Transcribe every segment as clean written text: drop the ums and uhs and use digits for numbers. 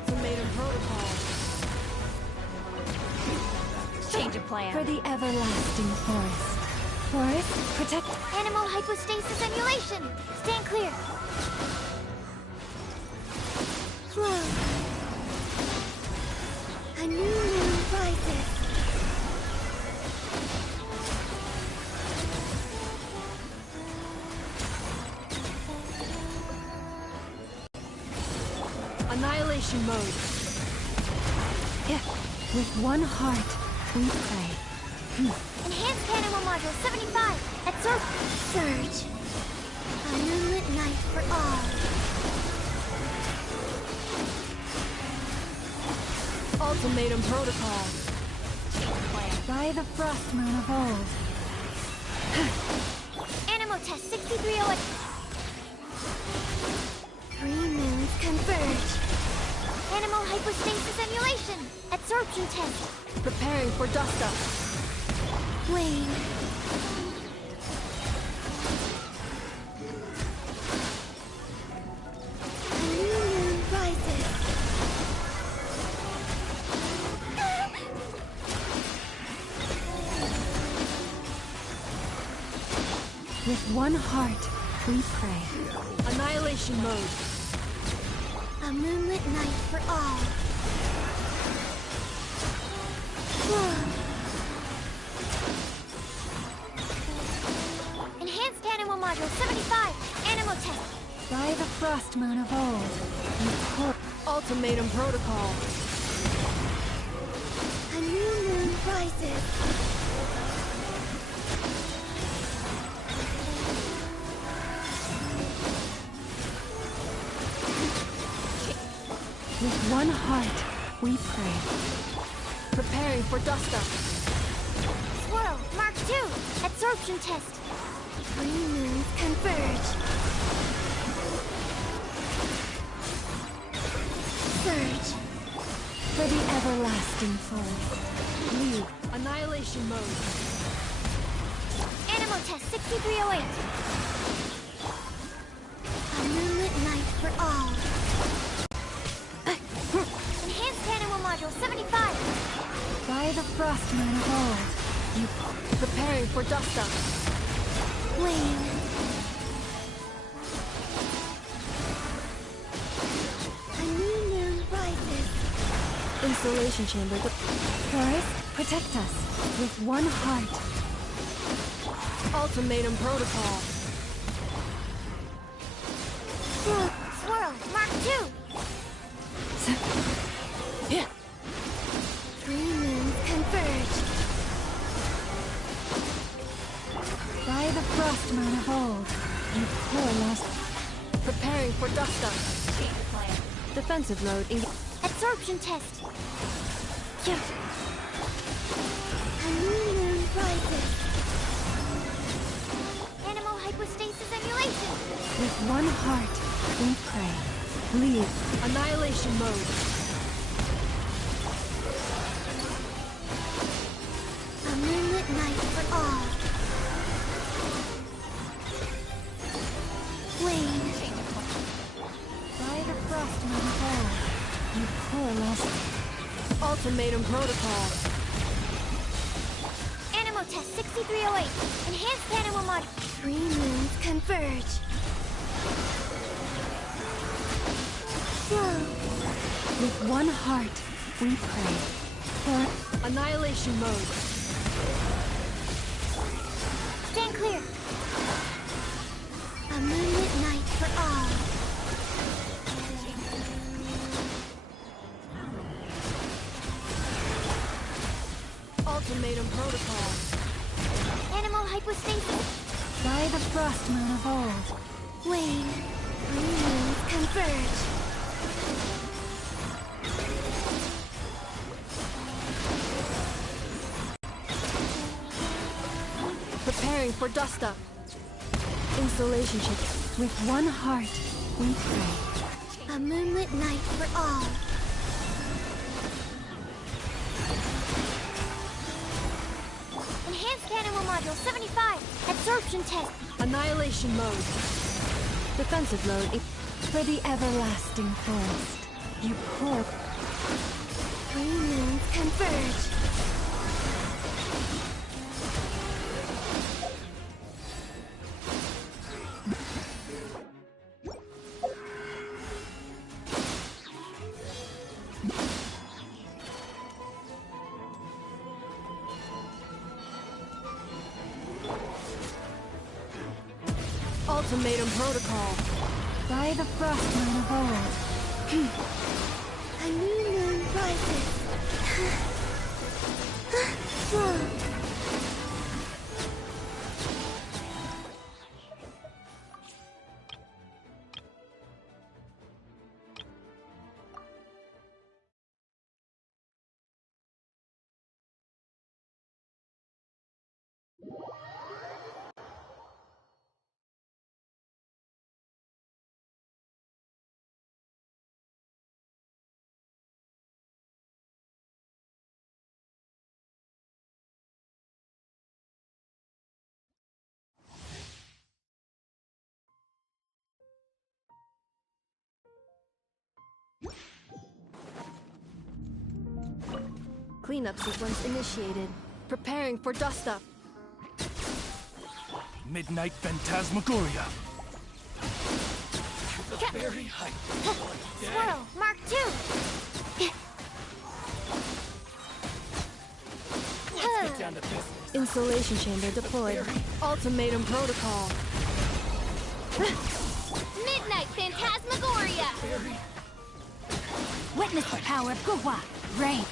Ultimatum protocol. Change of plan. For the everlasting forest. Forest, protect. Animal hypostasis emulation. Stand clear. Flow. A new moon rises. Annihilation mode. Yeah. With one heart, we pray. Enhanced animal module 75. Absorb. Surge. A moonlit night for all. Ultimatum protocol. By the frost moon of old. Animal test 6308. 3 moons converge. Animal hypostasis emulation. Absorption test. Preparing for dust up. Wane. A new moon rises. With one heart, we pray. Annihilation mode. A moonlit night for all. Whoa. Enhanced animal module 75. Animal test. By the frost moon of old, you pour. Ultimatum protocol. A new moon rises. With one heart, we pray. Preparing for dust up. Swirl. Mark 2. Absorption test. 3 moons converge. Surge. For the everlasting forest. Leave. Annihilation mode. Animal test 6308. A moonlit night for all. Enhanced animal module 75. By the frost moon of old, you Preparing for dust up. Wane. A new moon rises. Installation chamber. forest, protect us. With one heart. Ultimatum protocol. Swirl. Mark 2. Yeah. 3 moons converge. By the frost moon of old, you poor lost. Preparing for dust up. Change of plan. Defensive mode. Absorption test. Yeah. A new moon rises. Animal hypostasis emulation. With one heart, we pray. Leave. Annihilation mode. A moonlit night for all. Wane. By the frost moon of old, you poor lost. Ultimatum protocol. Animal test 6308. Enhanced animal module. 3 moons converge. Flow. With one heart, we pray. For Annihilation mode. Stand clear. A moonlit night for all. Ultimatum protocol. Animal hypostasis. by the frost moon of old. Wane. 3 moons converge. Preparing for dust up. Installation ship. With one heart, we pray. A moonlit night for all. Enhanced animal module 75. Absorption test. Annihilation mode. Defensive mode. For the everlasting forest. You poor... Three moons converge. Ultimatum protocol. By the frostmoon of old. A new moon rises. Cleanup sequence initiated. Preparing for dust up. Midnight Phantasmagoria. To the very height. Swirl, Mark 2. Let's get down to business. Installation chamber deployed. Ultimatum protocol. Midnight Phantasmagoria. Witness the power of Guhua. Rain.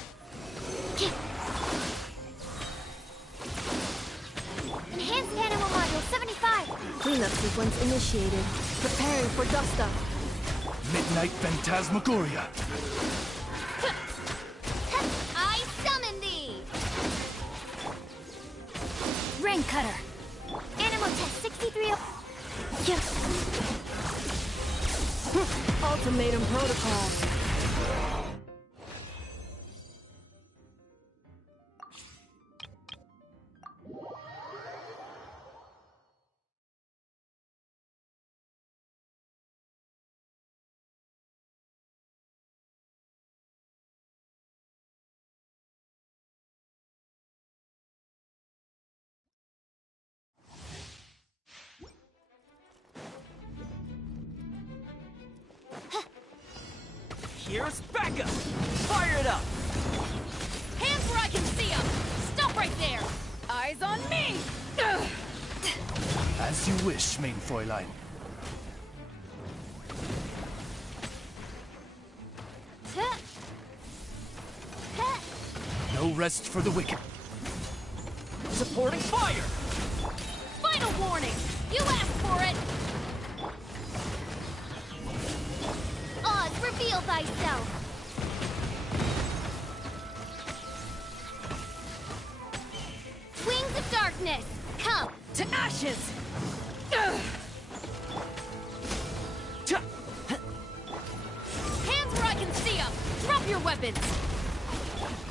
Enhanced Animal Module 75. Cleanup sequence initiated. Preparing for dust up. Midnight Phantasmagoria. I summon thee. Rain cutter. Animal Test 63. Ultimatum protocol. Here's backup! Fire it up! Hands where I can see them! Stop right there! Eyes on me! Ugh. As you wish, main Fräulein. No rest for the wicked. Supporting fire! Final warning! You asked for it! Oz, reveal thyself. Wings of darkness, come. To ashes! Ugh. Ta- Hands where I can see them! Drop your weapons!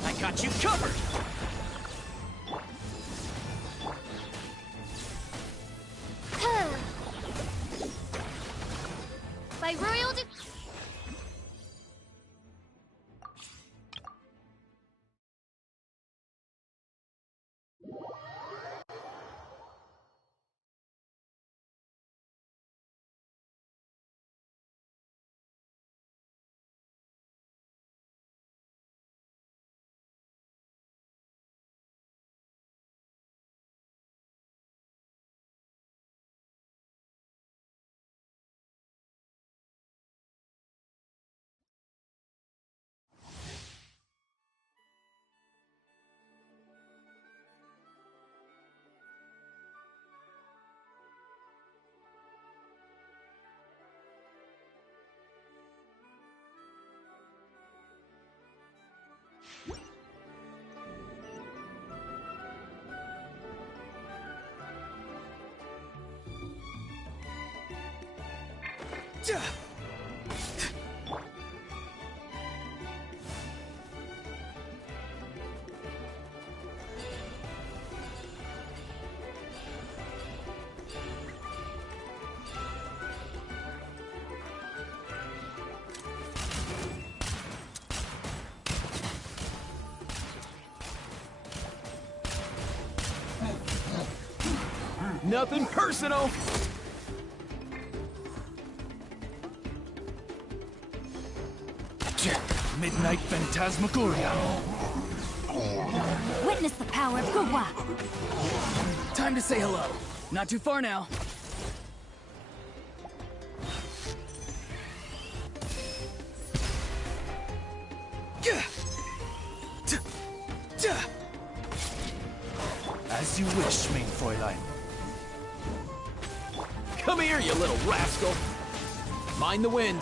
I got you covered! By royal Nothing personal! Midnight Phantasmagoria. Witness the power of Gugwa. Time to say hello. Not too far now. As you wish, main Fräulein. Come here, you little rascal! Mind the wind.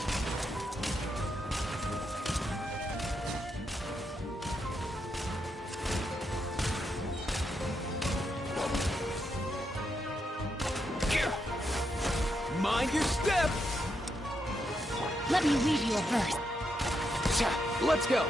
Mind your step! Let me read you a verse. Let's go!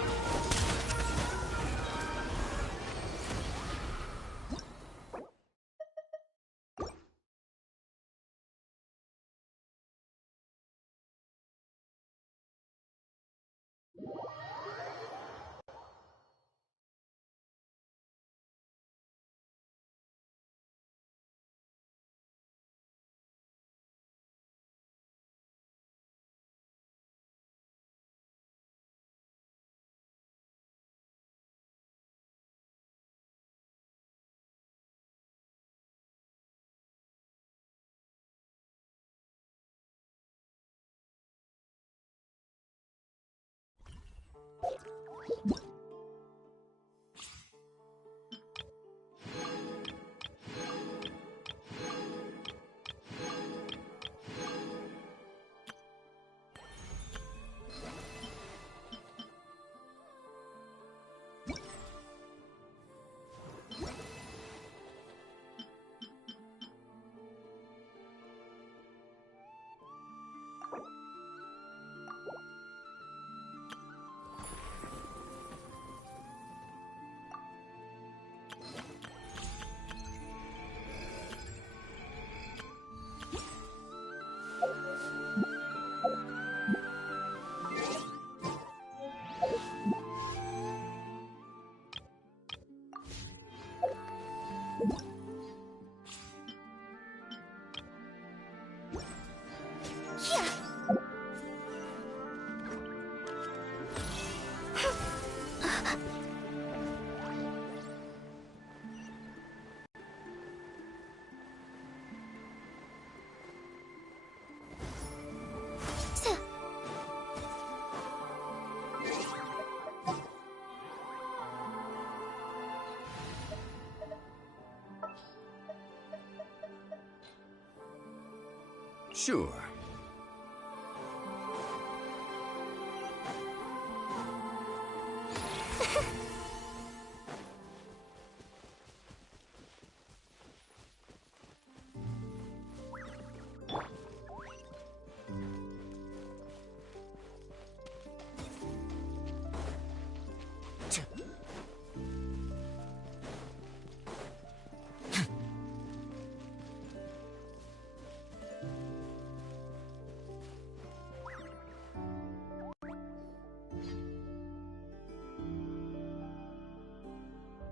Sure.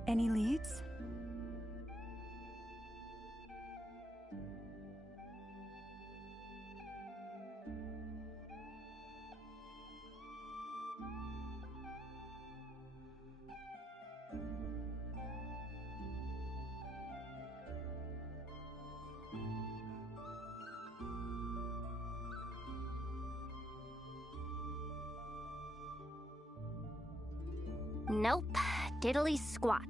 Any leads? Nope. Diddly squat.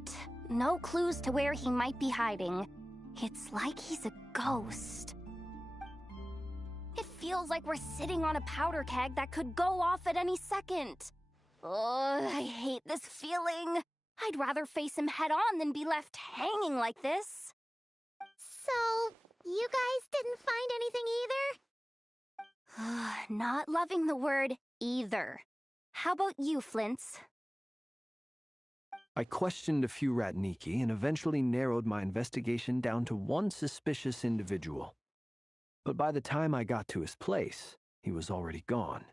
No clues to where he might be hiding. It's like he's a ghost. It feels like we're sitting on a powder keg that could go off at any second. Ugh, I hate this feeling. I'd rather face him head on than be left hanging like this. So, you guys didn't find anything either? Not loving the word either. How about you, Flints? I questioned a few Ratniki and eventually narrowed my investigation down to one suspicious individual. But by the time I got to his place, he was already gone.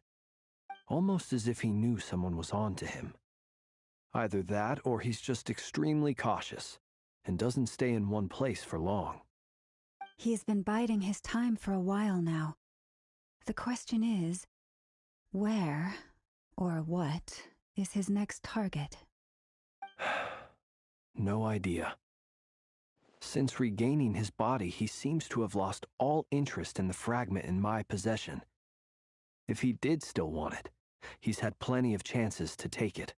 Almost as if he knew someone was on to him. Either that or he's just extremely cautious and doesn't stay in one place for long. He's been biding his time for a while now. The question is, where, or what, is his next target? No idea. Since regaining his body, he seems to have lost all interest in the fragment in my possession. If he did still want it, he's had plenty of chances to take it.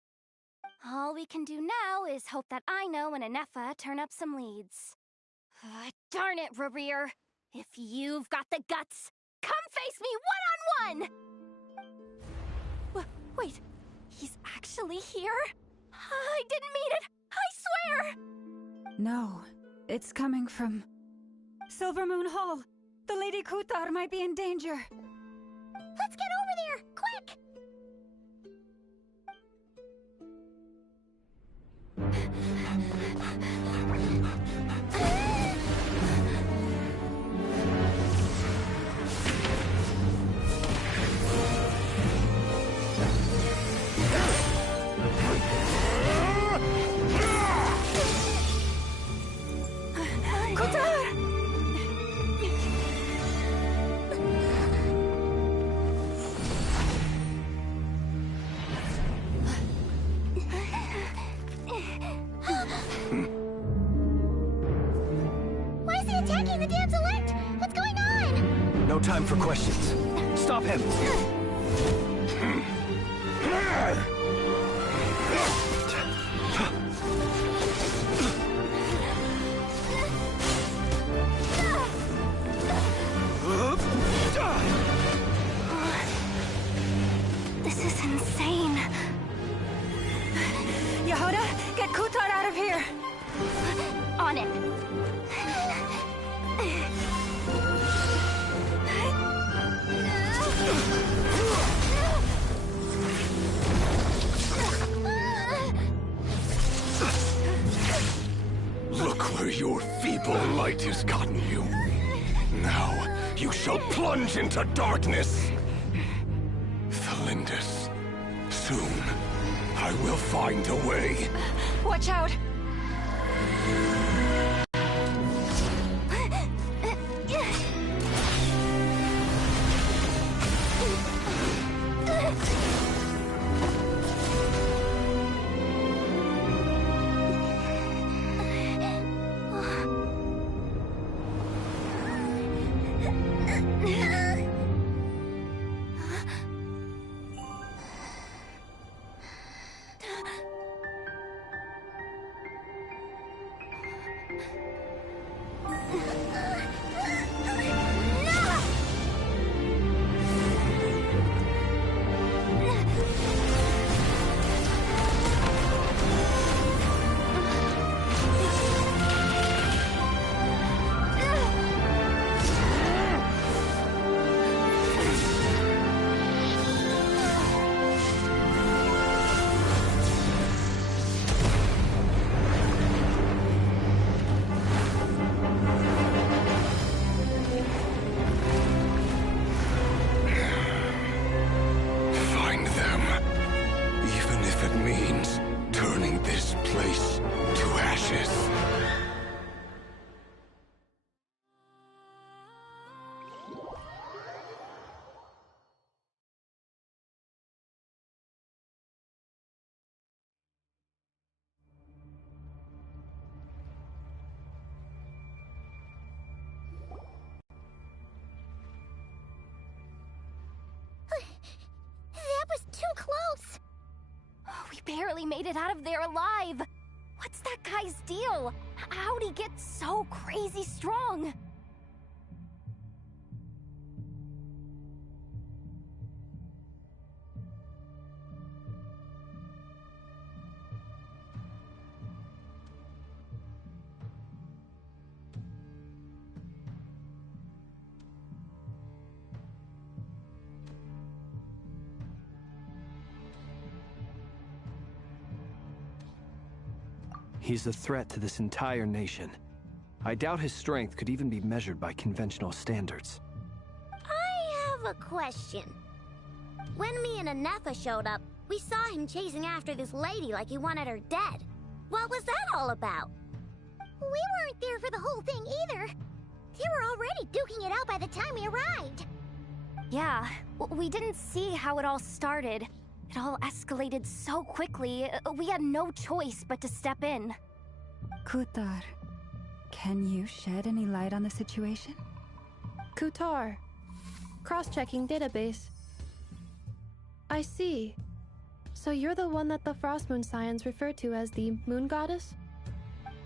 All we can do now is hope that Ino and Anefa turn up some leads. Darn it, Rereer! If you've got the guts, come face me one-on-one! Wait, he's actually here? I didn't mean it! I swear! No, it's coming from Silver Moon Hall. The Lady Kutar might be in danger. Let's get over there, quick! Why is he attacking the damselette? What's going on? No time for questions. Stop him! This is insane. Yehuda, get Kutar out of here! On it. Look where your feeble might has gotten you. Now, you shall plunge into darkness. Thalindus, soon, I will find a way. Watch out! Find them. Even if it means turning this place to ashes. That was too close! We barely made it out of there alive! What's that guy's deal? How'd he get so crazy strong? He's a threat to this entire nation. I doubt his strength could even be measured by conventional standards. I have a question. When me and Anefa showed up, we saw him chasing after this lady like he wanted her dead. What was that all about? We weren't there for the whole thing either. They were already duking it out by the time we arrived. Yeah, we didn't see how it all started. It all escalated so quickly, we had no choice but to step in. Kutar, can you shed any light on the situation? Kutar. Cross-checking database. I see. So you're the one that the Frost Moon Scions refer to as the Moon Goddess?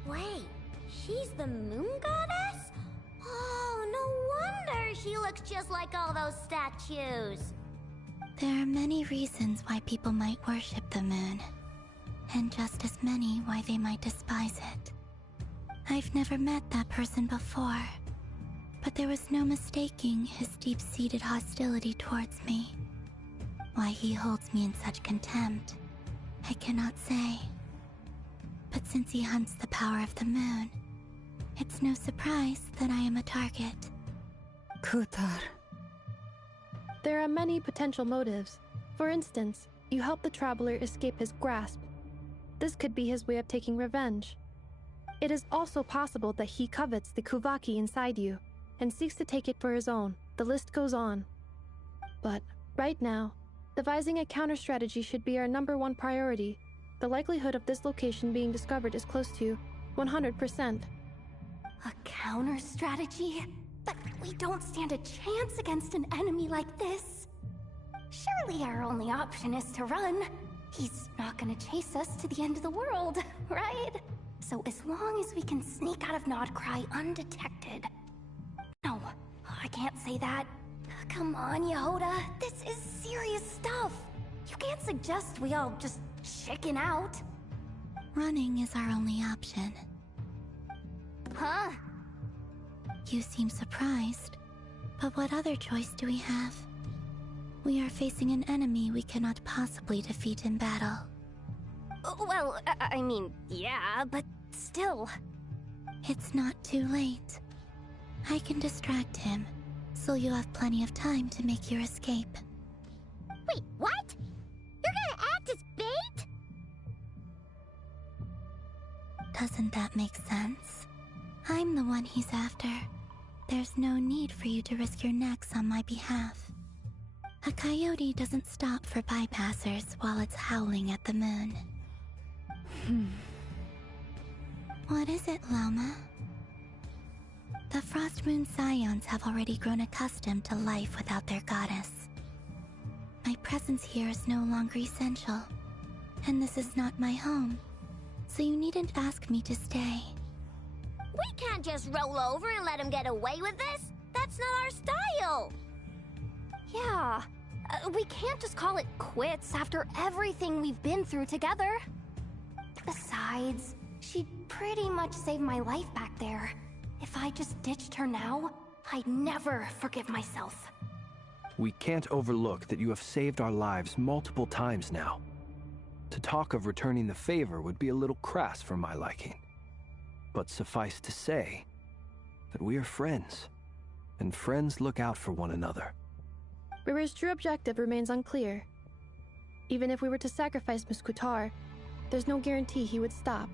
Wait, she's the moon goddess? Oh, no wonder she looks just like all those statues. There are many reasons why people might worship the moon, and just as many why they might despise it. I've never met that person before, but there was no mistaking his deep-seated hostility towards me. Why he holds me in such contempt, I cannot say. But since he hunts the power of the moon, it's no surprise that I am a target. Kutar. There are many potential motives. For instance, you help the Traveler escape his grasp. This could be his way of taking revenge. It is also possible that he covets the Kuvaki inside you, and seeks to take it for his own. The list goes on. But, right now, devising a counter-strategy should be our #1 priority. The likelihood of this location being discovered is close to 100%. A counter-strategy? But we don't stand a chance against an enemy like this. Surely our only option is to run. He's not gonna chase us to the end of the world, right? So as long as we can sneak out of Nodcry undetected... No, I can't say that. Come on, Yehoda, this is serious stuff. You can't suggest we all just chicken out. Running is our only option. Huh? You seem surprised, but what other choice do we have? We are facing an enemy we cannot possibly defeat in battle. Well, I mean, yeah, but still. It's not too late. I can distract him, so you'll have plenty of time to make your escape. Wait, what? You're gonna act as bait? Doesn't that make sense? I'm the one he's after. There's no need for you to risk your necks on my behalf. A coyote doesn't stop for bypassers while it's howling at the moon. What is it, Loma? The Frost Moon Scions have already grown accustomed to life without their goddess. My presence here is no longer essential, and this is not my home, so you needn't ask me to stay. We can't just roll over and let him get away with this. That's not our style. Yeah, we can't just call it quits after everything we've been through together. Besides, she pretty much saved my life back there. If I just ditched her now, I'd never forgive myself. We can't overlook that you have saved our lives multiple times now. To talk of returning the favor would be a little crass for my liking. But suffice to say that we are friends, and friends look out for one another. River's true objective remains unclear. Even if we were to sacrifice Miss Kutar, there's no guarantee he would stop.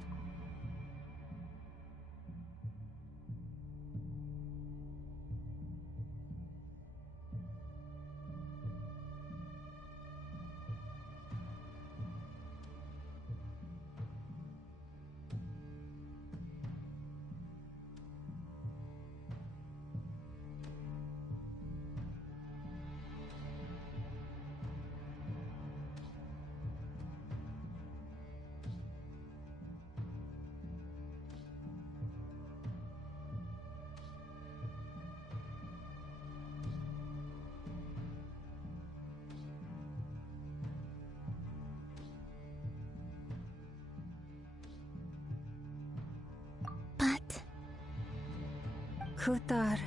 Kutar,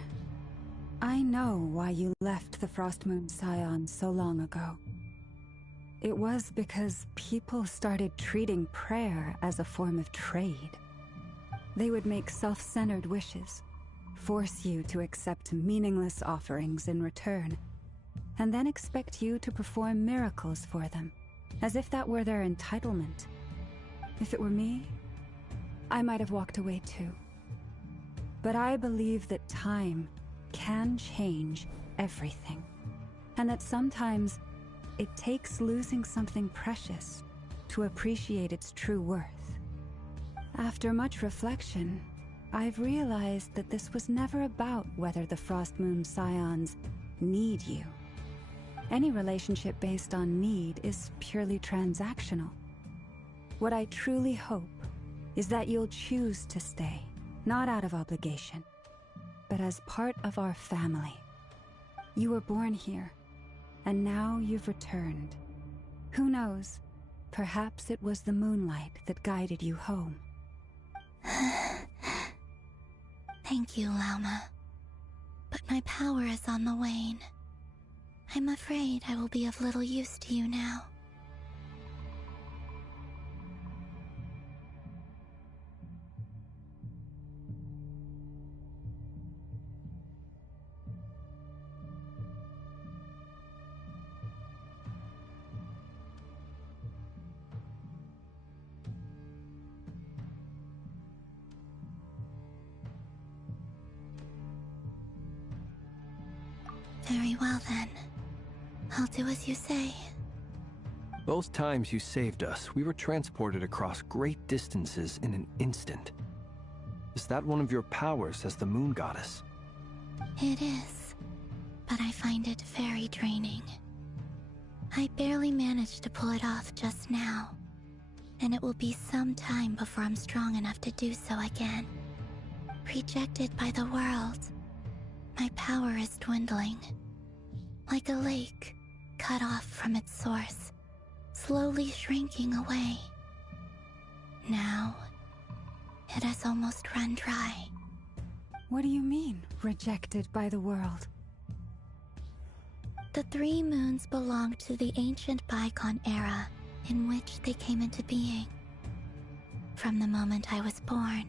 I know why you left the Frost Moon Scions so long ago. It was because people started treating prayer as a form of trade. They would make self-centered wishes, force you to accept meaningless offerings in return, and then expect you to perform miracles for them, as if that were their entitlement. If it were me, I might have walked away too. But I believe that time can change everything, and that sometimes it takes losing something precious to appreciate its true worth. After much reflection, I've realized that this was never about whether the Frost Moon Scions need you. Any relationship based on need is purely transactional. What I truly hope is that you'll choose to stay, not out of obligation, but as part of our family. You were born here, and now you've returned. Who knows? Perhaps it was the moonlight that guided you home. Thank you, Lauma. But my power is on the wane. I'm afraid I will be of little use to you now. Very well then. I'll do as you say. Both times you saved us, we were transported across great distances in an instant. Is that one of your powers as the Moon Goddess? It is, but I find it very draining. I barely managed to pull it off just now, and it will be some time before I'm strong enough to do so again. Rejected by the world, my power is dwindling. Like a lake, cut off from its source, slowly shrinking away. Now, it has almost run dry. What do you mean, rejected by the world? The 3 moons belong to the ancient bygone era in which they came into being. From the moment I was born,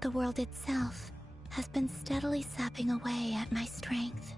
the world itself has been steadily sapping away at my strength.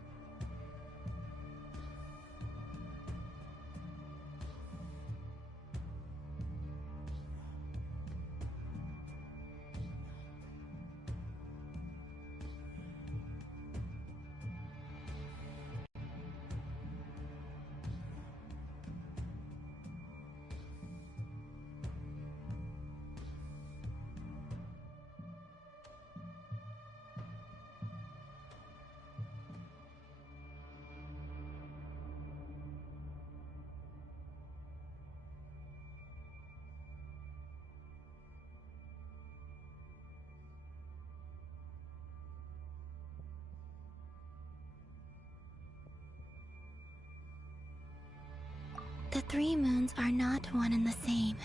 The 3 moons are not one and the same.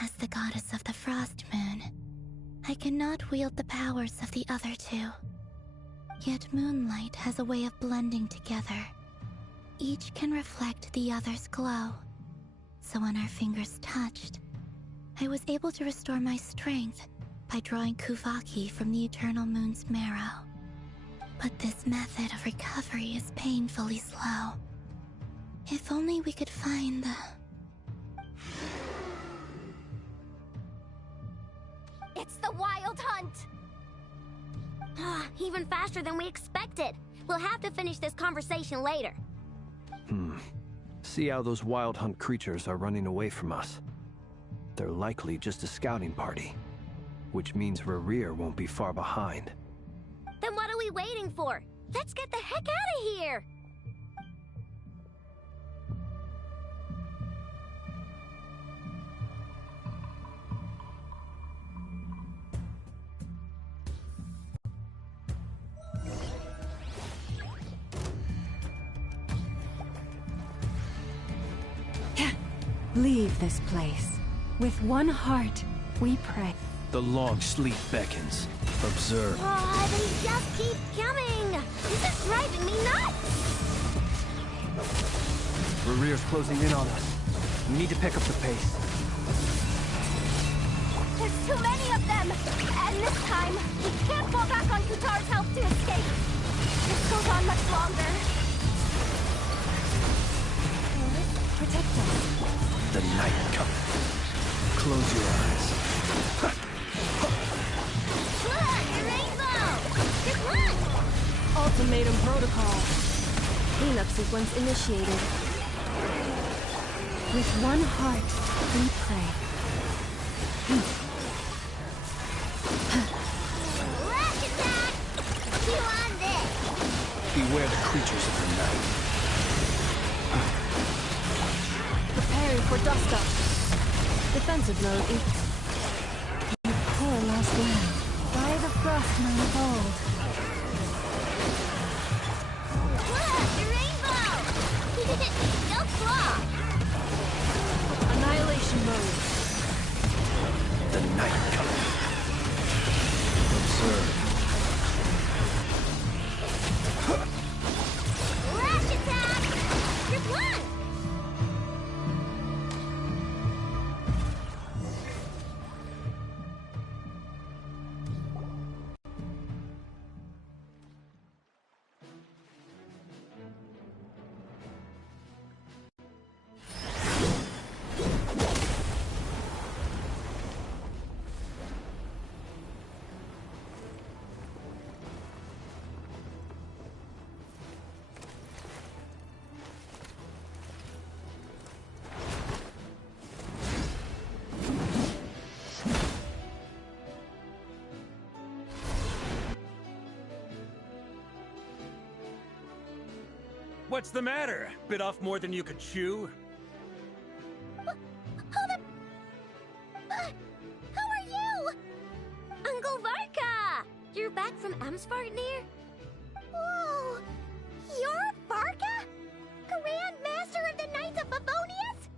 As the goddess of the Frost Moon, I cannot wield the powers of the other 2. Yet moonlight has a way of blending together. Each can reflect the other's glow. So when our fingers touched, I was able to restore my strength by drawing Kuvaki from the Eternal Moon's marrow. But this method of recovery is painfully slow. If only we could find the... It's the Wild Hunt! Even faster than we expected. We'll have to finish this conversation later. See how those Wild Hunt creatures are running away from us. They're likely just a scouting party, which means Rerir won't be far behind. Then what are we waiting for? Let's get the heck out of here! Leave this place. With one heart, we pray. The long sleep beckons. Observe. Oh, they just keep coming! This is driving me nuts! Rerir's closing in on us. We need to pick up the pace. There's too many of them! And this time, we can't fall back on Kutar's help to escape. This goes on much longer. Protect us. The night cometh. Close your eyes. It rains Ultimatum protocol. Cleanup sequence initiated. With one heart, we pray. Rush attack! You on this? Beware the creatures of the night. Preparing for dust up. Defensive mode. You poor lost land. By the frost moon of old. Look, the rainbow! Go claw! Annihilation mode. The night coming. Observe. Rush attack! Group 1! What's the matter? Bit off more than you could chew? Hold up! How are you? Uncle Varka! You're back from Amsvartnir? Whoa! You're Varka? Grand Master of the Knights of Favonius?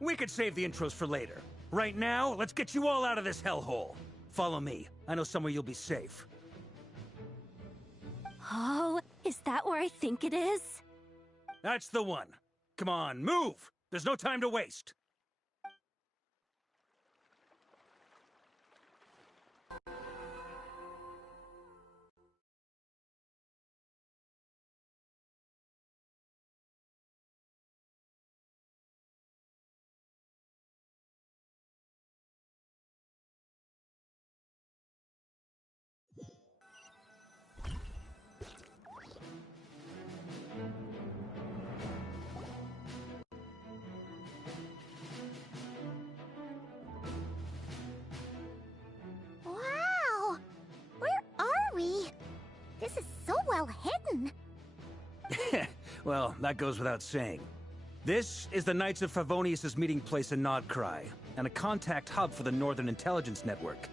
We could save the intros for later. Right now, let's get you all out of this hellhole. Follow me. I know somewhere you'll be safe. Oh, is that where I think it is? That's the one. Come on, move! There's no time to waste. Wow! Where are we? This is so well hidden. Well, that goes without saying. This is the Knights of Favonius' meeting place in Nodcry, and a contact hub for the Northern Intelligence Network.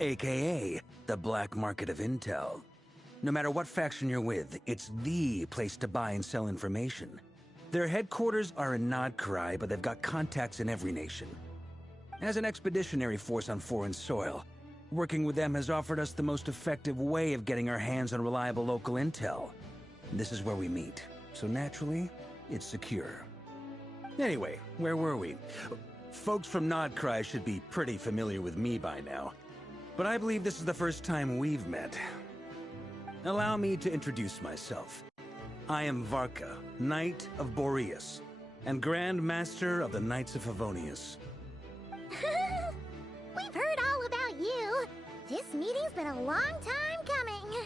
AKA the black market of intel. No matter what faction you're with, it's the place to buy and sell information. Their headquarters are in Nodkrai, but they've got contacts in every nation. As an expeditionary force on foreign soil, working with them has offered us the most effective way of getting our hands on reliable local intel. This is where we meet, so naturally, it's secure. Anyway, where were we? Folks from Nodkrai should be pretty familiar with me by now, but I believe this is the first time we've met. Allow me to introduce myself. I am Varka, Knight of Boreas, and Grand Master of the Knights of Favonius. We've heard all about you. This meeting's been a long time coming.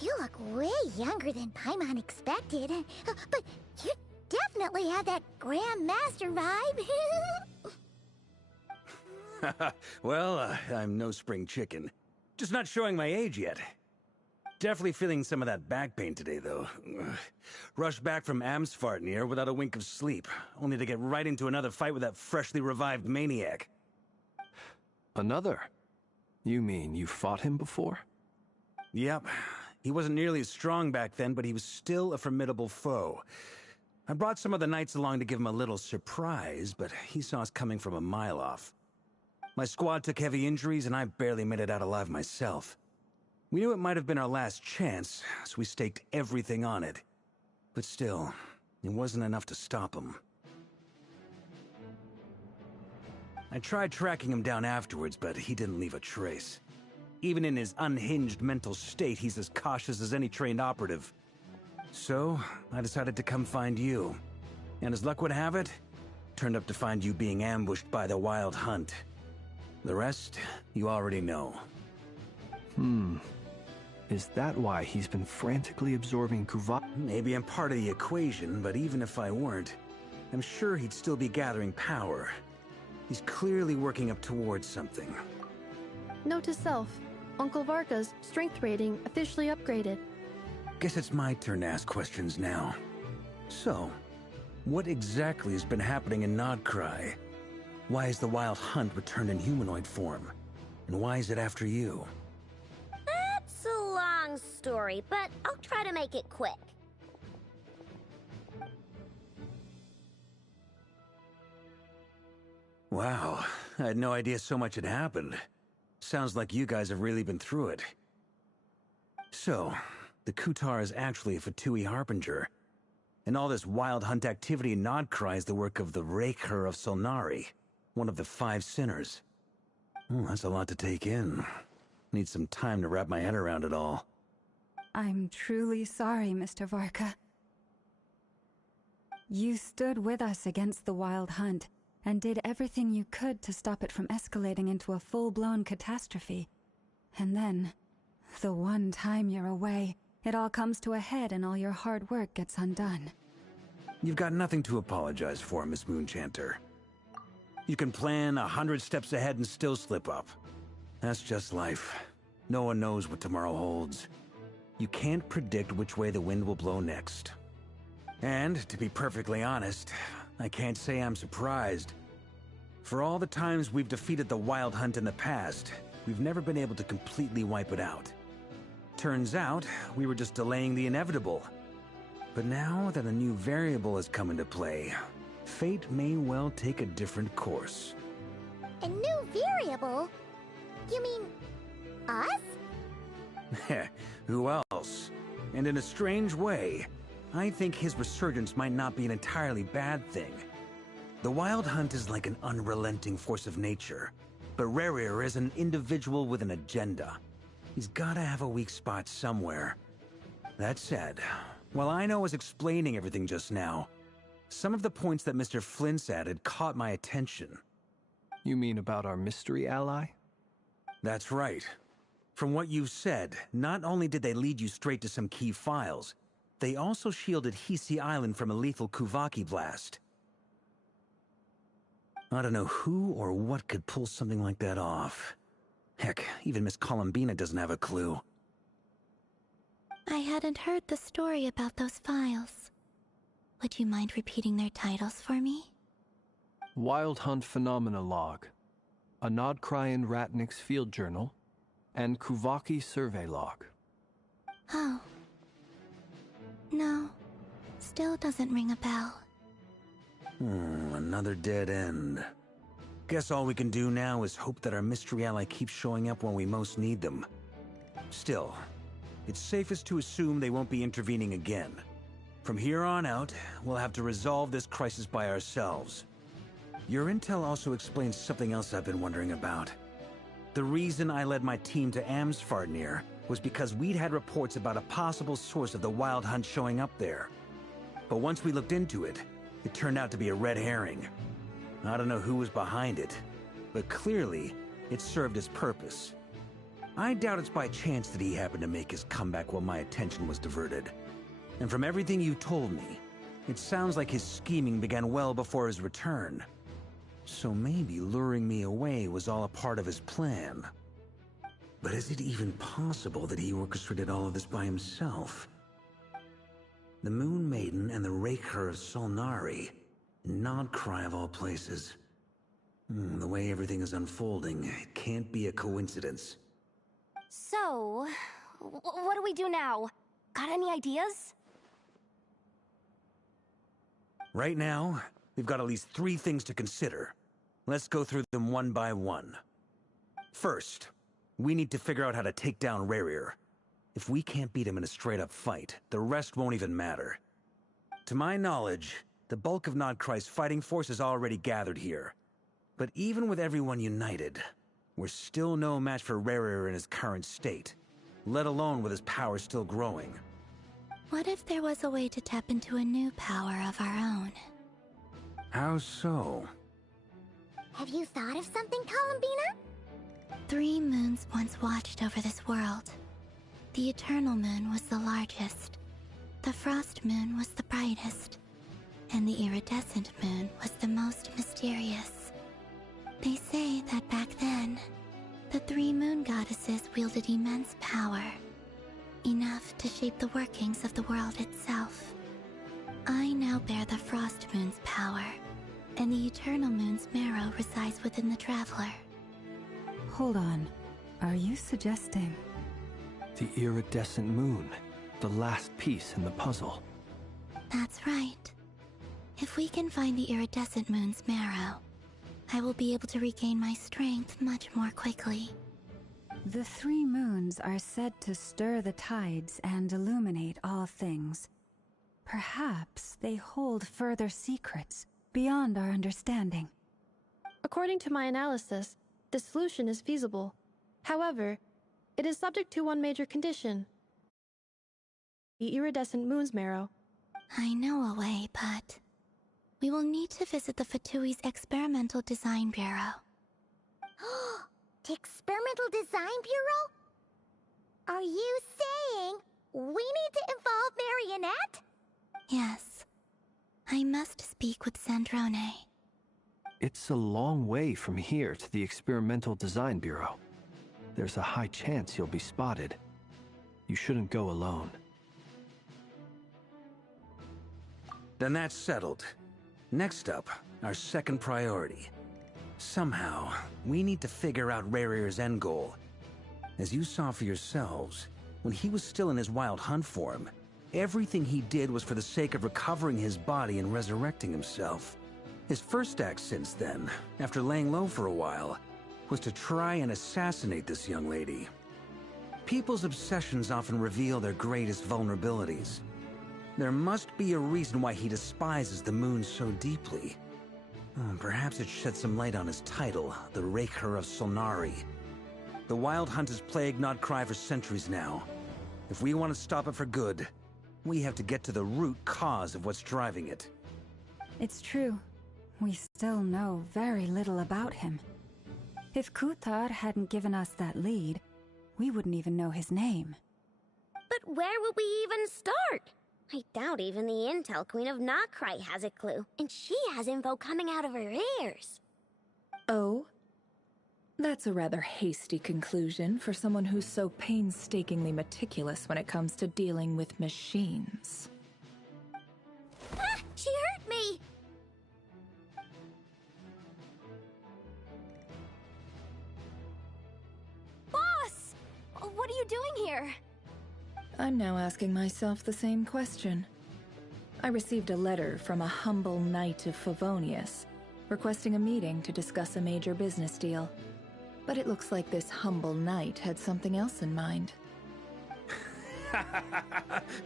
You look way younger than Paimon expected, but you definitely have that Grand Master vibe. Well, I'm no spring chicken. Just not showing my age yet. Definitely feeling some of that back pain today, though. Rushed back from Amsfartnir without a wink of sleep, only to get right into another fight with that freshly revived maniac. Another? You mean you fought him before? Yep. He wasn't nearly as strong back then, but he was still a formidable foe. I brought some of the knights along to give him a little surprise, but he saw us coming from a mile off. My squad took heavy injuries, and I barely made it out alive myself. We knew it might have been our last chance, so we staked everything on it. But still, it wasn't enough to stop him. I tried tracking him down afterwards, but he didn't leave a trace. Even in his unhinged mental state, he's as cautious as any trained operative. So, I decided to come find you. And as luck would have it, turned up to find you being ambushed by the Wild Hunt. The rest, you already know. Is that why he's been frantically absorbing Kuvak? Maybe I'm part of the equation, but even if I weren't, I'm sure he'd still be gathering power. He's clearly working up towards something. Note to self, Uncle Varka's strength rating officially upgraded. Guess it's my turn to ask questions now. So, what exactly has been happening in Nodkrai? Why is the Wild Hunt returned in humanoid form? And why is it after you? That's a long story, but I'll try to make it quick. Wow, I had no idea so much had happened. Sounds like you guys have really been through it. So, the Kutar is actually a Fatui Harbinger. And all this Wild Hunt activity in Nodkrai is the work of the Raker of Solnari, one of the 5 sinners. That's a lot to take in. Need some time to wrap my head around it all. I'm truly sorry, Mr. Varka. You stood with us against the Wild Hunt, and did everything you could to stop it from escalating into a full-blown catastrophe. And then, the one time you're away, it all comes to a head and all your hard work gets undone. You've got nothing to apologize for, Miss Moonchanter. You can plan 100 steps ahead and still slip up. That's just life. No one knows what tomorrow holds. You can't predict which way the wind will blow next. And, to be perfectly honest, I can't say I'm surprised. For all the times we've defeated the Wild Hunt in the past, we've never been able to completely wipe it out. Turns out, we were just delaying the inevitable. But now that a new variable has come into play, fate may well take a different course. A new variable? You mean us? Who else? And in a strange way, I think his resurgence might not be an entirely bad thing. The Wild Hunt is like an unrelenting force of nature, but Rerir is an individual with an agenda. He's gotta have a weak spot somewhere. That said, while I was explaining everything just now, some of the points that Mr. Flint's added caught my attention. You mean about our mystery ally? That's right. From what you've said, not only did they lead you straight to some key files, they also shielded Hisi Island from a lethal Kuvaki blast. I don't know who or what could pull something like that off. Heck, even Miss Columbina doesn't have a clue. I hadn't heard the story about those files. Would you mind repeating their titles for me? Wild Hunt Phenomena Log. a Nodkryan Ratnik's field journal, and Kuvaki survey log. Oh. No. Still doesn't ring a bell. Another dead end. Guess all we can do now is hope that our mystery ally keeps showing up when we most need them. Still, it's safest to assume they won't be intervening again. From here on out, we'll have to resolve this crisis by ourselves. Your intel also explains something else I've been wondering about. The reason I led my team to Amsfarnir was because we'd had reports about a possible source of the Wild Hunt showing up there. But once we looked into it, it turned out to be a red herring. I don't know who was behind it, but clearly, it served its purpose. I doubt it's by chance that he happened to make his comeback while my attention was diverted. And from everything you told me, it sounds like his scheming began well before his return. So maybe luring me away was all a part of his plan. But is it even possible that he orchestrated all of this by himself? The Moon Maiden and the Raker of Solnari. Nodcry of all places. The way everything is unfolding, it can't be a coincidence. So, what do we do now? Got any ideas? Right now, we've got at least 3 things to consider. Let's go through them one by one. First, we need to figure out how to take down Rarir. If we can't beat him in a straight-up fight, the rest won't even matter. To my knowledge, the bulk of Nodcry's fighting force is already gathered here. But even with everyone united, we're still no match for Rarir in his current state, let alone with his power still growing. What if there was a way to tap into a new power of our own? How so? Have you thought of something, Columbina? 3 moons once watched over this world. The Eternal Moon was the largest. The Frost Moon was the brightest. And the Iridescent Moon was the most mysterious. They say that back then, the 3 moon goddesses wielded immense power. Enough to shape the workings of the world itself. I now bear the Frost Moon's power, and the Eternal Moon's marrow resides within the Traveler. Hold on. Are you suggesting... The Iridescent Moon, the last piece in the puzzle. That's right. If we can find the Iridescent Moon's marrow, I will be able to regain my strength much more quickly. The 3 moons are said to stir the tides and illuminate all things. Perhaps they hold further secrets beyond our understanding. According to my analysis, the solution is feasible. However, it is subject to one major condition. The Iridescent Moon's marrow. I know a way, but... we will need to visit the Fatui's Experimental Design Bureau. The Experimental Design Bureau? Are you saying we need to involve Marionette? Yes. I must speak with Sandrone. It's a long way from here to the Experimental Design Bureau. There's a high chance you'll be spotted. You shouldn't go alone. Then that's settled. Next up, our second priority. Somehow, we need to figure out Rarir's end goal. As you saw for yourselves, when he was still in his Wild Hunt form, everything he did was for the sake of recovering his body and resurrecting himself. His first act since then, after laying low for a while, was to try and assassinate this young lady. People's obsessions often reveal their greatest vulnerabilities. There must be a reason why he despises the moon so deeply. Perhaps it sheds some light on his title, the Raker of Solnari. The Wild Hunt has plagued Nodcry for centuries now. If we want to stop it for good, we have to get to the root cause of what's driving it. It's true. We still know very little about him. If Kuthar hadn't given us that lead, we wouldn't even know his name. But where would we even start? I doubt even the Intel Queen of Nodcry has a clue, and she has info coming out of her ears. Oh? That's a rather hasty conclusion for someone who's so painstakingly meticulous when it comes to dealing with machines. Ah! She hurt me! you doing here? I'm now asking myself the same question. I received a letter from a humble knight of Favonius, requesting a meeting to discuss a major business deal. But it looks like this humble knight had something else in mind.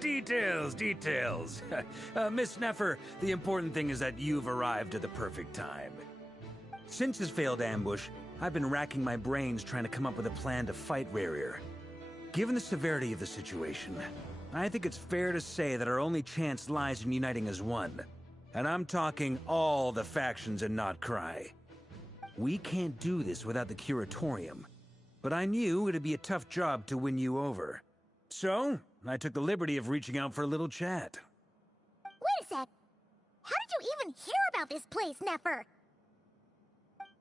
Details, details. Miss Neffer, the important thing is that you've arrived at the perfect time. Since his failed ambush, I've been racking my brains trying to come up with a plan to fight Rarier. Given the severity of the situation, I think it's fair to say that our only chance lies in uniting as one. And I'm talking all the factions in Notcry. We can't do this without the Curatorium, but I knew it'd be a tough job to win you over. So, I took the liberty of reaching out for a little chat. Wait a sec. How did you even hear about this place, Neffer?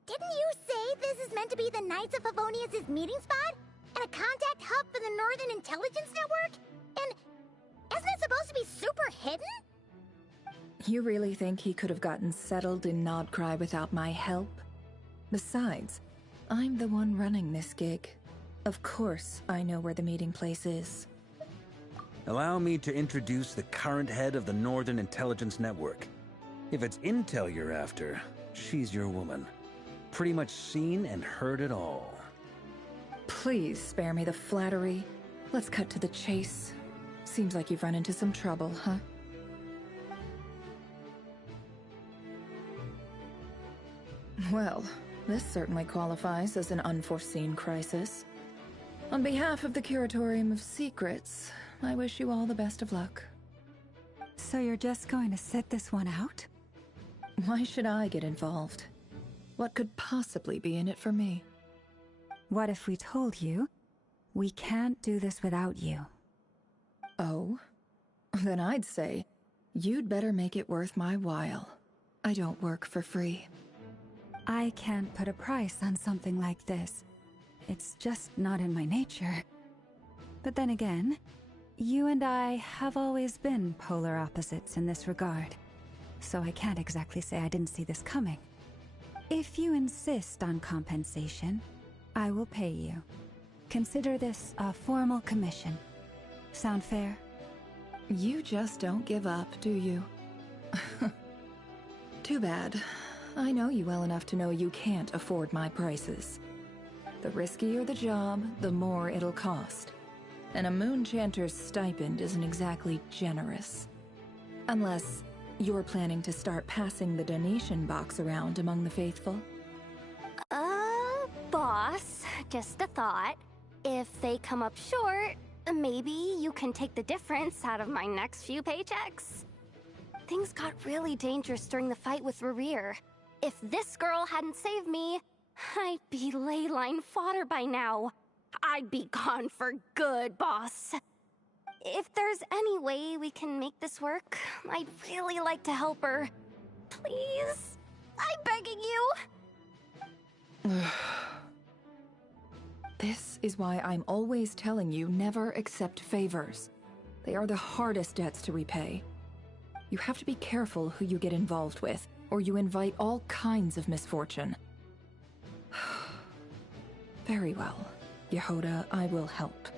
Didn't you say this is meant to be the Knights of Favonius' meeting spot? And a contact hub for the Northern Intelligence Network? And isn't it supposed to be super hidden? You really think he could have gotten settled in Nodcry without my help? Besides, I'm the one running this gig. Of course I know where the meeting place is. Allow me to introduce the current head of the Northern Intelligence Network. If it's intel you're after, she's your woman. Pretty much seen and heard it all. Please spare me the flattery. Let's cut to the chase. Seems like you've run into some trouble, huh? Well, this certainly qualifies as an unforeseen crisis. On behalf of the Curatorium of Secrets, I wish you all the best of luck. So you're just going to sit this one out? Why should I get involved? What could possibly be in it for me? What if we told you we can't do this without you? Oh? Then I'd say you'd better make it worth my while. I don't work for free. I can't put a price on something like this. It's just not in my nature. But then again, you and I have always been polar opposites in this regard. So I can't exactly say I didn't see this coming. If you insist on compensation, I will pay you. Consider this a formal commission. Sound fair? You just don't give up, do you? Too bad. I know you well enough to know you can't afford my prices. The riskier the job, the more it'll cost. And a moon chanter's stipend isn't exactly generous. Unless you're planning to start passing the donation box around among the faithful. Boss, just a thought. If they come up short, maybe you can take the difference out of my next few paychecks. Things got really dangerous during the fight with Rarier. If this girl hadn't saved me, I'd be ley line fodder by now. I'd be gone for good, boss. If there's any way we can make this work, I'd really like to help her. Please? I'm begging you. This is why I'm always telling you never accept favors. They are the hardest debts to repay. You have to be careful who you get involved with, or you invite all kinds of misfortune. Very well, Yehoda, I will help.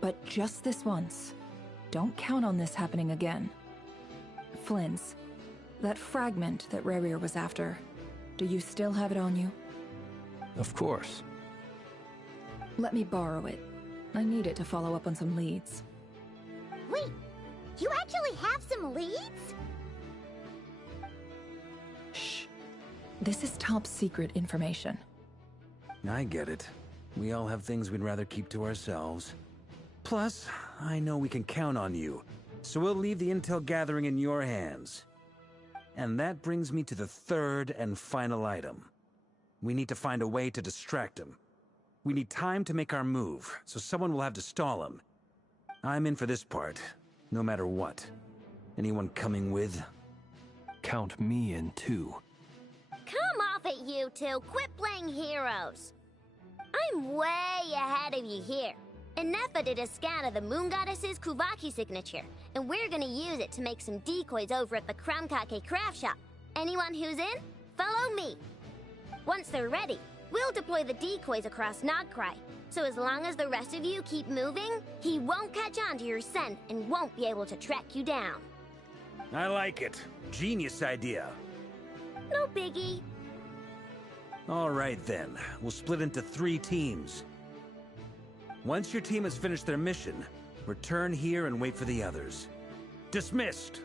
But just this once. Don't count on this happening again. Flynn's, that fragment that Rarier was after, do you still have it on you? Of course. Let me borrow it. I need it to follow up on some leads. Wait, you actually have some leads? Shh. This is top secret information. I get it. We all have things we'd rather keep to ourselves. Plus, I know we can count on you, so we'll leave the intel gathering in your hands. And that brings me to the third and final item. We need to find a way to distract him. We need time to make our move, so someone will have to stall him. I'm in for this part, no matter what. Anyone coming with? Count me in too. Come off it, you two. Quit playing heroes. I'm way ahead of you here. And Neffa did a scan of the Moon Goddess's Kuvaki signature, and we're gonna use it to make some decoys over at the Kramkake craft shop. Anyone who's in, follow me. Once they're ready, we'll deploy the decoys across Nogcry. So as long as the rest of you keep moving, he won't catch on to your scent and won't be able to track you down. I like it. Genius idea. No biggie. All right then, we'll split into 3 teams. Once your team has finished their mission, return here and wait for the others. Dismissed!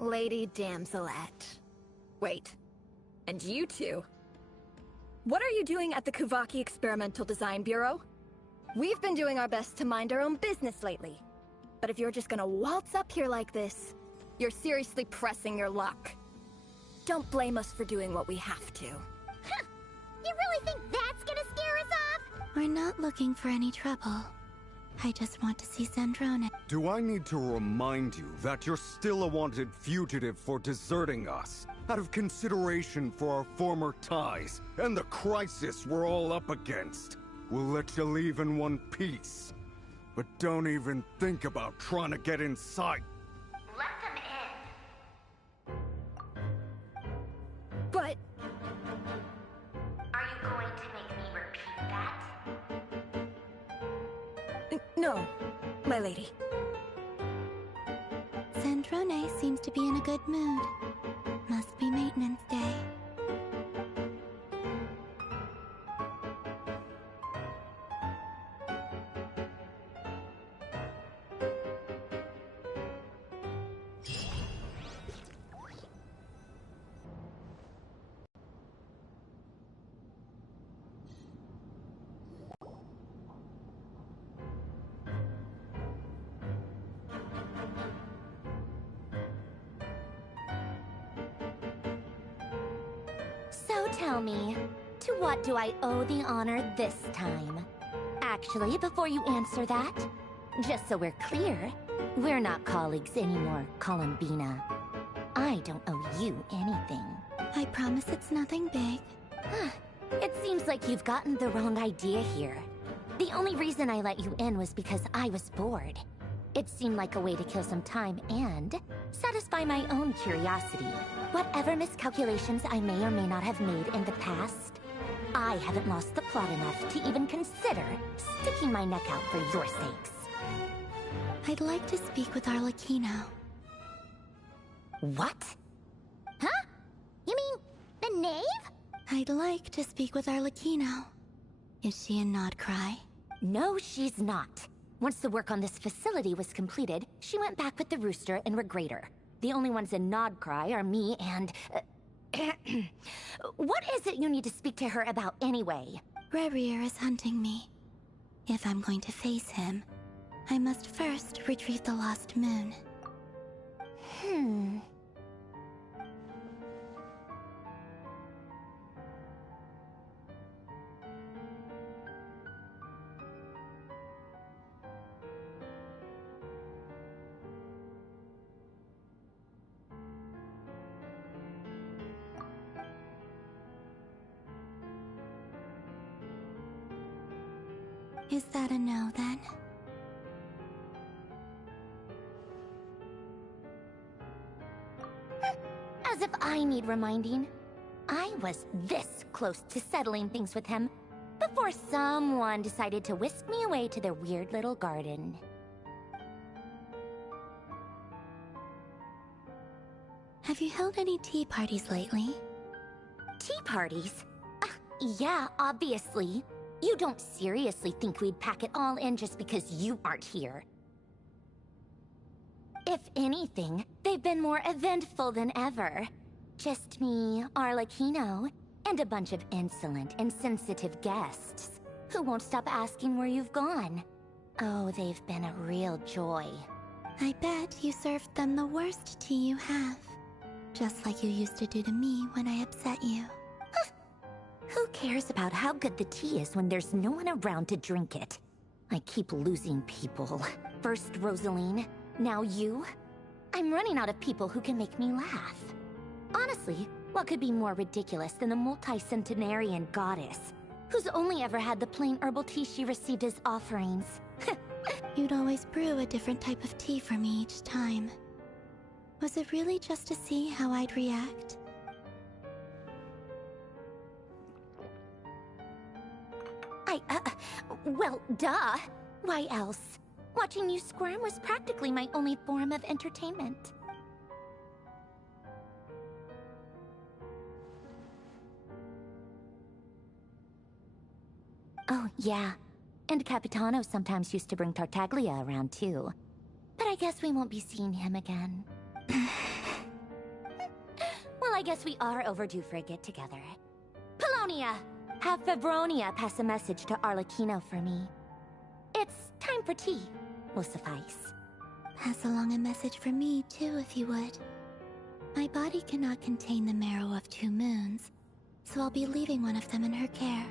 Lady Damselette. Wait, and you two? What are you doing at the Kuvaki Experimental Design Bureau? We've been doing our best to mind our own business lately. But if you're just gonna waltz up here like this, you're seriously pressing your luck. Don't blame us for doing what we have to. Huh. You really think that's gonna scare us off? We're not looking for any trouble. I just want to see Zandrone. Do I need to remind you that you're still a wanted fugitive for deserting us? Out of consideration for our former ties and the crisis we're all up against. We'll let you leave in one piece. But don't even think about trying to get inside. Let them in. But... Are you going to make me repeat that? No, my lady. Zandrone seems to be in a good mood. Must be maintenance day. So tell me, to what do I owe the honor this time? Actually, before you answer that, just so we're clear, we're not colleagues anymore, Columbina. I don't owe you anything. I promise it's nothing big. It seems like you've gotten the wrong idea here. The only reason I let you in was because I was bored. It seemed like a way to kill some time and satisfy my own curiosity. Whatever miscalculations I may or may not have made in the past, I haven't lost the plot enough to even consider sticking my neck out for your sakes. I'd like to speak with Arlecchino. What? Huh? You mean the knave? I'd like to speak with Arlecchino. Is she in Nodcry? No, she's not. Once the work on this facility was completed, she went back with the Rooster and Regrator. The only ones in Nodcry are me and... What is it you need to speak to her about anyway? Rerir is hunting me. If I'm going to face him, I must first retrieve the lost moon. Is that a no, then? As if I need reminding. I was this close to settling things with him before someone decided to whisk me away to their weird little garden. Have you held any tea parties lately? Tea parties? Yeah, obviously. You don't seriously think we'd pack it all in just because you aren't here. If anything, they've been more eventful than ever. Just me, Arlecchino, and a bunch of insolent, insensitive guests who won't stop asking where you've gone. Oh, they've been a real joy. I bet you served them the worst tea you have. Just like you used to do to me when I upset you. Who cares about how good the tea is when there's no one around to drink it? I keep losing people. First Rosaline, now you. I'm running out of people who can make me laugh. Honestly, what could be more ridiculous than a multi-centenarian goddess who's only ever had the plain herbal tea she received as offerings? You'd always brew a different type of tea for me each time. Was it really just to see how I'd react? Well, duh. Why else? Watching you squirm was practically my only form of entertainment. Oh, yeah. And Capitano sometimes used to bring Tartaglia around, too. But I guess we won't be seeing him again. Well, I guess we are overdue for a get-together. Polonia! Have Febronia pass a message to Arlecchino for me. It's time for tea. Will suffice. Pass along a message for me, too, if you would. My body cannot contain the marrow of 2 moons, so I'll be leaving one of them in her care.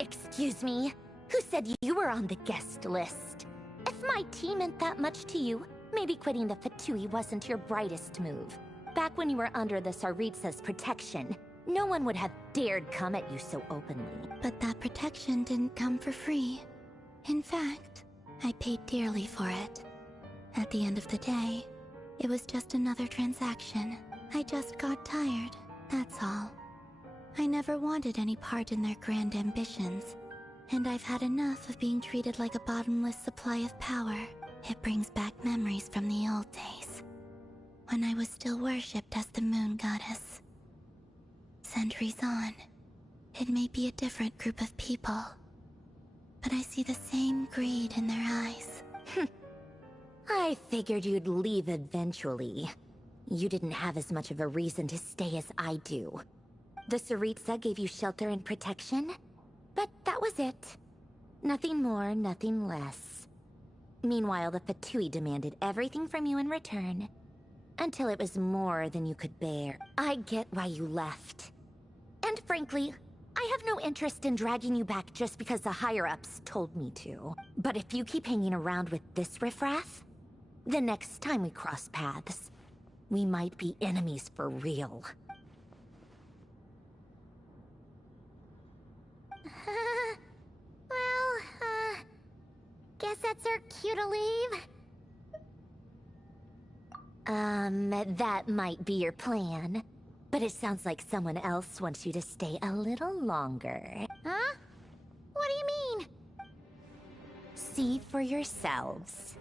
Excuse me? Who said you were on the guest list? If my tea meant that much to you, maybe quitting the Fatui wasn't your brightest move. Back when you were under the Tsaritsa's protection, no one would have dared come at you so openly. But that protection didn't come for free. In fact, I paid dearly for it. At the end of the day, it was just another transaction. I just got tired, that's all. I never wanted any part in their grand ambitions, and I've had enough of being treated like a bottomless supply of power. It brings back memories from the old days, when I was still worshipped as the moon goddess. Centuries on, it may be a different group of people, but I see the same greed in their eyes. I figured you'd leave eventually. You didn't have as much of a reason to stay as I do. The Tsaritsa gave you shelter and protection, but that was it. Nothing more, nothing less. Meanwhile, the Fatui demanded everything from you in return, until it was more than you could bear. I get why you left. And frankly, I have no interest in dragging you back just because the higher-ups told me to. But if you keep hanging around with this riffraff, the next time we cross paths, we might be enemies for real. Guess that's our cue to leave. That might be your plan. But it sounds like someone else wants you to stay a little longer. Huh? What do you mean? See for yourselves.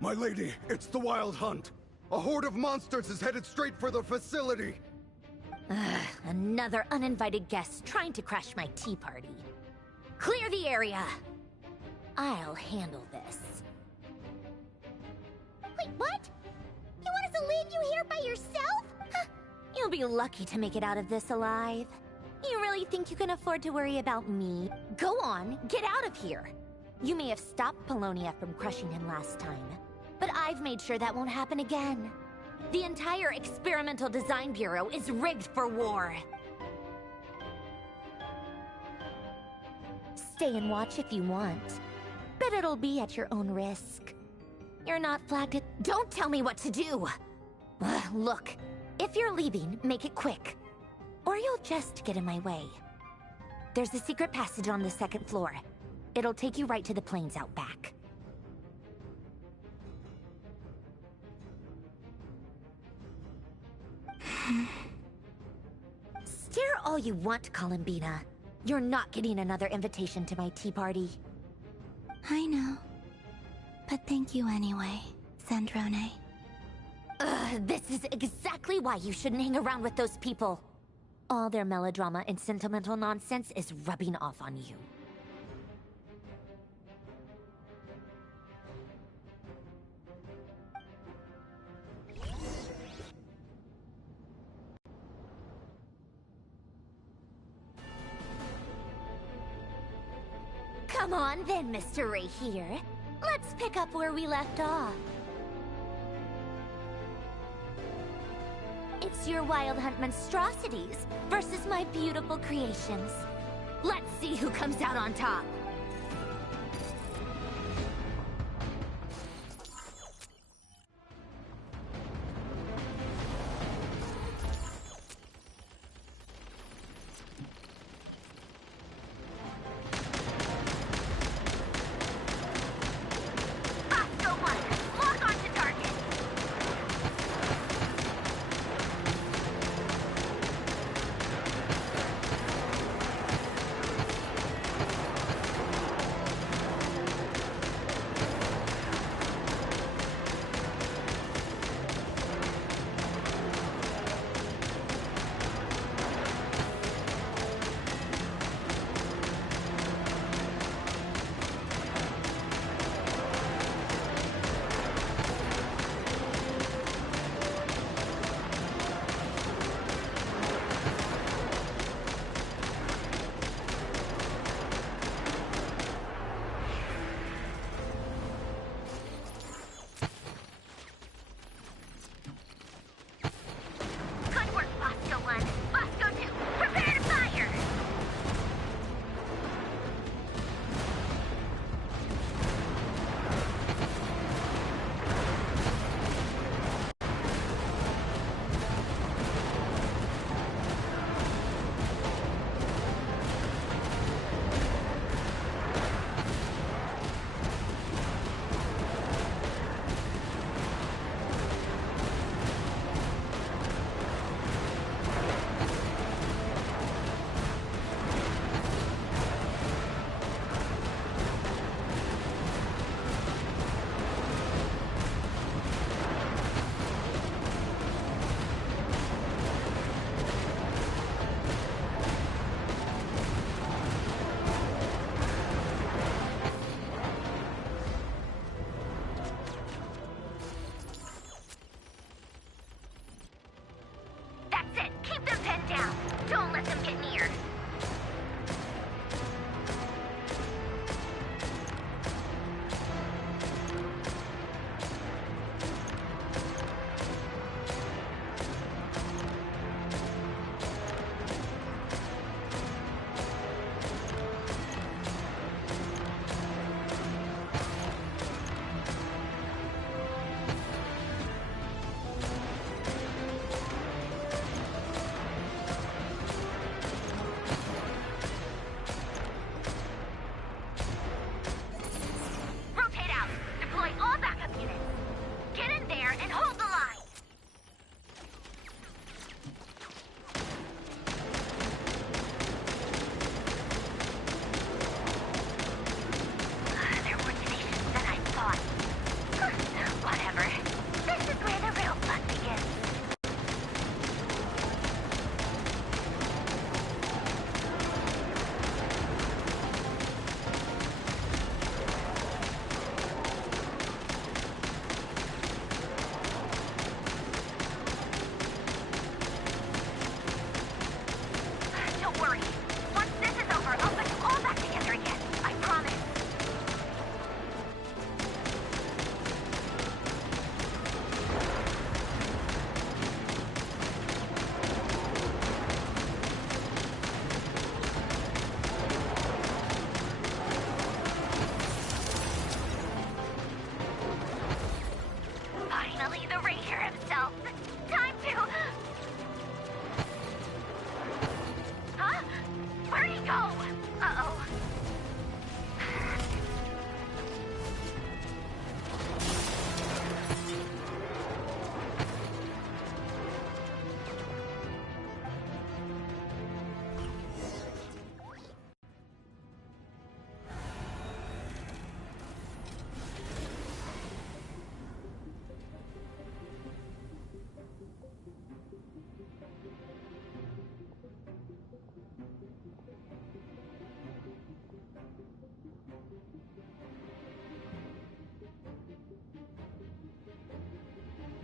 My lady, it's the Wild Hunt. A horde of monsters is headed straight for the facility. Another uninvited guest trying to crash my tea party. Clear the area! I'll handle this. Wait, what? You want us to leave you here by yourself? Huh. You'll be lucky to make it out of this alive. You really think you can afford to worry about me? Go on, get out of here! You may have stopped Polonia from crushing him last time, but I've made sure that won't happen again. The entire Experimental Design Bureau is rigged for war. Stay and watch if you want, but it'll be at your own risk. You're not flagged at— Don't tell me what to do! Look, if you're leaving, make it quick, or you'll just get in my way. There's a secret passage on the 2nd floor. It'll take you right to the plains out back. Stare all you want, Columbina. You're not getting another invitation to my tea party. I know. But thank you anyway, Sandrone. This is exactly why you shouldn't hang around with those people. All their melodrama and sentimental nonsense is rubbing off on you. Come on then, Mr. Right here. Let's pick up where we left off. It's your Wild Hunt monstrosities versus my beautiful creations. Let's see who comes out on top.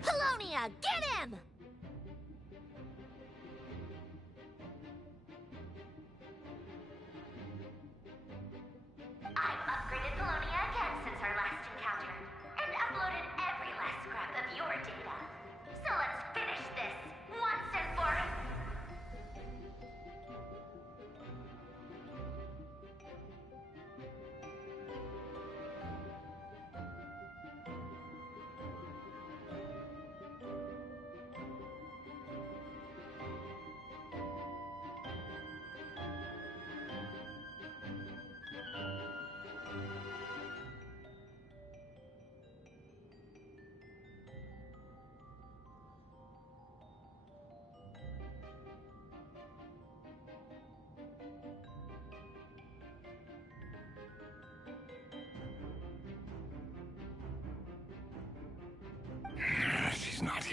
Polonia, get him! I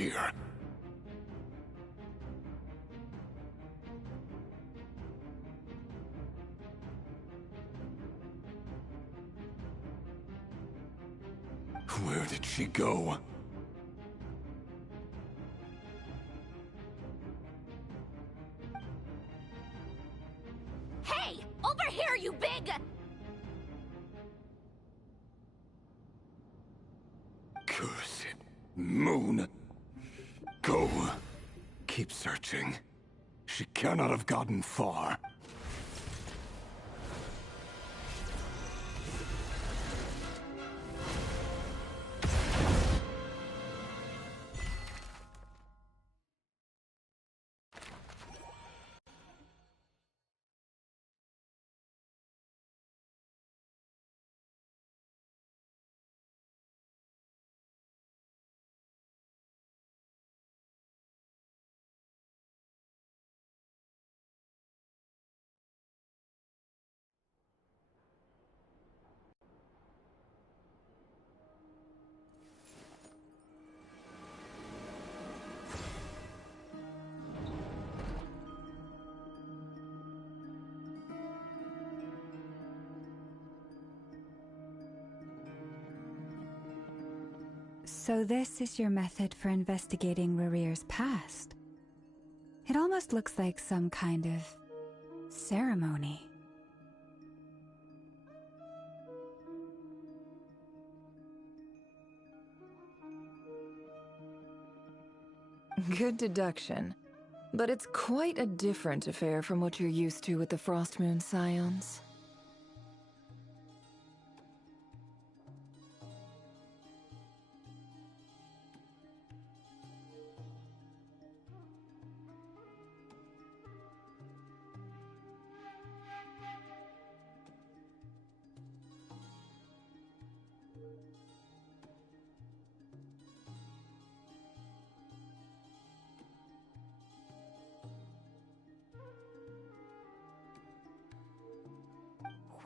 here. Where did she go? Hey! Over here, you big... Cursed moon. Go. Keep searching. She cannot have gotten far. So this is your method for investigating Rarir's past. It almost looks like some kind of ceremony. Good deduction. But it's quite a different affair from what you're used to with the Frostmoon Scions.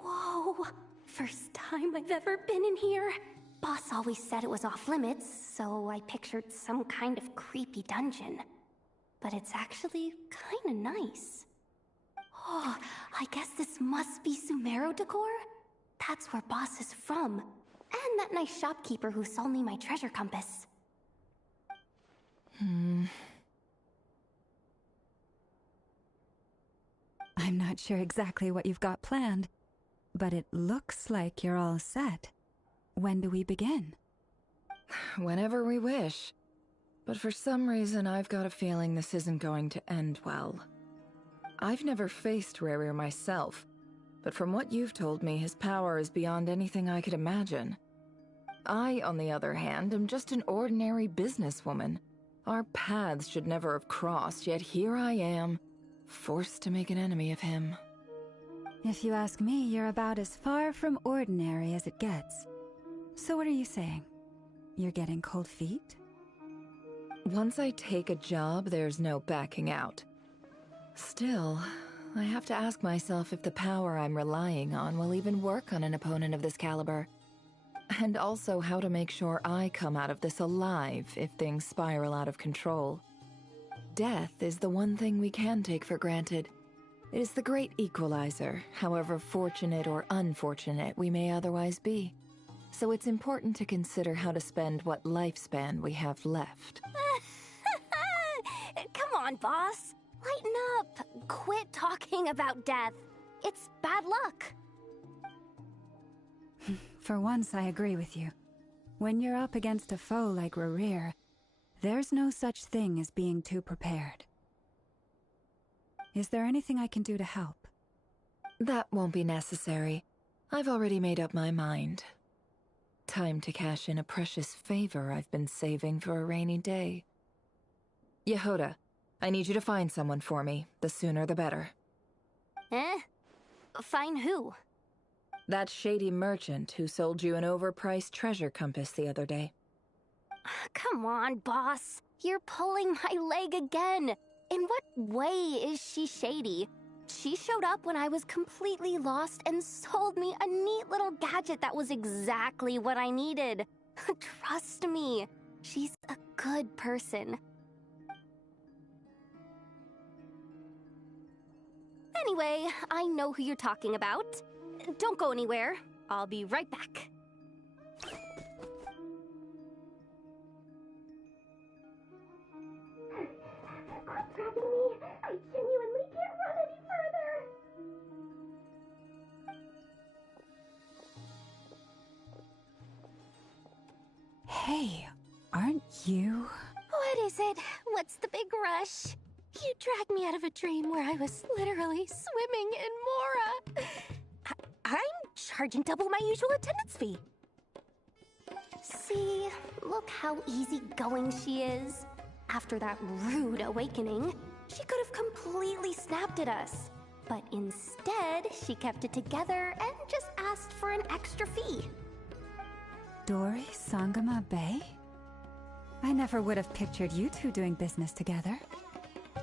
Whoa! First time I've ever been in here. Boss always said it was off limits, so I pictured some kind of creepy dungeon. But it's actually kinda nice. Oh, I guess this must be Sumero decor? That's where Boss is from. And that nice shopkeeper who sold me my treasure compass. I'm not sure exactly what you've got planned, but it looks like you're all set. When do we begin? Whenever we wish. But for some reason, I've got a feeling this isn't going to end well. I've never faced Rarir myself, but from what you've told me, his power is beyond anything I could imagine. I, on the other hand, am just an ordinary businesswoman. Our paths should never have crossed, yet here I am, forced to make an enemy of him. If you ask me, you're about as far from ordinary as it gets. So what are you saying? You're getting cold feet? Once I take a job, there's no backing out. Still, I have to ask myself if the power I'm relying on will even work on an opponent of this caliber. And also how to make sure I come out of this alive if things spiral out of control. Death is the one thing we can take for granted. It is the great equalizer, however fortunate or unfortunate we may otherwise be. So it's important to consider how to spend what lifespan we have left. Come on, boss. Lighten up. Quit talking about death. It's bad luck. For once, I agree with you. When you're up against a foe like Rarir, there's no such thing as being too prepared. Is there anything I can do to help? That won't be necessary. I've already made up my mind. Time to cash in a precious favor I've been saving for a rainy day. Yehoda, I need you to find someone for me. The sooner the better. Find who? That shady merchant who sold you an overpriced treasure compass the other day. Come on, boss. You're pulling my leg again. In what way is she shady? She showed up when I was completely lost and sold me a neat little gadget that was exactly what I needed. Trust me. She's a good person. Anyway, I know who you're talking about. Don't go anywhere. I'll be right back. Quit dragging me! I genuinely can't run any further! Hey, aren't you? What is it? What's the big rush? You dragged me out of a dream where I was literally swimming in Mora. I'm charging double my usual attendance fee. See, look how easygoing she is. After that rude awakening, she could have completely snapped at us. But instead, she kept it together and just asked for an extra fee. Dori Sangama Bay? I never would have pictured you two doing business together.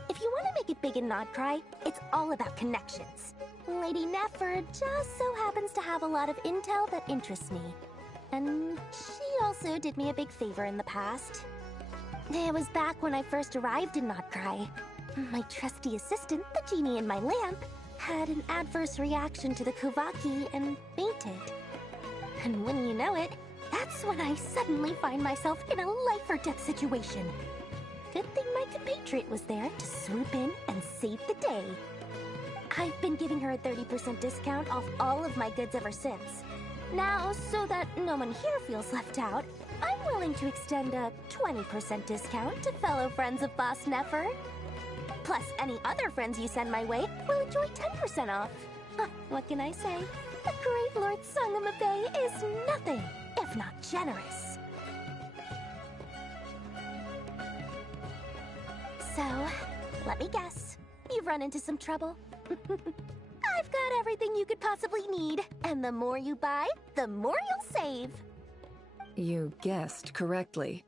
If you want to make it big and not cry, it's all about connections. Lady Nefer just so happens to have a lot of intel that interests me. And she also did me a big favor in the past. It was back when I first arrived in Not Cry. My trusty assistant, the genie in my lamp, had an adverse reaction to the Kuvaki and fainted. And when you know it, that's when I suddenly find myself in a life-or-death situation. Good thing my compatriot was there to swoop in and save the day. I've been giving her a 30% discount off all of my goods ever since. Now, so that no one here feels left out, I'm willing to extend a 20% discount to fellow friends of Boss Nefer. Plus, any other friends you send my way will enjoy 10% off. What can I say? The great Lord Sangama Bay is nothing if not generous. So, let me guess. You've run into some trouble? I've got everything you could possibly need, and the more you buy, the more you'll save. You guessed correctly.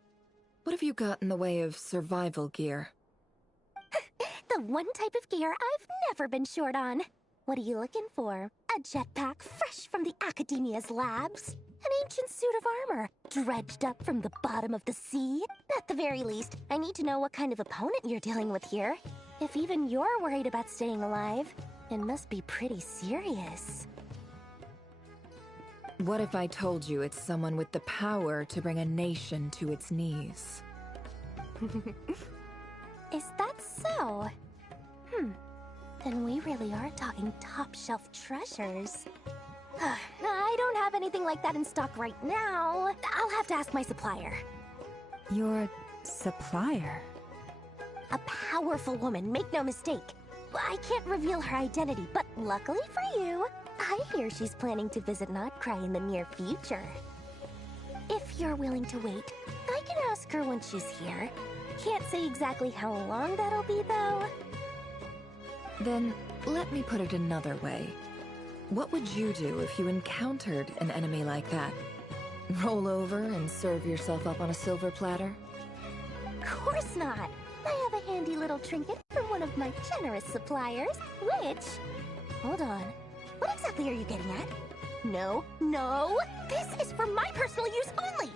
What have you got in the way of survival gear? The one type of gear I've never been short on. What are you looking for? A jetpack fresh from the Academia's labs? An ancient suit of armor, dredged up from the bottom of the sea? At the very least, I need to know what kind of opponent you're dealing with here. If even you're worried about staying alive, it must be pretty serious. What if I told you it's someone with the power to bring a nation to its knees? Is that so? Then we really are talking top-shelf treasures. I don't have anything like that in stock right now. I'll have to ask my supplier. Your supplier? A powerful woman, make no mistake. I can't reveal her identity, but luckily for you, I hear she's planning to visit Not Cry in the near future. If you're willing to wait, I can ask her when she's here. Can't say exactly how long that'll be, though. Then, let me put it another way. What would you do if you encountered an enemy like that? Roll over and serve yourself up on a silver platter? Of course not! I have a handy little trinket from one of my generous suppliers, which... Hold on. What exactly are you getting at? No, no! This is for my personal use only!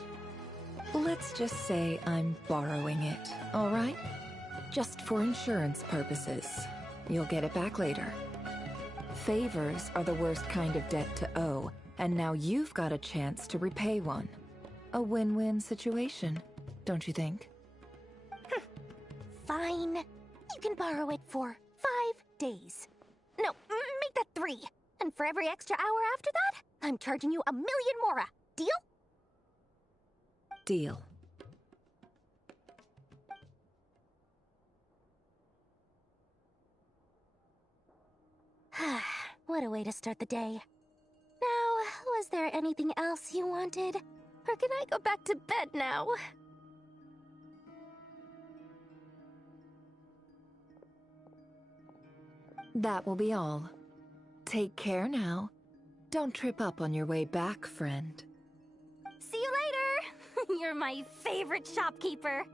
Let's just say I'm borrowing it, all right? Just for insurance purposes. You'll get it back later. Favors are the worst kind of debt to owe, and now you've got a chance to repay one. A win-win situation, don't you think? Fine. You can borrow it for 5 days. No, make that 3. And for every extra hour after that, I'm charging you 1,000,000 mora. Deal? Deal. What a way to start the day. Now, was there anything else you wanted? Or can I go back to bed now? That will be all. Take care now. Don't trip up on your way back, friend. See you later! You're my favorite shopkeeper.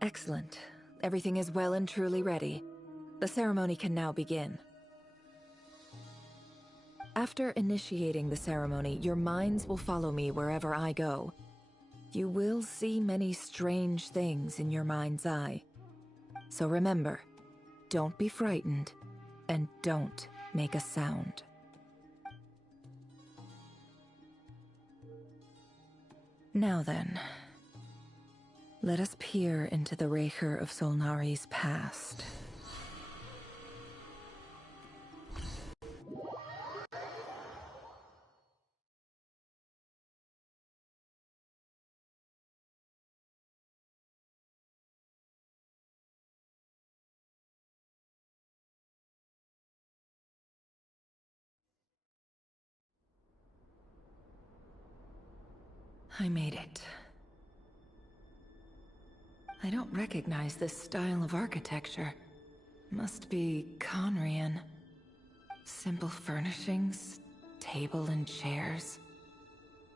Excellent. Everything is well and truly ready. The ceremony can now begin. After initiating the ceremony, your minds will follow me wherever I go. You will see many strange things in your mind's eye. So remember, don't be frightened, and don't make a sound. Now then, let us peer into the Raker of Solnari's past. I made it. I don't recognize this style of architecture. Must be Conrian. Simple furnishings, table and chairs.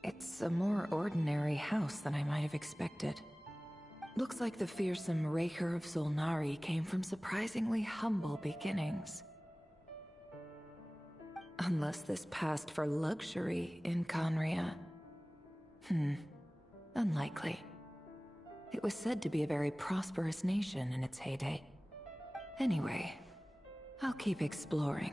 It's a more ordinary house than I might have expected. Looks like the fearsome Raker of Solnari came from surprisingly humble beginnings. Unless this passed for luxury in Conria. Unlikely. It was said to be a very prosperous nation in its heyday. Anyway, I'll keep exploring.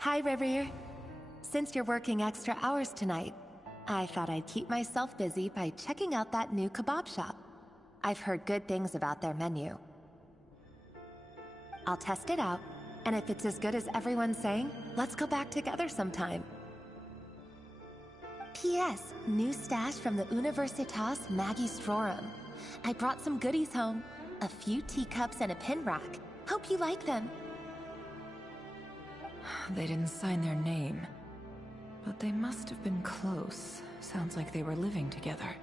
Hi, Rivier. Since you're working extra hours tonight, I thought I'd keep myself busy by checking out that new kebab shop. I've heard good things about their menu. I'll test it out, and if it's as good as everyone's saying, let's go back together sometime. P.S. New stash from the Universitas Magistrorum. I brought some goodies home. A few teacups and a pin rack. Hope you like them. They didn't sign their name, but they must have been close. Sounds like they were living together.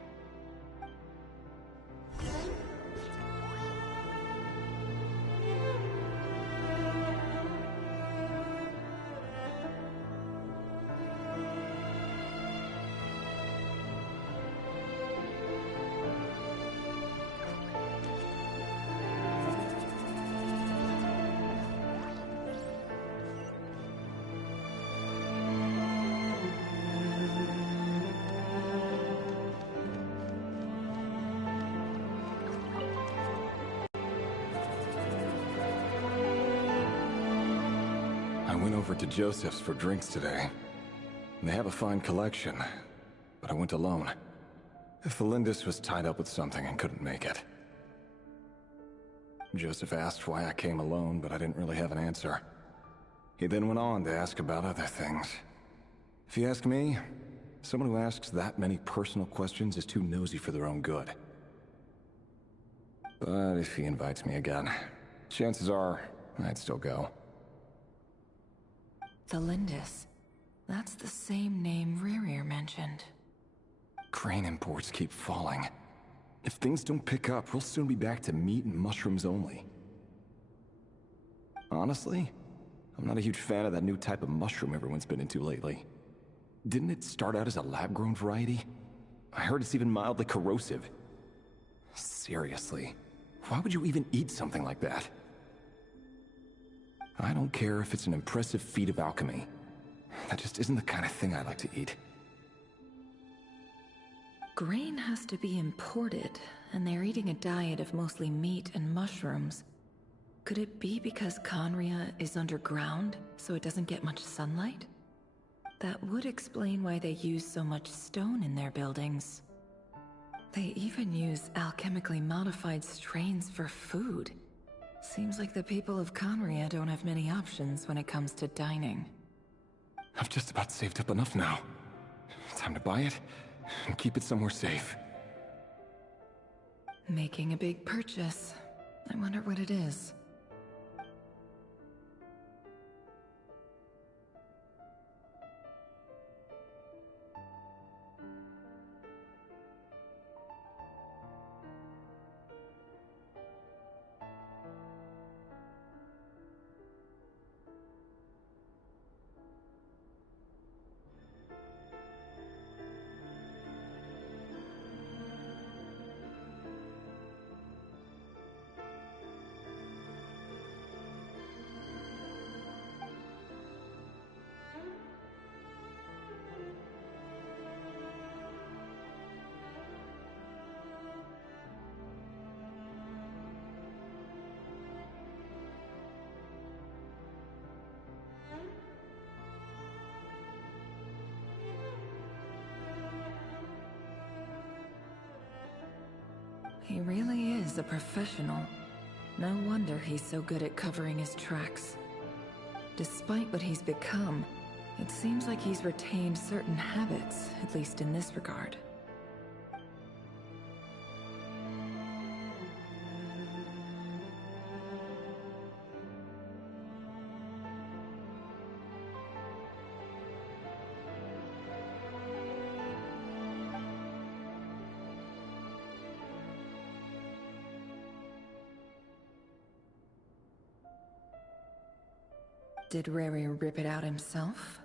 I went over to Joseph's for drinks today. They have a fine collection, but I went alone. Felindis was tied up with something and couldn't make it. Joseph asked why I came alone, but I didn't really have an answer. He then went on to ask about other things. If you ask me, someone who asks that many personal questions is too nosy for their own good. But if he invites me again, chances are I'd still go. Felindis. That's the same name Ririr mentioned. Crane imports keep falling. If things don't pick up, we'll soon be back to meat and mushrooms only. Honestly, I'm not a huge fan of that new type of mushroom everyone's been into lately. Didn't it start out as a lab-grown variety? I heard it's even mildly corrosive. Seriously, why would you even eat something like that? I don't care if it's an impressive feat of alchemy. That just isn't the kind of thing I like to eat. Grain has to be imported, and they're eating a diet of mostly meat and mushrooms. Could it be because Conria is underground, so it doesn't get much sunlight? That would explain why they use so much stone in their buildings. They even use alchemically modified strains for food. Seems like the people of Conria don't have many options when it comes to dining. I've just about saved up enough now. Time to buy it and keep it somewhere safe. Making a big purchase. I wonder what it is. He really is a professional. No wonder he's so good at covering his tracks. Despite what he's become, it seems like he's retained certain habits, at least in this regard. Did Rary rip it out himself?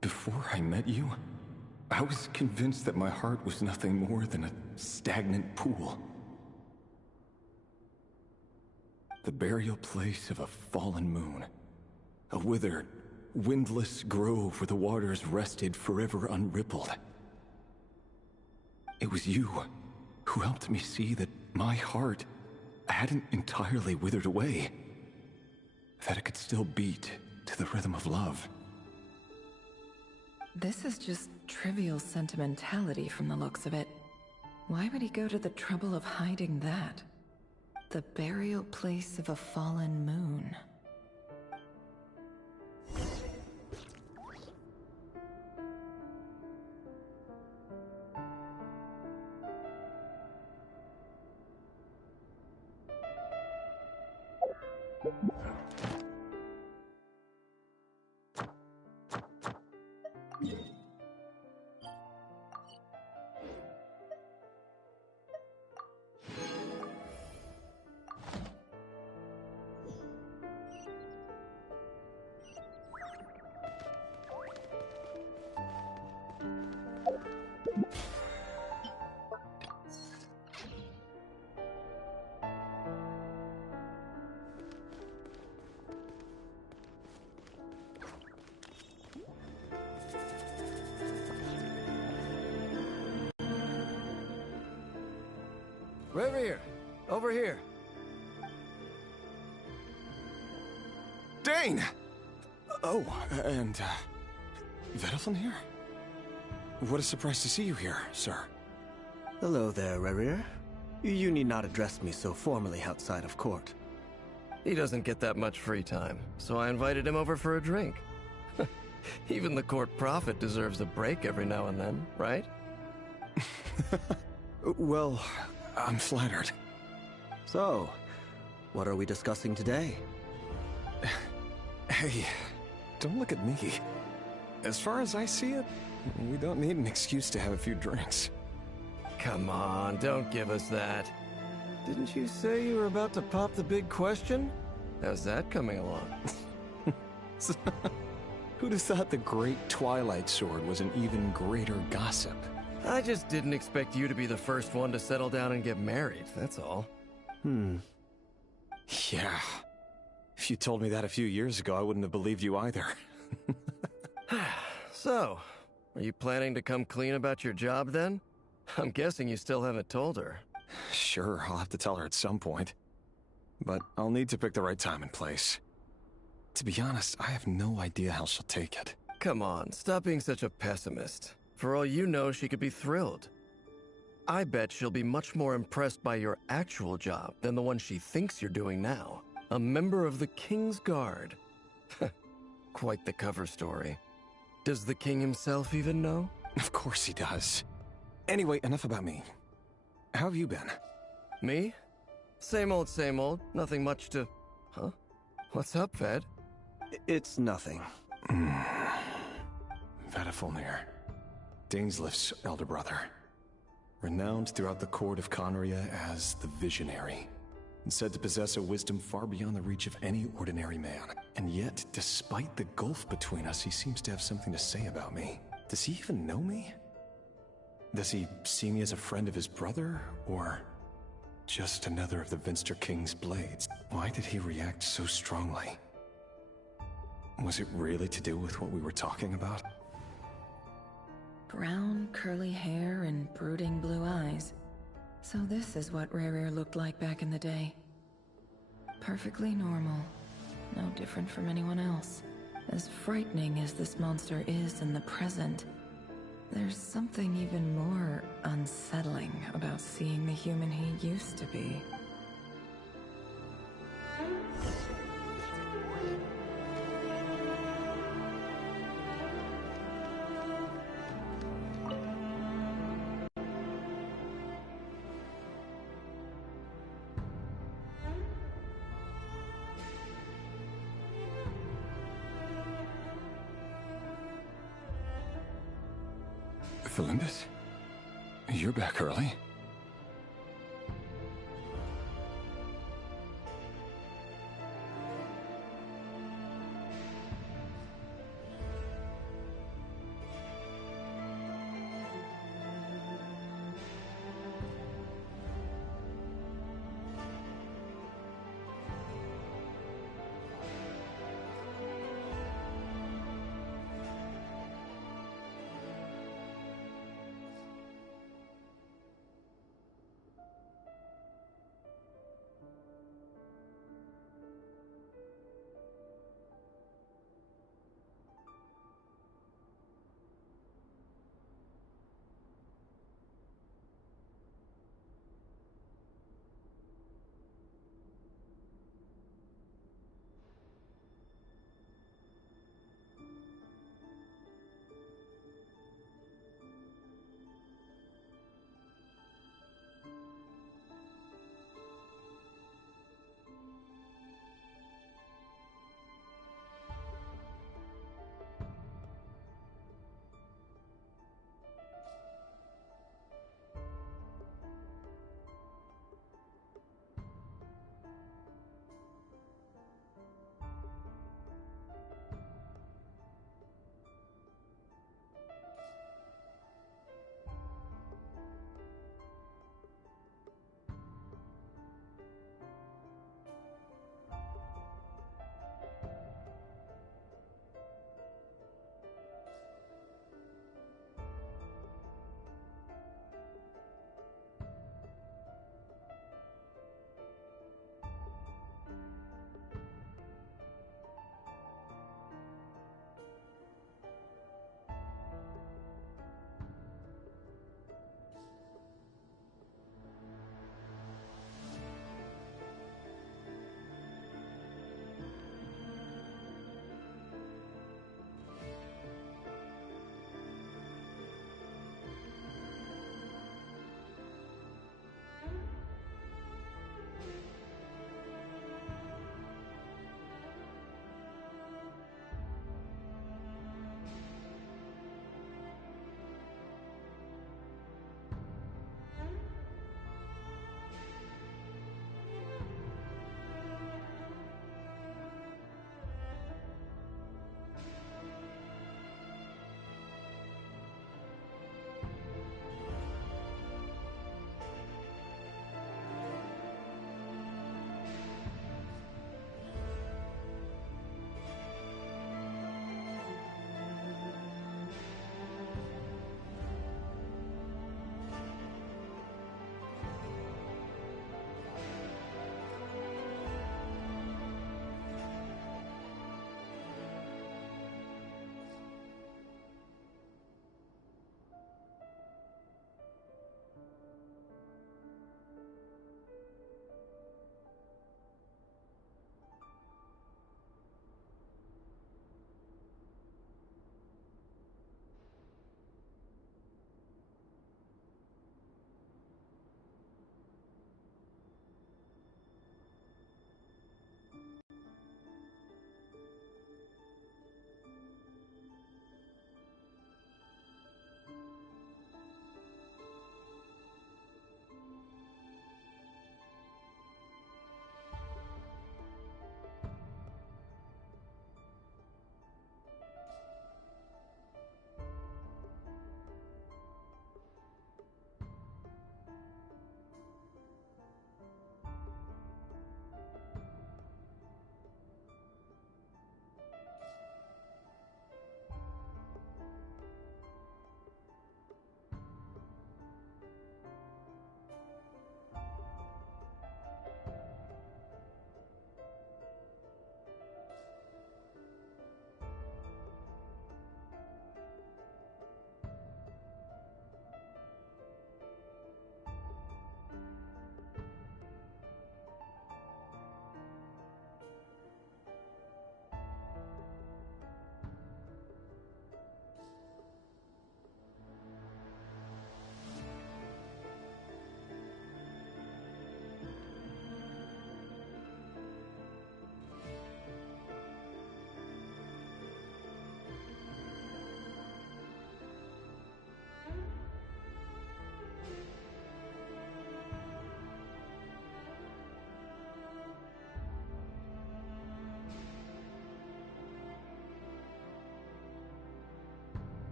Before I met you, I was convinced that my heart was nothing more than a stagnant pool. The burial place of a fallen moon. A withered, windless grove where the waters rested forever unrippled. It was you who helped me see that my heart hadn't entirely withered away. That it could still beat to the rhythm of love. This is just trivial sentimentality from the looks of it. Why would he go to the trouble of hiding that? The burial place of a fallen moon. Revere, over here. Dane! Oh, and, Vedalfin here? What a surprise to see you here, sir. Hello there, Revere. You need not address me so formally outside of court. He doesn't get that much free time, so I invited him over for a drink. Even the court prophet deserves a break every now and then, right? Well, I'm flattered. So, what are we discussing today? Hey, don't look at me. As far as I see it, we don't need an excuse to have a few drinks. Come on, don't give us that. Didn't you say you were about to pop the big question? How's that coming along? Who'd have thought the great Twilight Sword was an even greater gossip? I just didn't expect you to be the first one to settle down and get married, that's all. Yeah. If you told me that a few years ago, I wouldn't have believed you either. So, are you planning to come clean about your job then? I'm guessing you still haven't told her. Sure, I'll have to tell her at some point. But I'll need to pick the right time and place. To be honest, I have no idea how she'll take it. Come on, stop being such a pessimist. For all you know, she could be thrilled. I bet she'll be much more impressed by your actual job than the one she thinks you're doing now. A member of the King's Guard. Quite the cover story. Does the king himself even know? Of course he does. Anyway, enough about me. How have you been? Me? Same old, same old. Nothing much to... Huh? What's up, Ved? It's nothing. Vedalfin, Dainslift's elder brother. Renowned throughout the court of Conria as the Visionary, and said to possess a wisdom far beyond the reach of any ordinary man. And yet, despite the gulf between us, he seems to have something to say about me. Does he even know me? Does he see me as a friend of his brother, or just another of the Vinster King's blades? Why did he react so strongly? Was it really to do with what we were talking about? Brown, curly hair and brooding blue eyes. So this is what Rere looked like back in the day. Perfectly normal. No different from anyone else. As frightening as this monster is in the present, there's something even more unsettling about seeing the human he used to be. Philimbus? You're back early?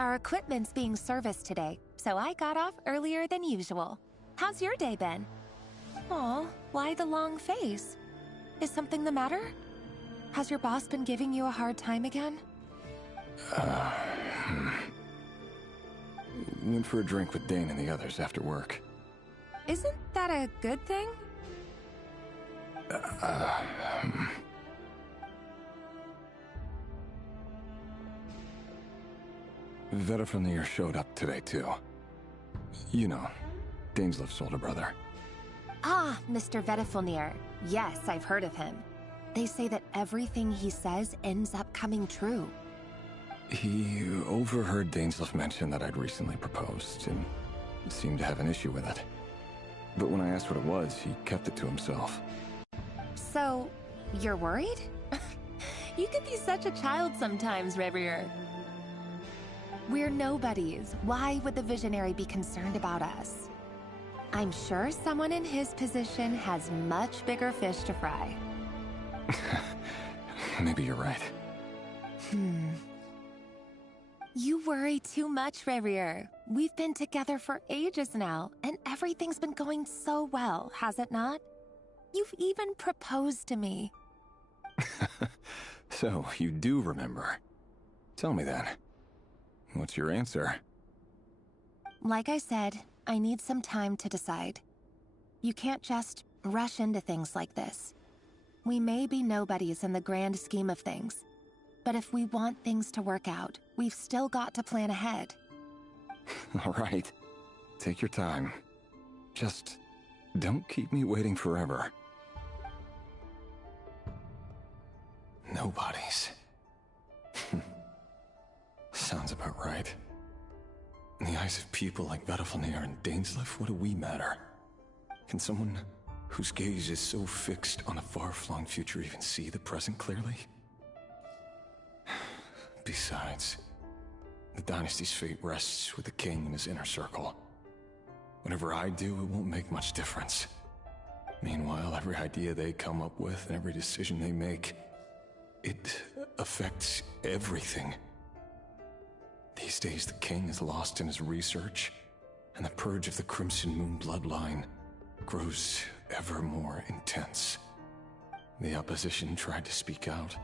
Our equipment's being serviced today, so I got off earlier than usual. How's your day been? Aw, why the long face? Is something the matter? Has your boss been giving you a hard time again? Went for a drink with Dane and the others after work. Isn't that a good thing? Vedifnir showed up today, too. You know, Daneslif's older brother. Ah, Mr. Vedifnir. Yes, I've heard of him. They say that everything he says ends up coming true. He overheard Daneslif mention that I'd recently proposed, and seemed to have an issue with it. But when I asked what it was, he kept it to himself. So, you're worried? You can be such a child sometimes, Revier. We're nobodies. Why would the Visionary be concerned about us? I'm sure someone in his position has much bigger fish to fry. Maybe you're right. You worry too much, Revier. We've been together for ages now, and everything's been going so well, has it not? You've even proposed to me. So, you do remember. Tell me then. What's your answer? Like I said, I need some time to decide. You can't just rush into things like this. We may be nobodies in the grand scheme of things, but if we want things to work out, we've still got to plan ahead. All right. Take your time. Just don't keep me waiting forever. Nobodies. Sounds about right. In the eyes of people like Vedifnir and Daneslif, what do we matter? Can someone whose gaze is so fixed on a far-flung future even see the present clearly? Besides, the dynasty's fate rests with the king and his inner circle. Whatever I do, it won't make much difference. Meanwhile, every idea they come up with and every decision they make, it affects everything. These days, the king is lost in his research, and the purge of the Crimson Moon bloodline grows ever more intense. The opposition tried to speak out,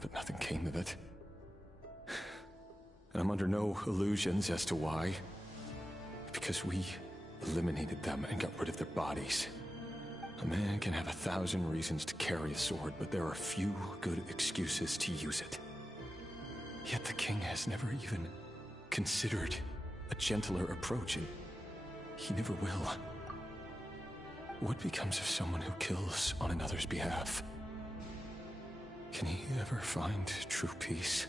but nothing came of it. And I'm under no illusions as to why. Because we eliminated them and got rid of their bodies. A man can have 1,000 reasons to carry a sword, but there are few good excuses to use it. Yet the king has never even considered a gentler approach, and he never will. What becomes of someone who kills on another's behalf? Can he ever find true peace?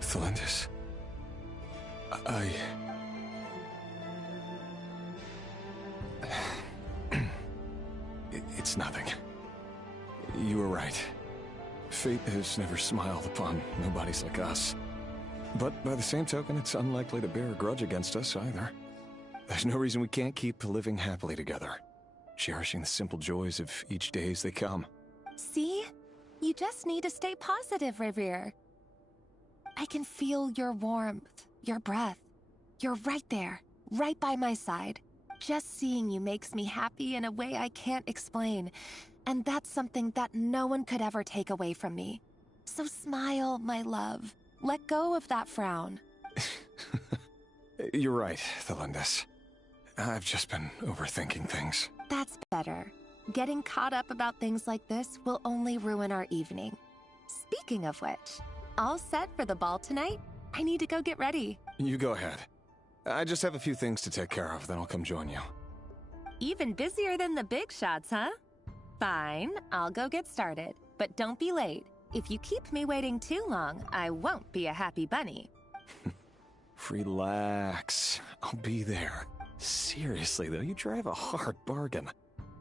Thelindis. It's nothing. You were right. Fate has never smiled upon nobodies like us. But by the same token, it's unlikely to bear a grudge against us either. There's no reason we can't keep living happily together, cherishing the simple joys of each day as they come. See? You just need to stay positive, Revier. I can feel your warmth, your breath. You're right there, right by my side. Just seeing you makes me happy in a way I can't explain. And that's something that no one could ever take away from me. So smile, my love. Let go of that frown. You're right, Thelindis. I've just been overthinking things. That's better. Getting caught up about things like this will only ruin our evening. Speaking of which, all set for the ball tonight? I need to go get ready. You go ahead. I just have a few things to take care of, then I'll come join you. Even busier than the big shots, huh? Fine, I'll go get started. But don't be late. If you keep me waiting too long, I won't be a happy bunny. Relax. I'll be there. Seriously, though, you drive a hard bargain.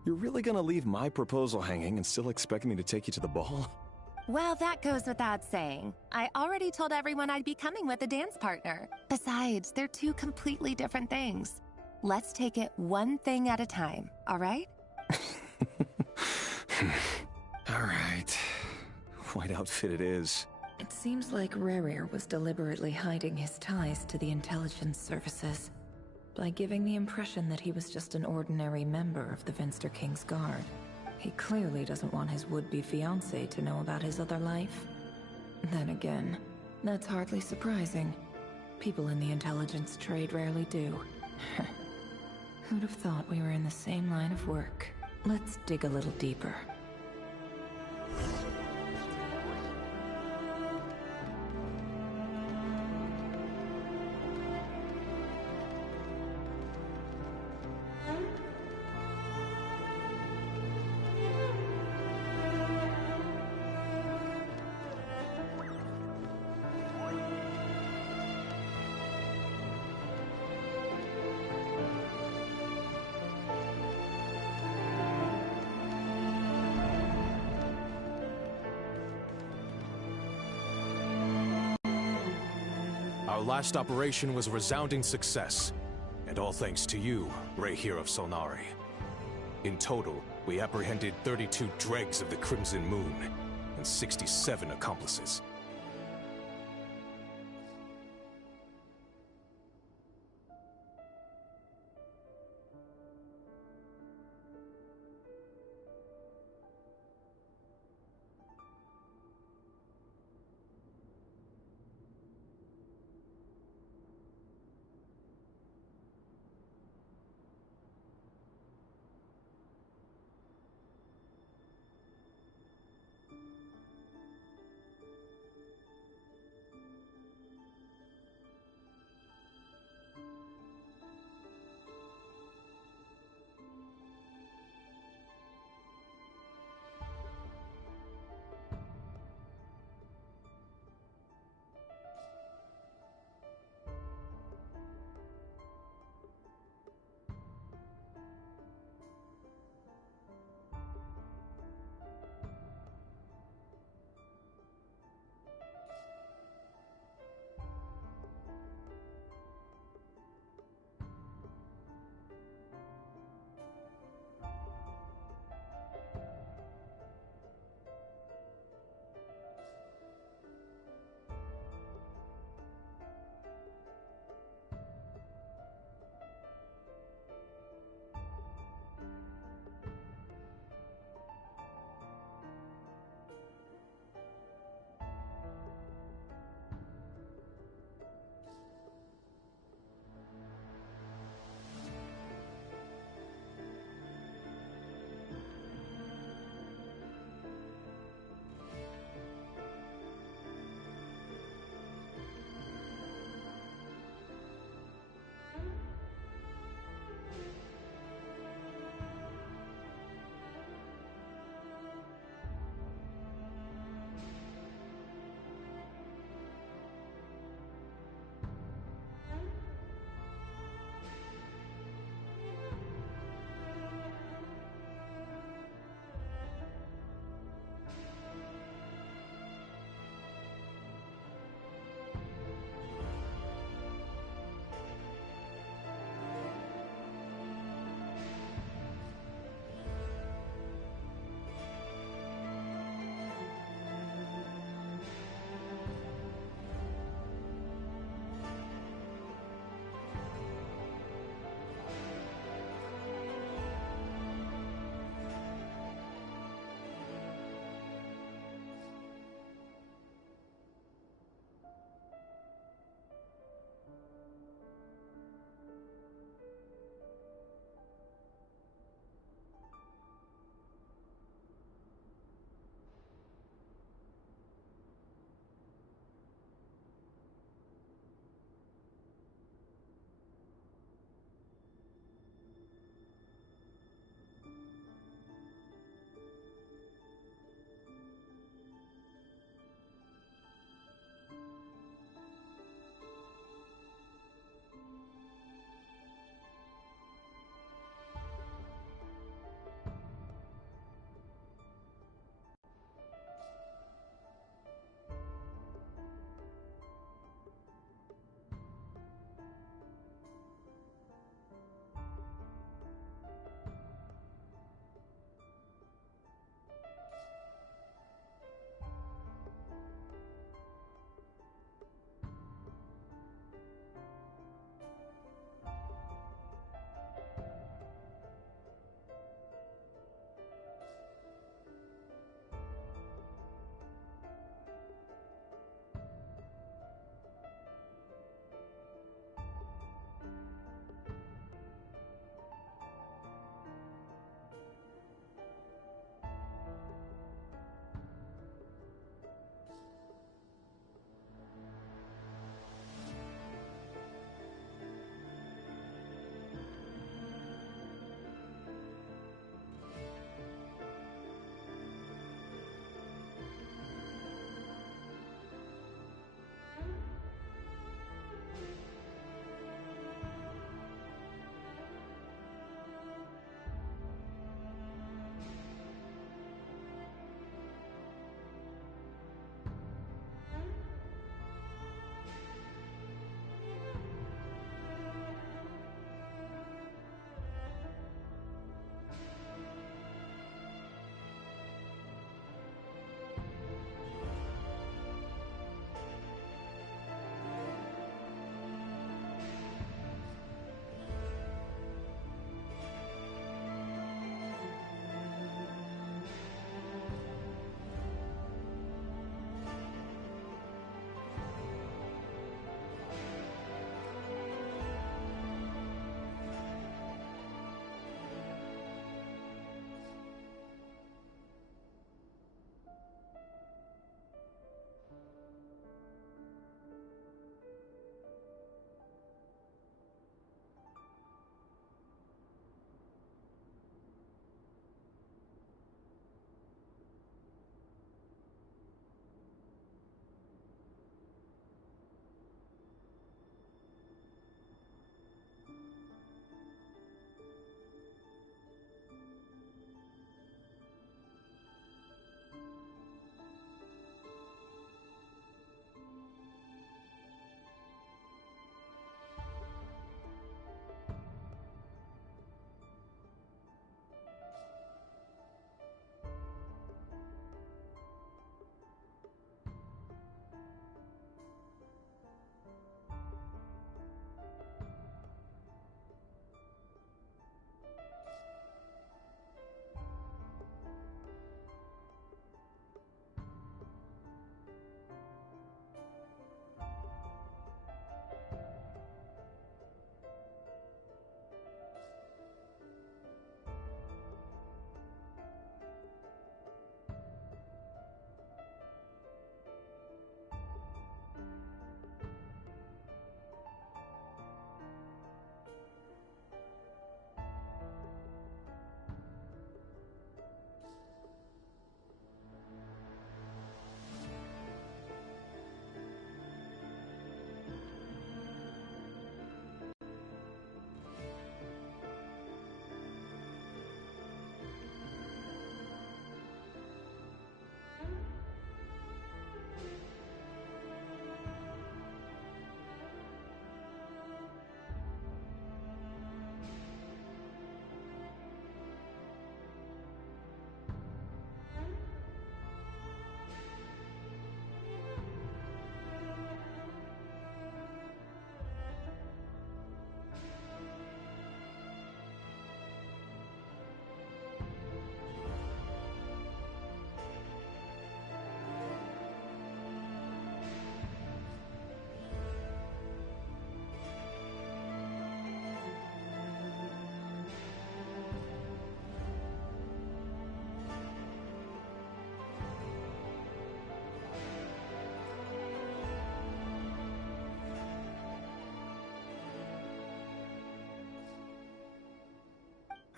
You're really gonna leave my proposal hanging and still expect me to take you to the ball? Well, that goes without saying. I already told everyone I'd be coming with a dance partner. Besides, they're two completely different things. Let's take it one thing at a time, all right? All right. White outfit it is. It seems like Rerir was deliberately hiding his ties to the intelligence services by giving the impression that he was just an ordinary member of the Finster King's Guard. He clearly doesn't want his would-be fiancée to know about his other life. Then again, that's hardly surprising. People in the intelligence trade rarely do. Who'd have thought we were in the same line of work? Let's dig a little deeper. Our last operation was a resounding success, and all thanks to you, Ray here of Solnari. In total, we apprehended 32 dregs of the Crimson Moon, and 67 accomplices.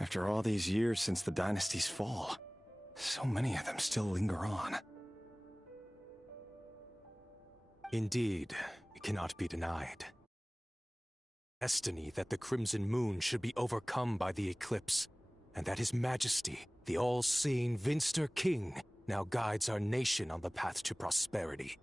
After all these years since the dynasty's fall, so many of them still linger on. Indeed, it cannot be denied. Destiny that the Crimson Moon should be overcome by the eclipse, and that His Majesty, the all-seeing Vinster King, now guides our nation on the path to prosperity.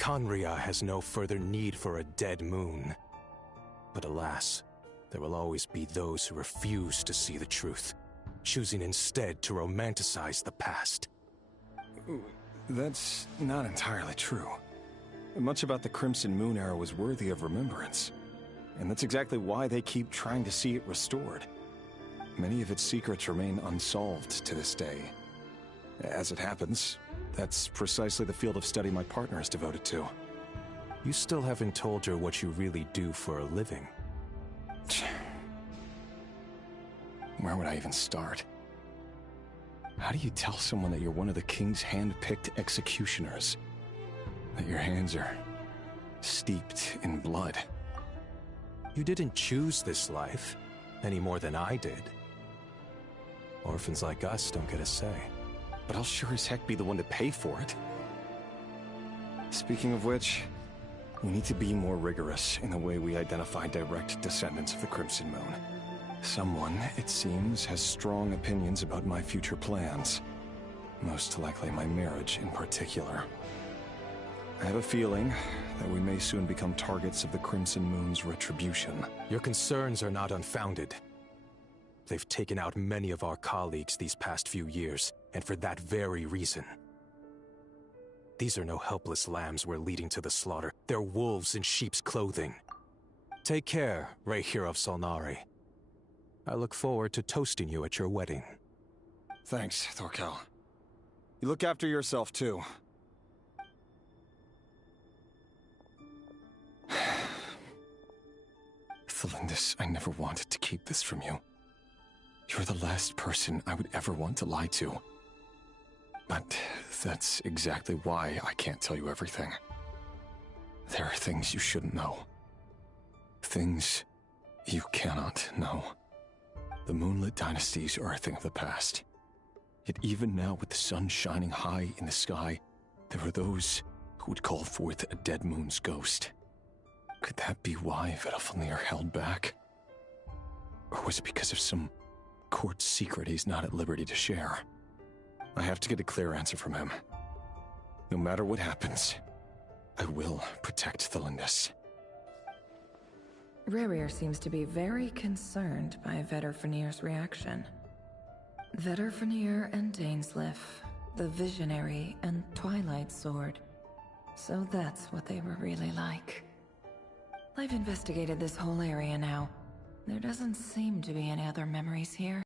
Conria has no further need for a dead moon. But alas, there will always be those who refuse to see the truth, choosing instead to romanticize the past. That's not entirely true. Much about the Crimson Moon era was worthy of remembrance. And that's exactly why they keep trying to see it restored. Many of its secrets remain unsolved to this day. As it happens, that's precisely the field of study my partner is devoted to. You still haven't told her what you really do for a living. Where would I even start? How do you tell someone that you're one of the king's hand-picked executioners? That your hands are steeped in blood? You didn't choose this life, any more than I did. Orphans like us don't get a say. But I'll sure as heck be the one to pay for it. Speaking of which, we need to be more rigorous in the way we identify direct descendants of the Crimson Moon. Someone, it seems, has strong opinions about my future plans. Most likely my marriage in particular. I have a feeling that we may soon become targets of the Crimson Moon's retribution. Your concerns are not unfounded. They've taken out many of our colleagues these past few years, and for that very reason. These are no helpless lambs we're leading to the slaughter. They're wolves in sheep's clothing. Take care, Rehir of Solnari. I look forward to toasting you at your wedding. Thanks, Thorkel. You look after yourself, too. Thelindis, I never wanted to keep this from you. You're the last person I would ever want to lie to. But that's exactly why I can't tell you everything. There are things you shouldn't know. Things you cannot know. The moonlit dynasties are a thing of the past. Yet even now, with the sun shining high in the sky, there are those who would call forth a dead moon's ghost. Could that be why Vedalfnir held back? Or was it because of some court secret he's not at liberty to share? I have to get a clear answer from him. No matter what happens, I will protect Thelindis. Rehir seems to be very concerned by Vedalfnir's reaction. Vedalfnir and Dainsleif, the Visionary and Twilight Sword. So that's what they were really like. I've investigated this whole area now. There doesn't seem to be any other memories here.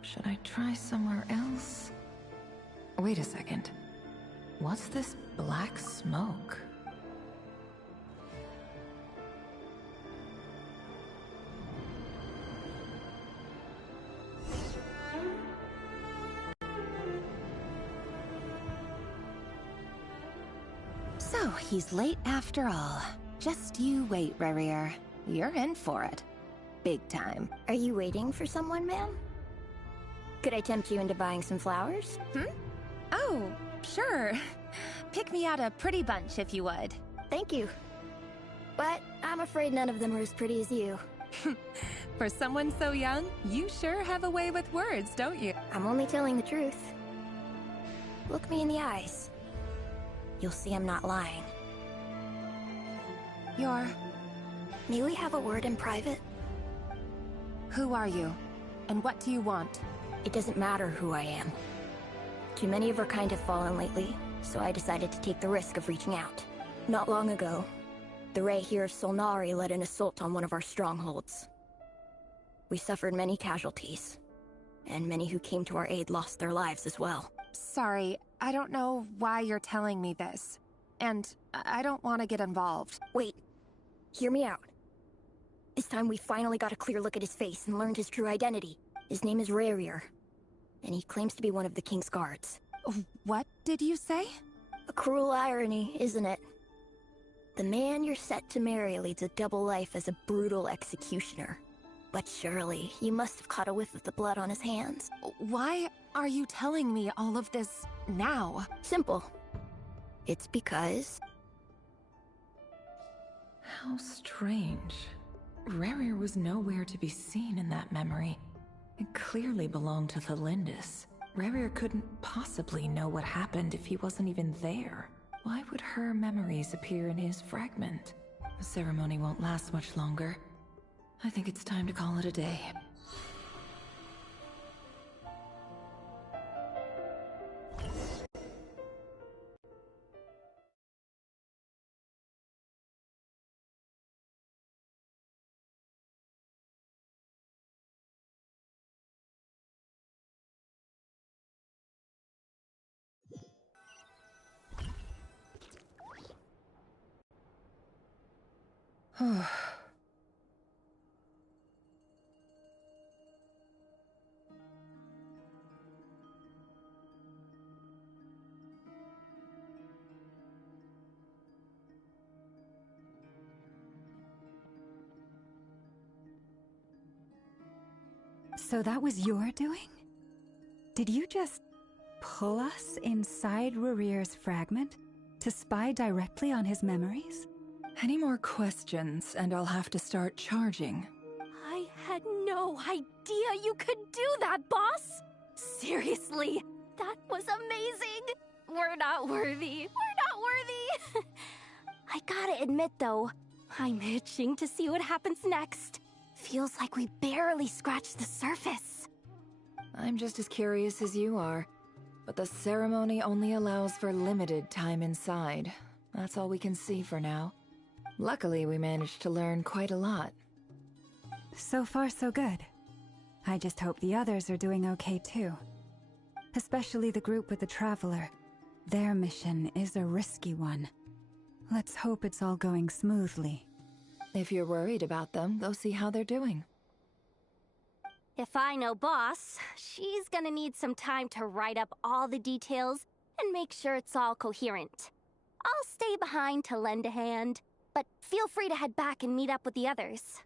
Should I try somewhere else? Wait a second. What's this black smoke? So, he's late after all. Just you wait, Rehir. You're in for it. Big time. Are you waiting for someone, ma'am? Could I tempt you into buying some flowers? Oh, sure. Pick me out a pretty bunch if you would. Thank you. But I'm afraid none of them are as pretty as you. For someone so young, you sure have a way with words, don't you? I'm only telling the truth. Look me in the eyes. You'll see I'm not lying. May we have a word in private? Who are you? And what do you want? It doesn't matter who I am. Too many of our kind have fallen lately, so I decided to take the risk of reaching out. Not long ago, the Rehir of Solnari led an assault on one of our strongholds. We suffered many casualties, and many who came to our aid lost their lives as well. Sorry, I don't know why you're telling me this. And I don't want to get involved. Wait. Hear me out. This time we finally got a clear look at his face and learned his true identity. His name is Rehir, and he claims to be one of the King's guards. What did you say? A cruel irony, isn't it? The man you're set to marry leads a double life as a brutal executioner. But surely, you must have caught a whiff of the blood on his hands. Why are you telling me all of this now? Simple. It's because... How strange. Rehir was nowhere to be seen in that memory. It clearly belonged to Thelindis. Rehir couldn't possibly know what happened if he wasn't even there. Why would her memories appear in his fragment? The ceremony won't last much longer. I think it's time to call it a day. So that was your doing? Did you just pull us inside Rerear's fragment to spy directly on his memories? Any more questions, and I'll have to start charging. I had no idea you could do that, boss! Seriously, that was amazing! We're not worthy. We're not worthy! I gotta admit, though, I'm itching to see what happens next. Feels like we barely scratched the surface. I'm just as curious as you are, but the ceremony only allows for limited time inside. That's all we can see for now. Luckily, we managed to learn quite a lot. So far, so good. I just hope the others are doing okay too. Especially the group with the Traveler. Their mission is a risky one. Let's hope it's all going smoothly. If you're worried about them, go see how they're doing. If I know boss, she's gonna need some time to write up all the details and make sure it's all coherent. I'll stay behind to lend a hand, but feel free to head back and meet up with the others.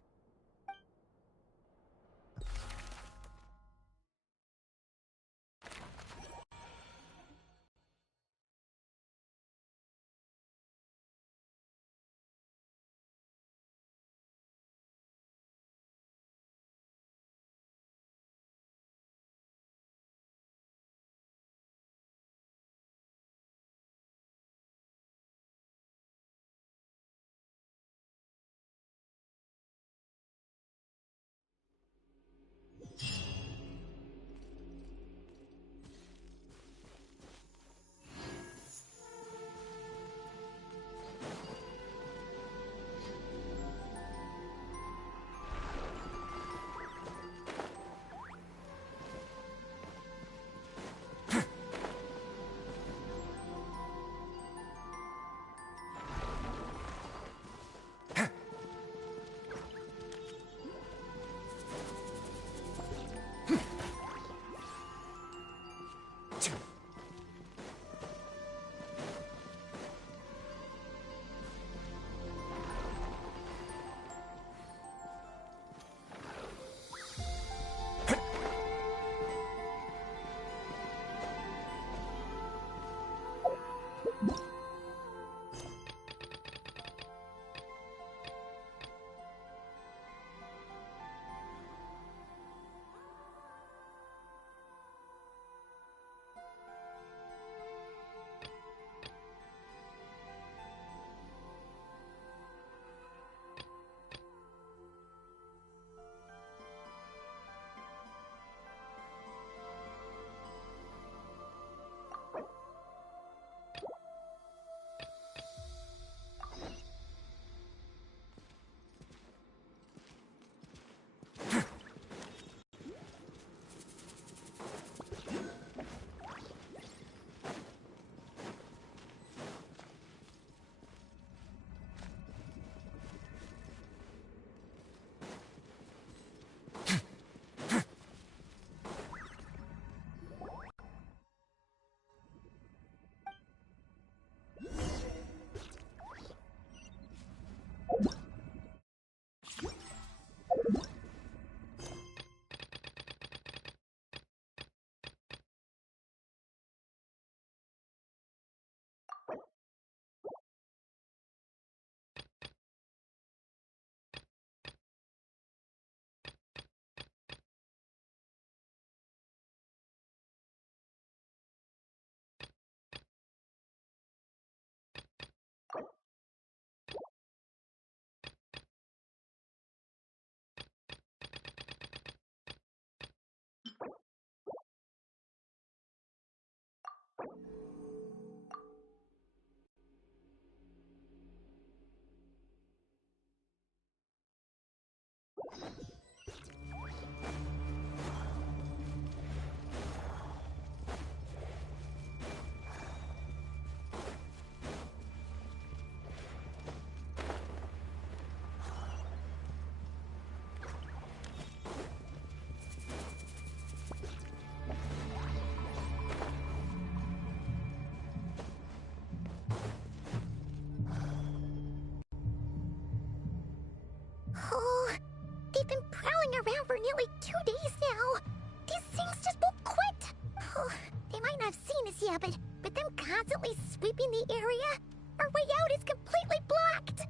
They've been prowling around for nearly 2 days now. These things just won't quit. Oh, they might not have seen us yet, but them constantly sweeping the area, our way out is completely blocked.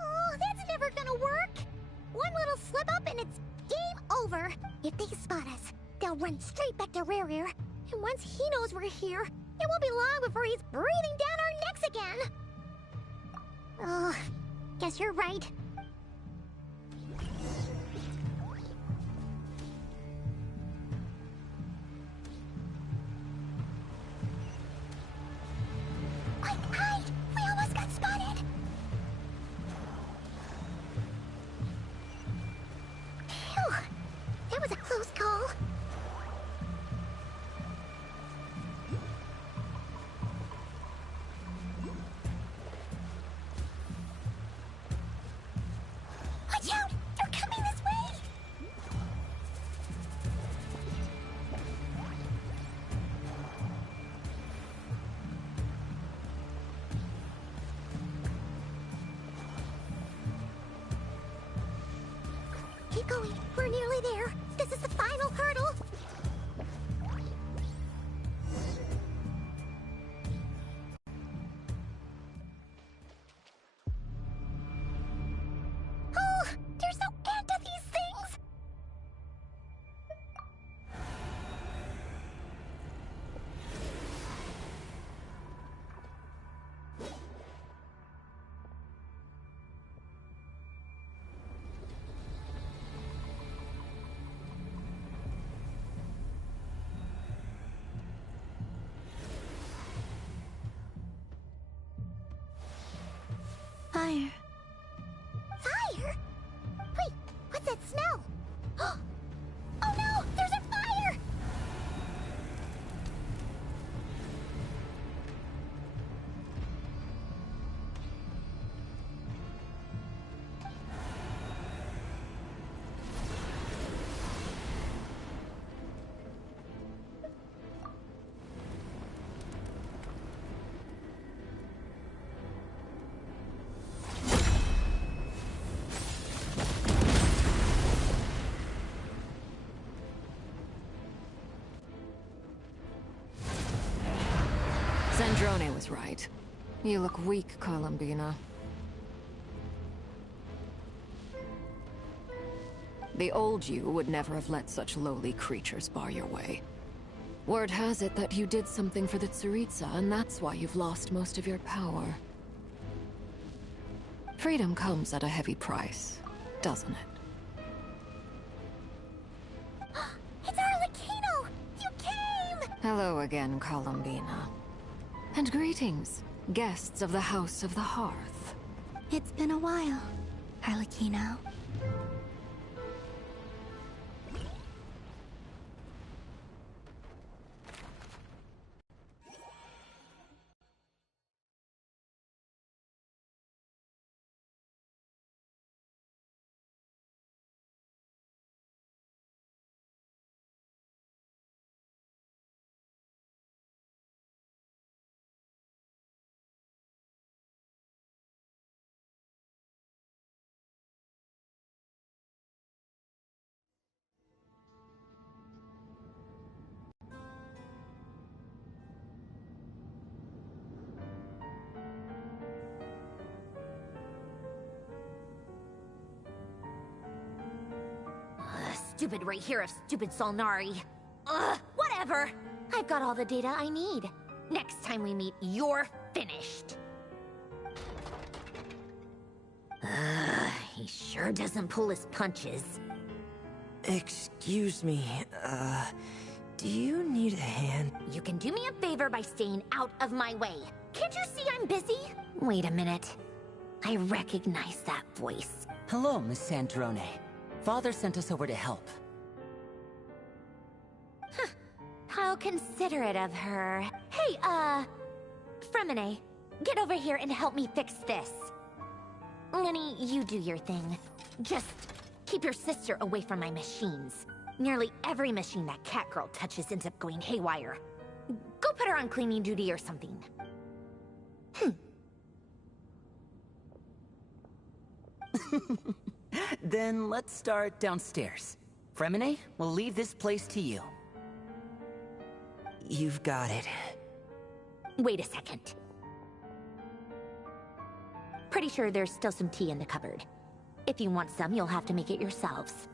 Oh, that's never gonna work. One little slip up and it's game over. If they spot us, they'll run straight back to Rare. And once he knows we're here, it won't be long before he's breathing down our necks again. Oh, guess you're right. Quick, hide! We almost got spotted! Phew! That was a close call. Watch out! They're coming this way! Keep going. We're nearly there. This is the final hurdle. Oh, they're so into these things. Fire. Fire? Wait, what's that smell? Oh no! There's a fire! Zandrone was right. You look weak, Columbina. The old you would never have let such lowly creatures bar your way. Word has it that you did something for the Tsaritsa, and that's why you've lost most of your power. Freedom comes at a heavy price, doesn't it? It's Arlecchino! You came! Hello again, Columbina. And greetings, guests of the House of the Hearth. It's been a while, Arlecchino. Stupid right here of stupid Solnari. Ugh, whatever. I've got all the data I need. Next time we meet, you're finished. He sure doesn't pull his punches. Excuse me, do you need a hand? You can do me a favor by staying out of my way. Can't you see I'm busy? Wait a minute. I recognize that voice. Hello, Miss Sandrone. Father sent us over to help. Huh. How considerate of her. Hey, Fremine, get over here and help me fix this. Lenny, you do your thing. Just keep your sister away from my machines. Nearly every machine that cat girl touches ends up going haywire. Go put her on cleaning duty or something. Then let's start downstairs. Fremine, we'll leave this place to you. You've got it. Wait a second. Pretty sure there's still some tea in the cupboard. If you want some, you'll have to make it yourselves.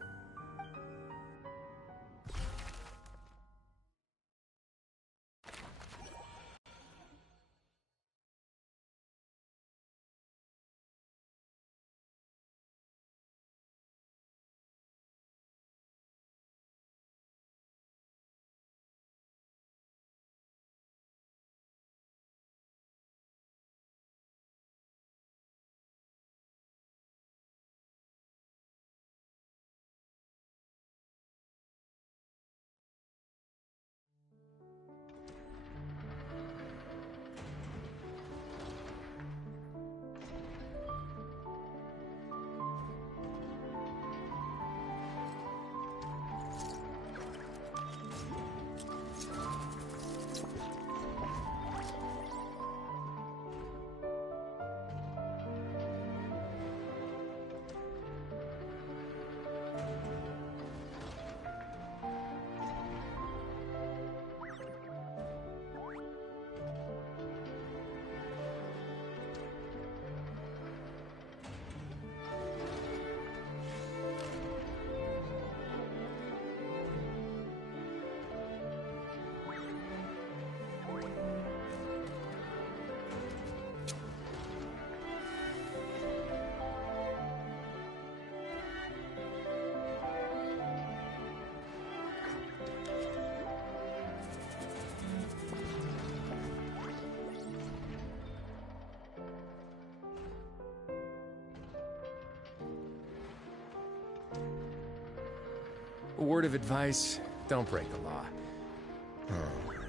A word of advice, don't break the law.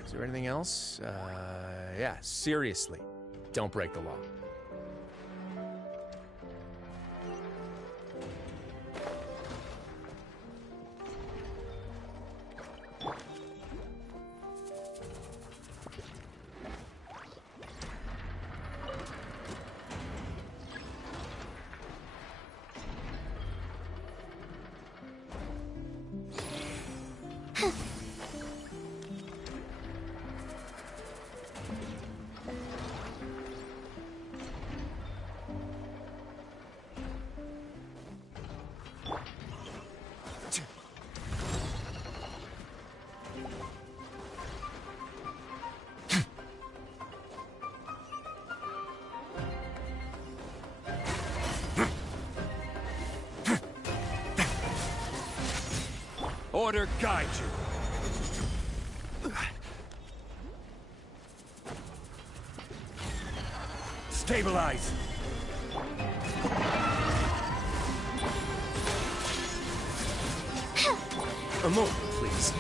Is there anything else? Yeah, seriously, don't break the law. Order guide you. Stabilize. A moment, please.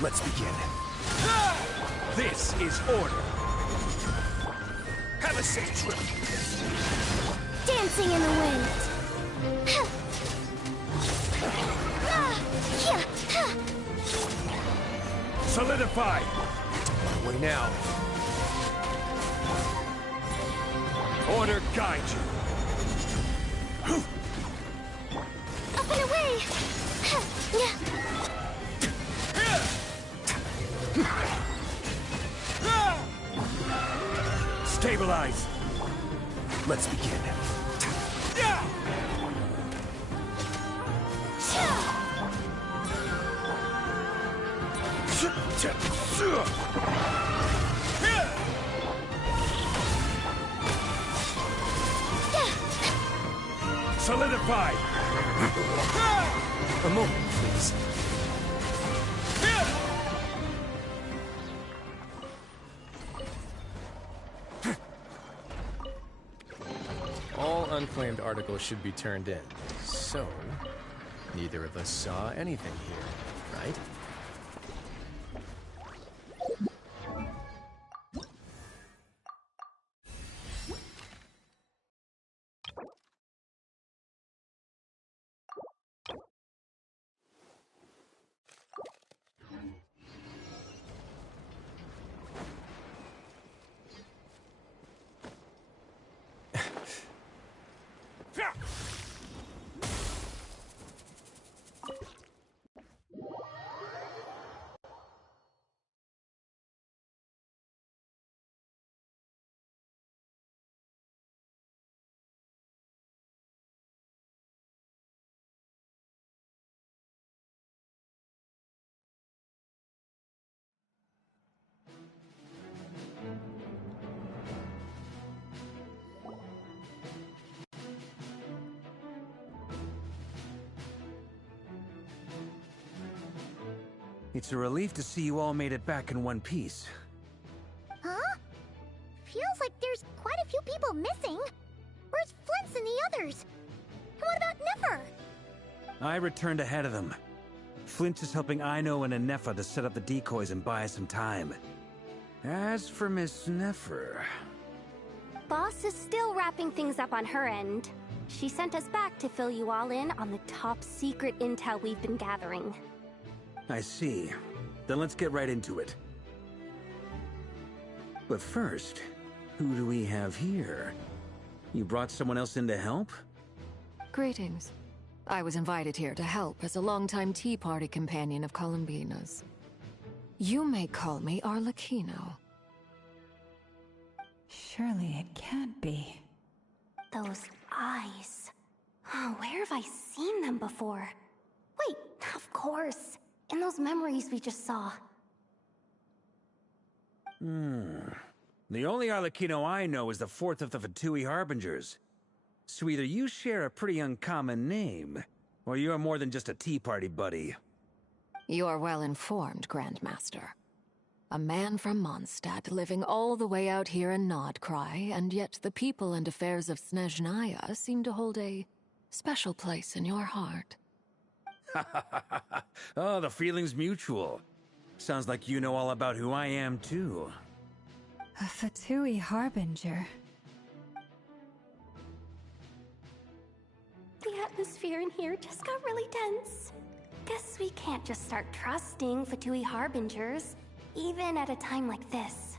Let's begin. This is order. Have a safe trip. Dancing in the wind. Solidify. Way now. Order guide you. Up and away. Stabilize. Let's begin. Solidify. A moment, please. All unclaimed articles should be turned in. So, neither of us saw anything here, right? It's a relief to see you all made it back in one piece. Huh? Feels like there's quite a few people missing. Where's Flint's and the others? And what about Nefer? I returned ahead of them. Flint is helping Aino and Anefa to set up the decoys and buy us some time. As for Miss Nefer... Boss is still wrapping things up on her end. She sent us back to fill you all in on the top secret intel we've been gathering. I see. Then let's get right into it. But first, who do we have here? You brought someone else in to help? Greetings. I was invited here to help as a longtime Tea Party companion of Columbina's. You may call me Arlecchino. Surely it can't be. Those eyes. Oh, where have I seen them before? Wait, of course. In those memories we just saw. The only Arlecchino I know is the fourth of the Fatui Harbingers. So either you share a pretty uncommon name, or you're more than just a Tea Party buddy. You're well informed, Grandmaster. A man from Mondstadt living all the way out here in Nodcry, and yet the people and affairs of Snezhnaya seem to hold a special place in your heart. Oh, the feeling's mutual. Sounds like you know all about who I am, too. A Fatui Harbinger. The atmosphere in here just got really tense. Guess we can't just start trusting Fatui Harbingers, even at a time like this.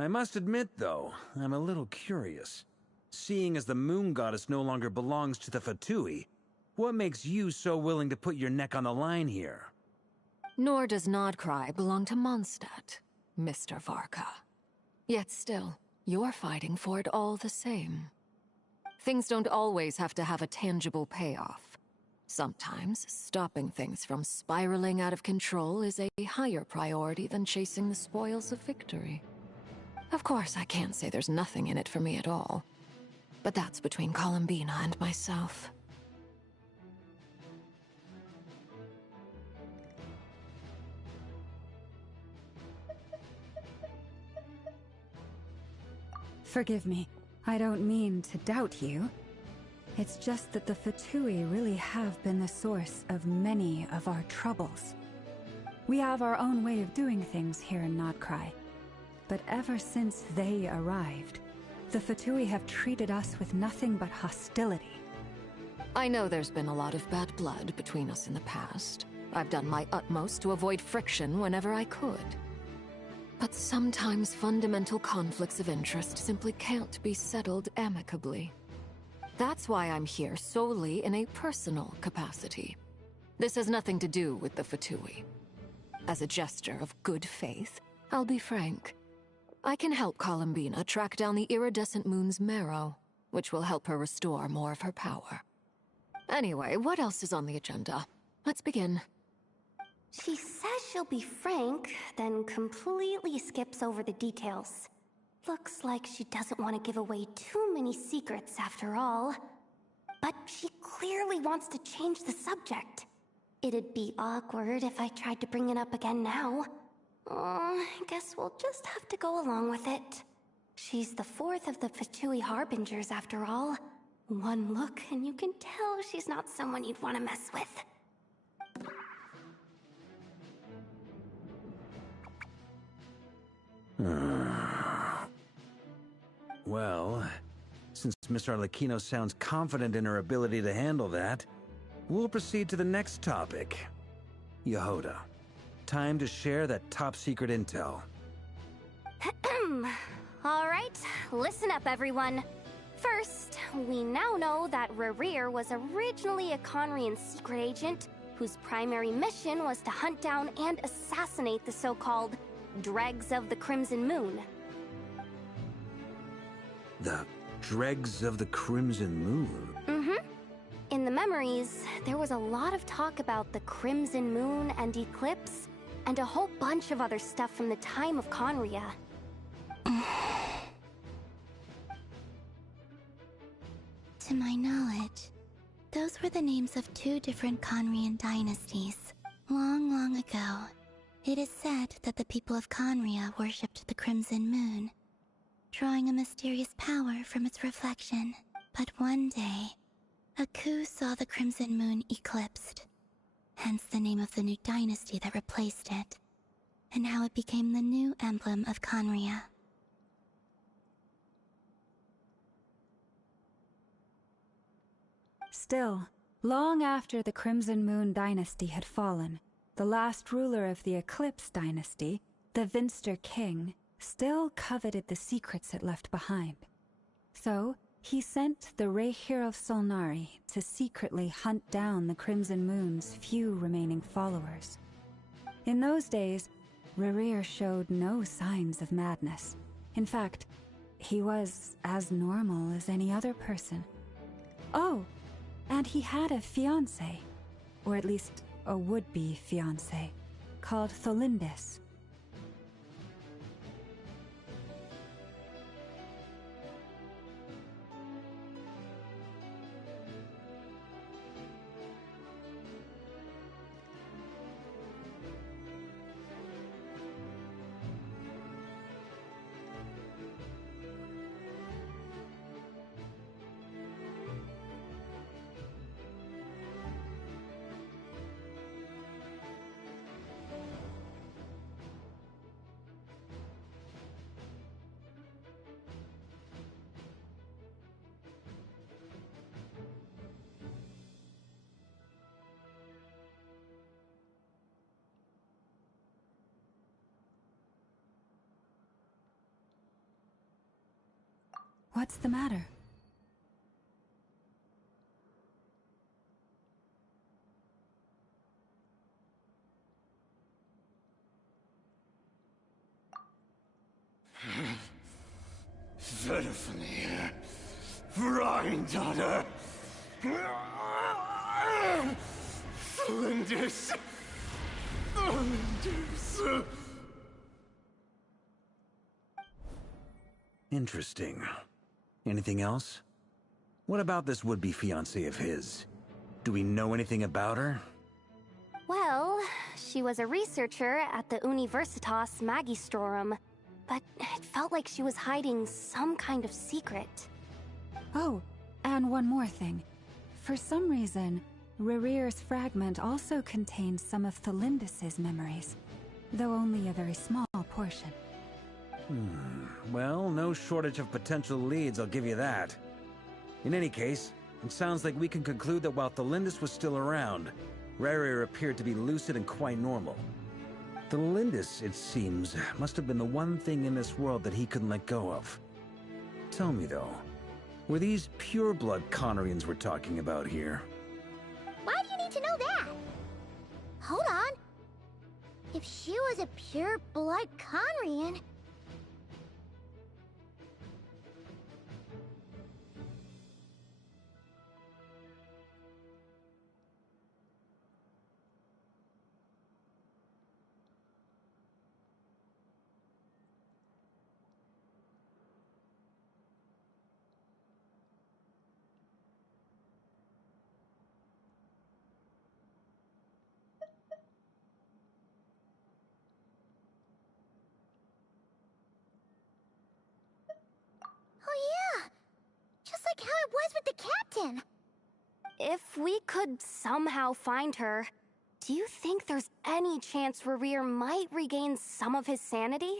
I must admit, though, I'm a little curious. Seeing as the moon goddess no longer belongs to the Fatui, what makes you so willing to put your neck on the line here? Nor does Nodcry belong to Mondstadt, Mr. Varka. Yet still, you're fighting for it all the same. Things don't always have to have a tangible payoff. Sometimes, stopping things from spiraling out of control is a higher priority than chasing the spoils of victory. Of course, I can't say there's nothing in it for me at all. But that's between Columbina and myself. Forgive me. I don't mean to doubt you. It's just that the Fatui really have been the source of many of our troubles. We have our own way of doing things here in Nodcry. But ever since they arrived, the Fatui have treated us with nothing but hostility. I know there's been a lot of bad blood between us in the past. I've done my utmost to avoid friction whenever I could. But sometimes fundamental conflicts of interest simply can't be settled amicably. That's why I'm here solely in a personal capacity. This has nothing to do with the Fatui. As a gesture of good faith, I'll be frank. I can help Columbina track down the iridescent moon's marrow, which will help her restore more of her power. Anyway, what else is on the agenda? Let's begin. She says she'll be frank, then completely skips over the details. Looks like she doesn't want to give away too many secrets after all. But she clearly wants to change the subject. It'd be awkward if I tried to bring it up again now. I guess we'll just have to go along with it. She's the fourth of the Fatui Harbingers after all. One look and you can tell she's not someone you'd want to mess with. Well, since Miss Arlecchino sounds confident in her ability to handle that, we'll proceed to the next topic. Yehoda, time to share that top-secret intel. Alright, listen up everyone. First, we now know that Rerir was originally a Conrian secret agent whose primary mission was to hunt down and assassinate the so-called Dregs of the Crimson Moon. The Dregs of the Crimson Moon? In the memories, there was a lot of talk about the Crimson Moon and Eclipse, and a whole bunch of other stuff from the time of Conria. To my knowledge, those were the names of two different Conrian dynasties. Long, long ago, it is said that the people of Conria worshipped the Crimson Moon, drawing a mysterious power from its reflection. But one day, a coup saw the Crimson Moon eclipsed, hence the name of the new dynasty that replaced it, and how it became the new emblem of Conria. Still, long after the Crimson Moon dynasty had fallen, the last ruler of the Eclipse dynasty, the Vinster King, still coveted the secrets it left behind. So, he sent the Rehir of Solnari to secretly hunt down the Crimson Moon's few remaining followers. In those days, Rerir showed no signs of madness. In fact, he was as normal as any other person. Oh, and he had a fiancé, or at least a would-be fiancé, called Tholindis. What's the matter? Verifany, Granddaughter, Flinders, Flinders. Interesting. Anything else? What about this would-be fiancée of his? Do we know anything about her? Well, she was a researcher at the Universitas Magistrorum, but it felt like she was hiding some kind of secret. Oh, and one more thing. For some reason, Rerear's fragment also contains some of Thelindis' memories, though only a very small portion. Well, no shortage of potential leads, I'll give you that. In any case, it sounds like we can conclude that while Thelindis was still around, Rerear appeared to be lucid and quite normal. Thelindis, it seems, must have been the one thing in this world that he couldn't let go of. Tell me, though, were these pure-blood Conorians we're talking about here? Why do you need to know that? Hold on. If she was a pure-blood Conorian... Like how it was with the captain. If we could somehow find her, do you think there's any chance Rerear might regain some of his sanity?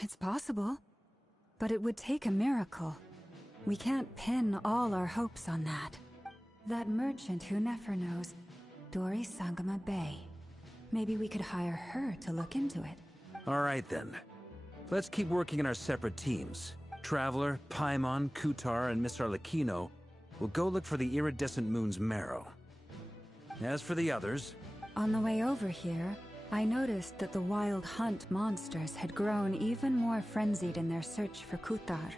It's possible, but it would take a miracle. We can't pin all our hopes on that. That merchant who Nefer knows, Dori Sangama Bay. Maybe we could hire her to look into it. All right, then. Let's keep working in our separate teams. Traveler, Paimon, Kutar, and Miss Arlecchino will go look for the iridescent moon's marrow. As for the others... On the way over here, I noticed that the Wild Hunt monsters had grown even more frenzied in their search for Kutar.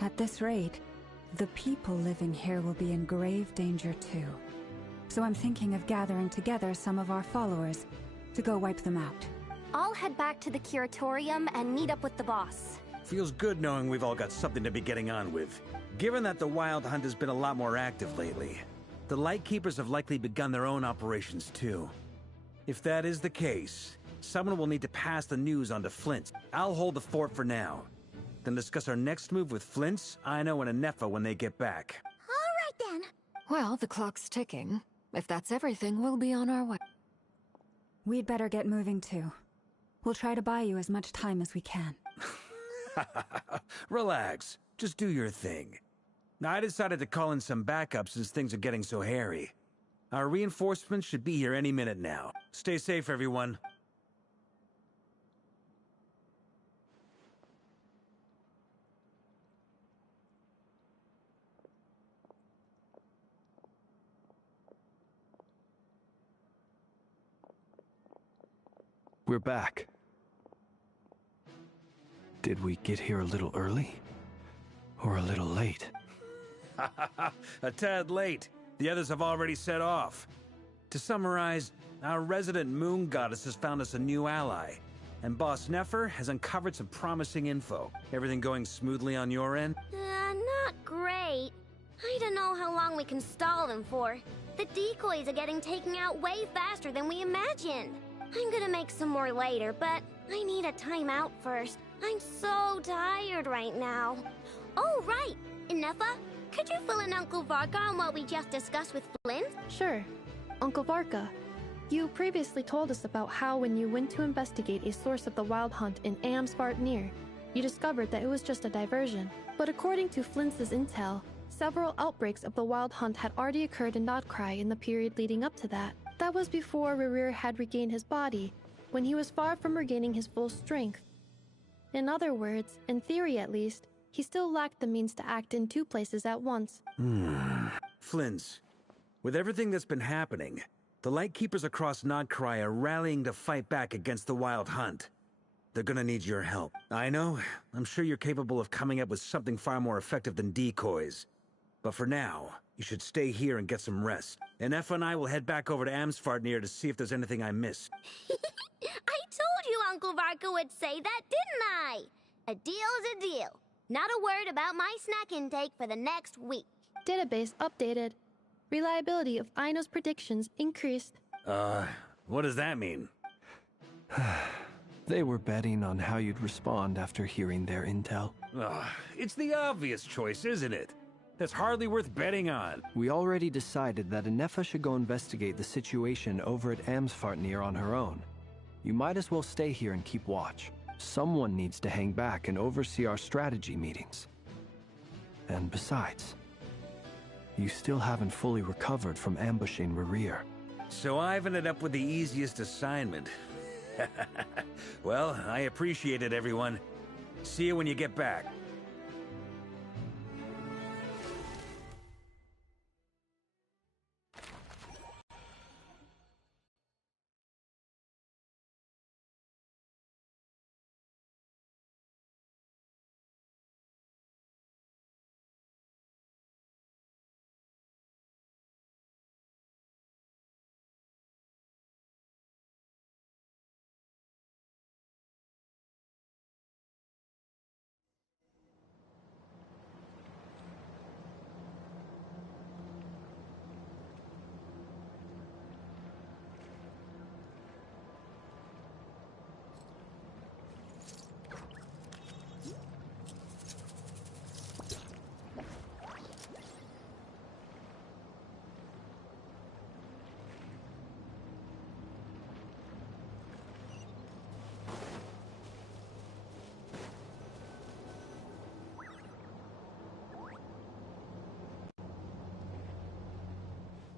At this rate, the people living here will be in grave danger too. So I'm thinking of gathering together some of our followers to go wipe them out. I'll head back to the Curatorium and meet up with the boss. Feels good knowing we've all got something to be getting on with. Given that the Wild Hunt has been a lot more active lately, the Lightkeepers have likely begun their own operations too. If that is the case, someone will need to pass the news on to Flint. I'll hold the fort for now, then discuss our next move with Flint, Aino, and Anefa when they get back. All right then. Well, the clock's ticking. If that's everything, we'll be on our way. We'd better get moving too. We'll try to buy you as much time as we can. Relax. Just do your thing. I decided to call in some backup since things are getting so hairy. Our reinforcements should be here any minute now. Stay safe, everyone. We're back. Did we get here a little early? Or a little late? A tad late. The others have already set off. To summarize, our resident moon goddess has found us a new ally, and Boss Nefer has uncovered some promising info. Everything going smoothly on your end? Not great. I don't know how long we can stall them for. The decoys are getting taken out way faster than we imagined. I'm gonna make some more later, but I need a timeout first. I'm so tired right now. Oh, right! Inefa, could you fill in Uncle Varka on what we just discussed with Flint? Sure. Uncle Varka, you previously told us about how when you went to investigate a source of the Wild Hunt in Amsvartnir, you discovered that it was just a diversion. But according to Flint's intel, several outbreaks of the Wild Hunt had already occurred in Nodcry in the period leading up to that. That was before Rerear had regained his body, when he was far from regaining his full strength. In other words, in theory at least, he still lacked the means to act in two places at once. Flins, with everything that's been happening, the Lightkeepers across Nodcry are rallying to fight back against the Wild Hunt. They're gonna need your help. I know, I'm sure you're capable of coming up with something far more effective than decoys. But for now, you should stay here and get some rest. And Effa and I will head back over to Amsfartnir to see if there's anything I missed. I told you Uncle Varka would say that, didn't I? A deal is a deal. Not a word about my snack intake for the next week. Database updated. Reliability of Aino's predictions increased. What does that mean? They were betting on how you'd respond after hearing their intel. It's the obvious choice, isn't it? That's hardly worth betting on. We already decided that Anefa should go investigate the situation over at Amsfartnir on her own. You might as well stay here and keep watch. Someone needs to hang back and oversee our strategy meetings. And besides, you still haven't fully recovered from ambushing Rerir. So I've ended up with the easiest assignment. Well, I appreciate it, everyone. See you when you get back.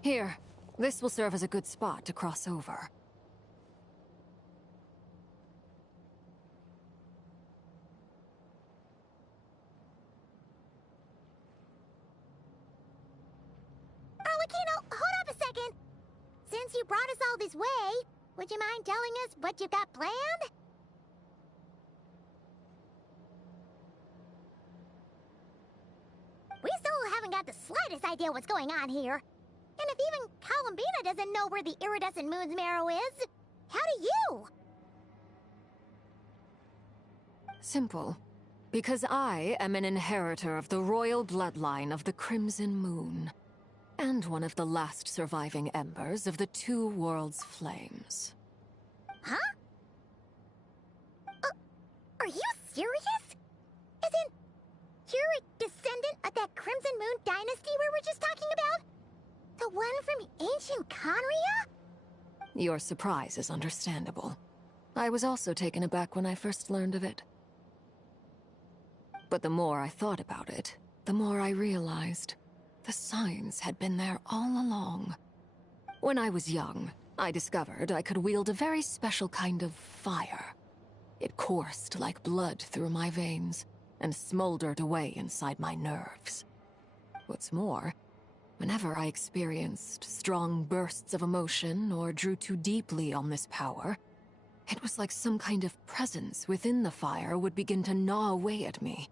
Here, this will serve as a good spot to cross over. Arlecchino, hold up a second. Since you brought us all this way, would you mind telling us what you've got planned? We still haven't got the slightest idea what's going on here. And if even Columbina doesn't know where the iridescent moon's marrow is, how do you? Simple. Because I am an inheritor of the royal bloodline of the Crimson Moon, and one of the last surviving embers of the Two Worlds' flames. Huh? Are you serious? Isn't you're a descendant of that Crimson Moon dynasty we were just talking about? The one from ancient Conria? Your surprise is understandable. I was also taken aback when I first learned of it. But the more I thought about it, the more I realized the signs had been there all along. When I was young, I discovered I could wield a very special kind of fire. It coursed like blood through my veins and smoldered away inside my nerves. What's more, whenever I experienced strong bursts of emotion or drew too deeply on this power, it was like some kind of presence within the fire would begin to gnaw away at me,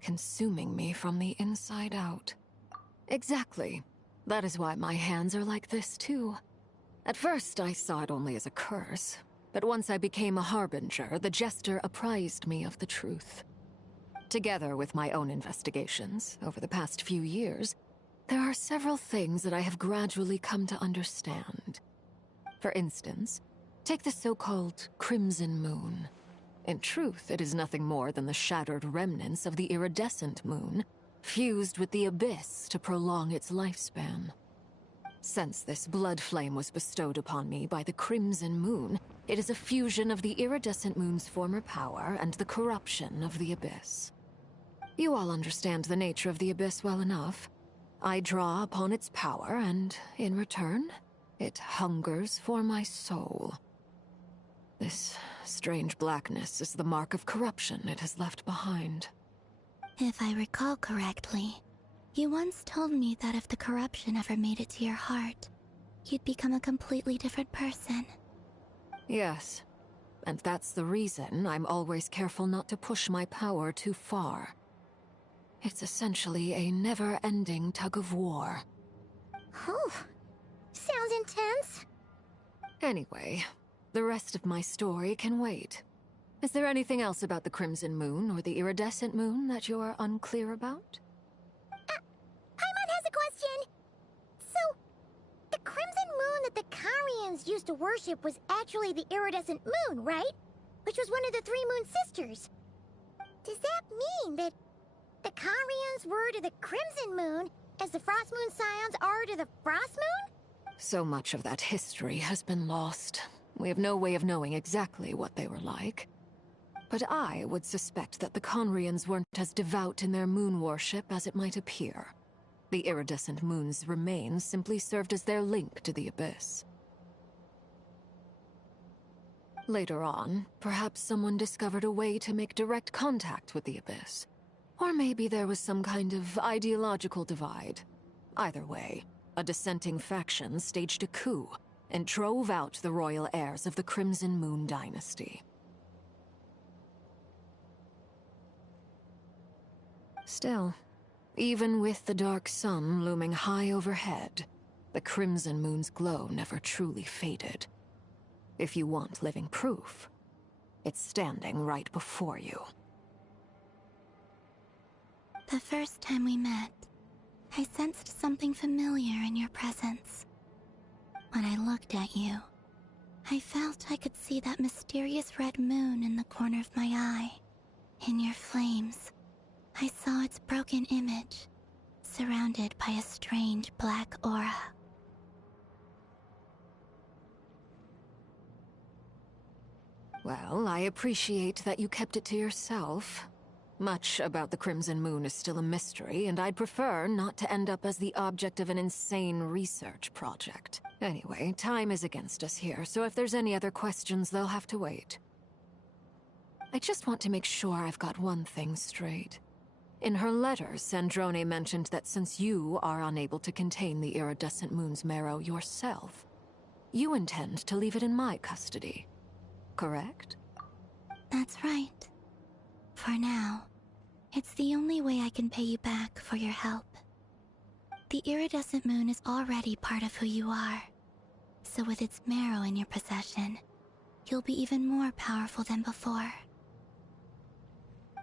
consuming me from the inside out. Exactly. That is why my hands are like this, too. At first, I saw it only as a curse, but once I became a harbinger, the Jester apprised me of the truth. Together with my own investigations over the past few years, there are several things that I have gradually come to understand. For instance, take the so-called Crimson Moon. In truth, it is nothing more than the shattered remnants of the iridescent moon, fused with the abyss to prolong its lifespan. Since this blood flame was bestowed upon me by the Crimson Moon, it is a fusion of the iridescent moon's former power and the corruption of the abyss. You all understand the nature of the abyss well enough. I draw upon its power, and in return, it hungers for my soul. This strange blackness is the mark of corruption it has left behind. If I recall correctly, you once told me that if the corruption ever made it to your heart, you'd become a completely different person. Yes, and that's the reason I'm always careful not to push my power too far. It's essentially a never-ending tug-of-war. Oh, sounds intense. Anyway, the rest of my story can wait. Is there anything else about the Crimson Moon or the Iridescent Moon that you're unclear about? Paimon has a question. So, the Crimson Moon that the Karians used to worship was actually the Iridescent Moon, right? Which was one of the three Moon Sisters. Does that mean that the Karians were to the Crimson Moon as the Frost Moon Scions are to the Frost Moon? So much of that history has been lost. We have no way of knowing exactly what they were like. But I would suspect that the Conrians weren't as devout in their moon worship as it might appear. The iridescent moon's remains simply served as their link to the Abyss. Later on, perhaps someone discovered a way to make direct contact with the Abyss. Or maybe there was some kind of ideological divide. Either way, a dissenting faction staged a coup and drove out the royal heirs of the Crimson Moon dynasty. Still, even with the dark sun looming high overhead, the Crimson Moon's glow never truly faded. If you want living proof, it's standing right before you. The first time we met, I sensed something familiar in your presence. When I looked at you, I felt I could see that mysterious red moon in the corner of my eye. In your flames, I saw its broken image, surrounded by a strange black aura. Well, I appreciate that you kept it to yourself. Much about the Crimson Moon is still a mystery, and I'd prefer not to end up as the object of an insane research project. Anyway, time is against us here, so if there's any other questions, they'll have to wait. I just want to make sure I've got one thing straight. In her letter, Sandrone mentioned that since you are unable to contain the iridescent moon's marrow yourself, you intend to leave it in my custody. Correct? That's right. For now, it's the only way I can pay you back for your help. The iridescent moon is already part of who you are, so with its marrow in your possession, you'll be even more powerful than before.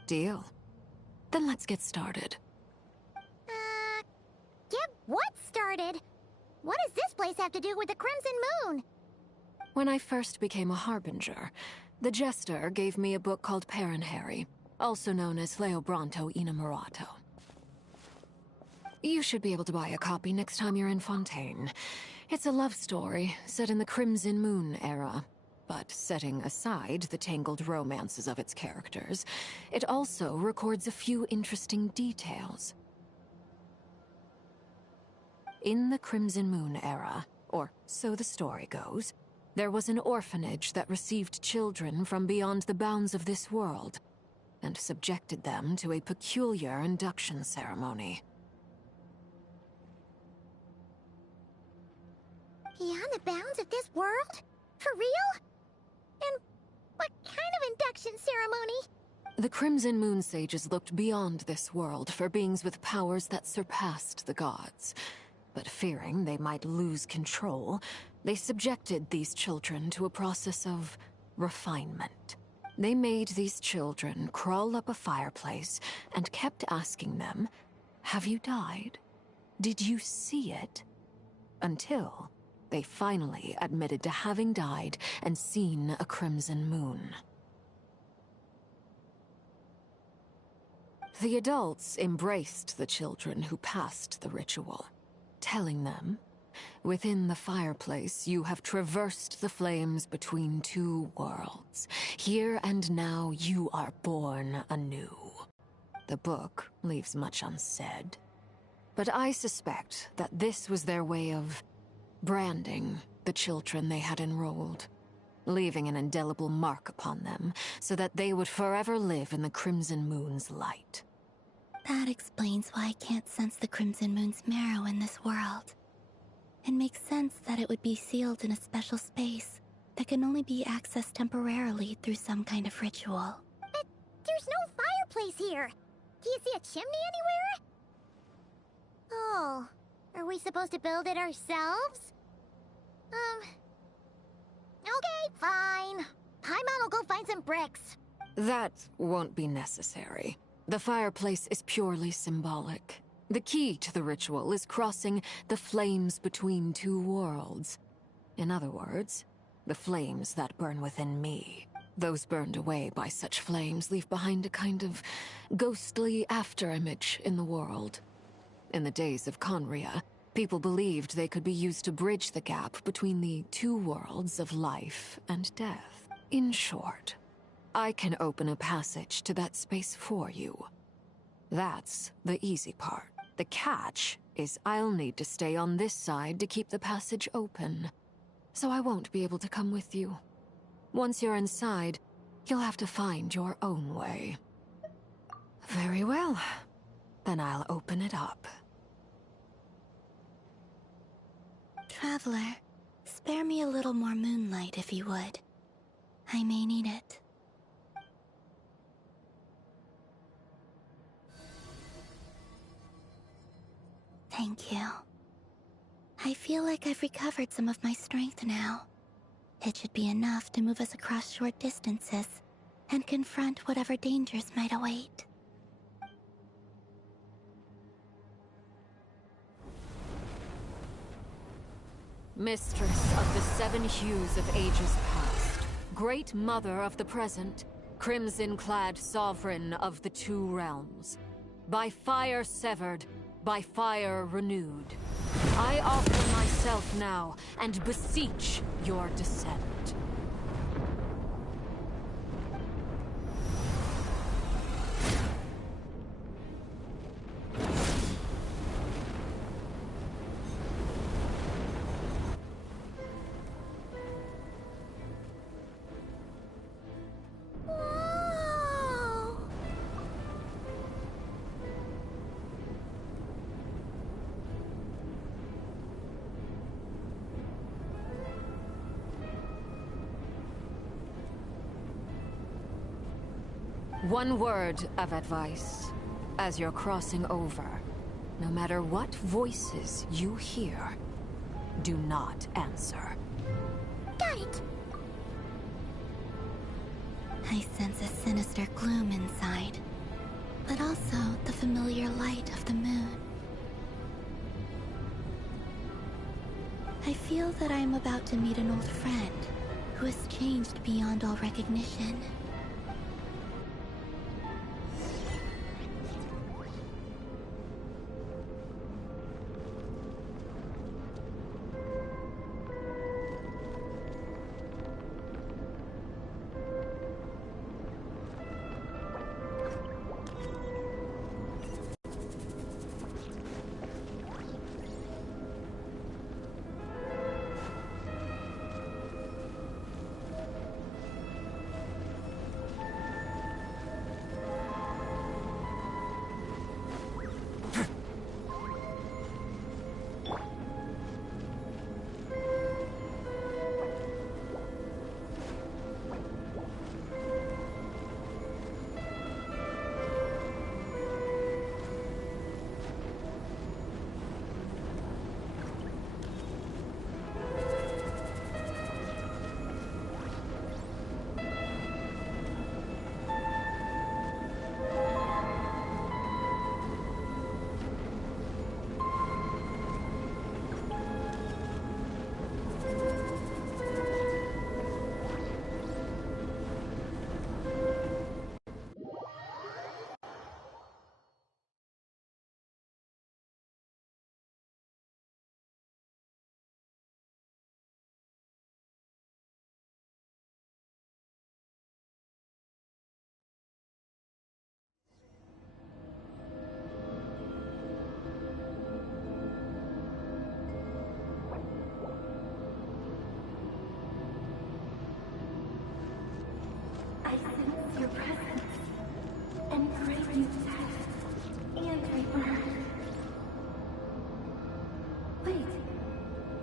Deal. Then let's get started. Get what started? What does this place have to do with the Crimson Moon? When I first became a Harbinger, the Jester gave me a book called Paranhari, also known as Leobranto Inamorato. You should be able to buy a copy next time you're in Fontaine. It's a love story set in the Crimson Moon era, but setting aside the tangled romances of its characters, it also records a few interesting details. In the Crimson Moon era, or so the story goes, there was an orphanage that received children from beyond the bounds of this world, and subjected them to a peculiar induction ceremony. Beyond the bounds of this world? For real? And what kind of induction ceremony? The Crimson Moon sages looked beyond this world for beings with powers that surpassed the gods. But fearing they might lose control, they subjected these children to a process of refinement. They made these children crawl up a fireplace and kept asking them, "Have you died? Did you see it?" Until they finally admitted to having died and seen a crimson moon. The adults embraced the children who passed the ritual, telling them, "Within the fireplace, you have traversed the flames between two worlds. Here and now, you are born anew." The book leaves much unsaid, but I suspect that this was their way of branding the children they had enrolled, leaving an indelible mark upon them so that they would forever live in the Crimson Moon's light. That explains why I can't sense the Crimson Moon's marrow in this world. It makes sense that it would be sealed in a special space that can only be accessed temporarily through some kind of ritual. But there's no fireplace here. Do you see a chimney anywhere? Oh, are we supposed to build it ourselves? Okay, fine. Paimon will go find some bricks. That won't be necessary. The fireplace is purely symbolic. The key to the ritual is crossing the flames between two worlds. In other words, the flames that burn within me. Those burned away by such flames leave behind a kind of ghostly afterimage in the world. In the days of Conria, people believed they could be used to bridge the gap between the two worlds of life and death. In short, I can open a passage to that space for you. That's the easy part. The catch is I'll need to stay on this side to keep the passage open. So I won't be able to come with you. Once you're inside, you'll have to find your own way. Very well. Then I'll open it up. Traveler, spare me a little more moonlight if you would. I may need it. Thank you. I feel like I've recovered some of my strength now. It should be enough to move us across short distances and confront whatever dangers might await. Mistress of the seven hues of ages past, great mother of the present, crimson-clad sovereign of the two realms, by fire severed, by fire renewed, I offer myself now and beseech your descent. One word of advice. As you're crossing over, no matter what voices you hear, do not answer. Got it! I sense a sinister gloom inside, but also the familiar light of the moon. I feel that I am about to meet an old friend who has changed beyond all recognition.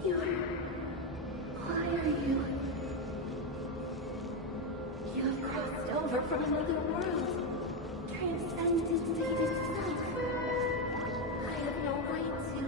Why are you? You have crossed over from another world, transcended fate itself. I have no right to.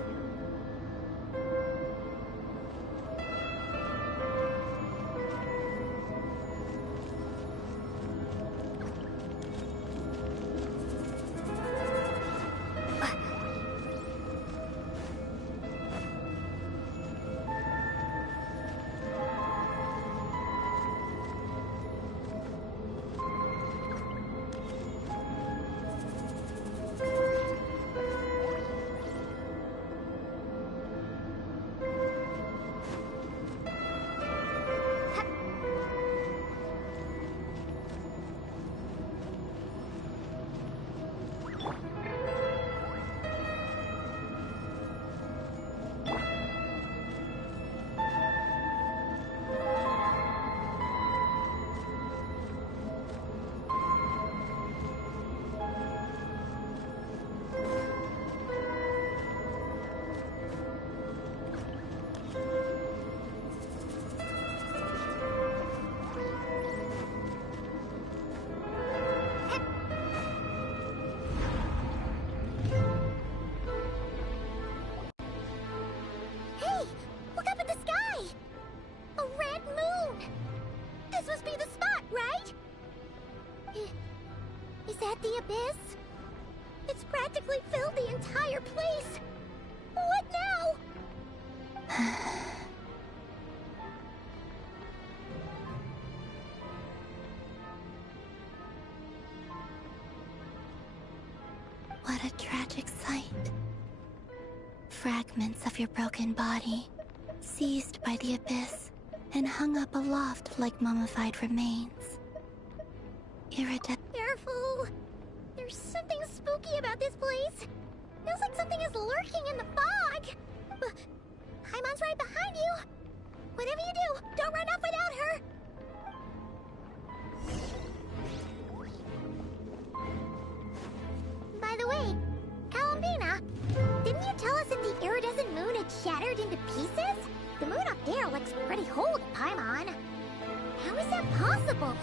Hey! Look up at the sky! A red moon! This must be the spot, right? Is that the abyss? It's practically filled the entire place! What now? What a tragic sight. Fragments of your broken body, seized by the abyss, and hung up aloft like mummified remains. Careful! There's something spooky about this place. Feels like something is lurking in the fog. Paimon's right behind you. Whatever you do, don't run off without her. By the way, Columbina, didn't you tell us that the iridescent moon had shattered into pieces? The moon up there looks pretty whole to Paimon. How is that possible?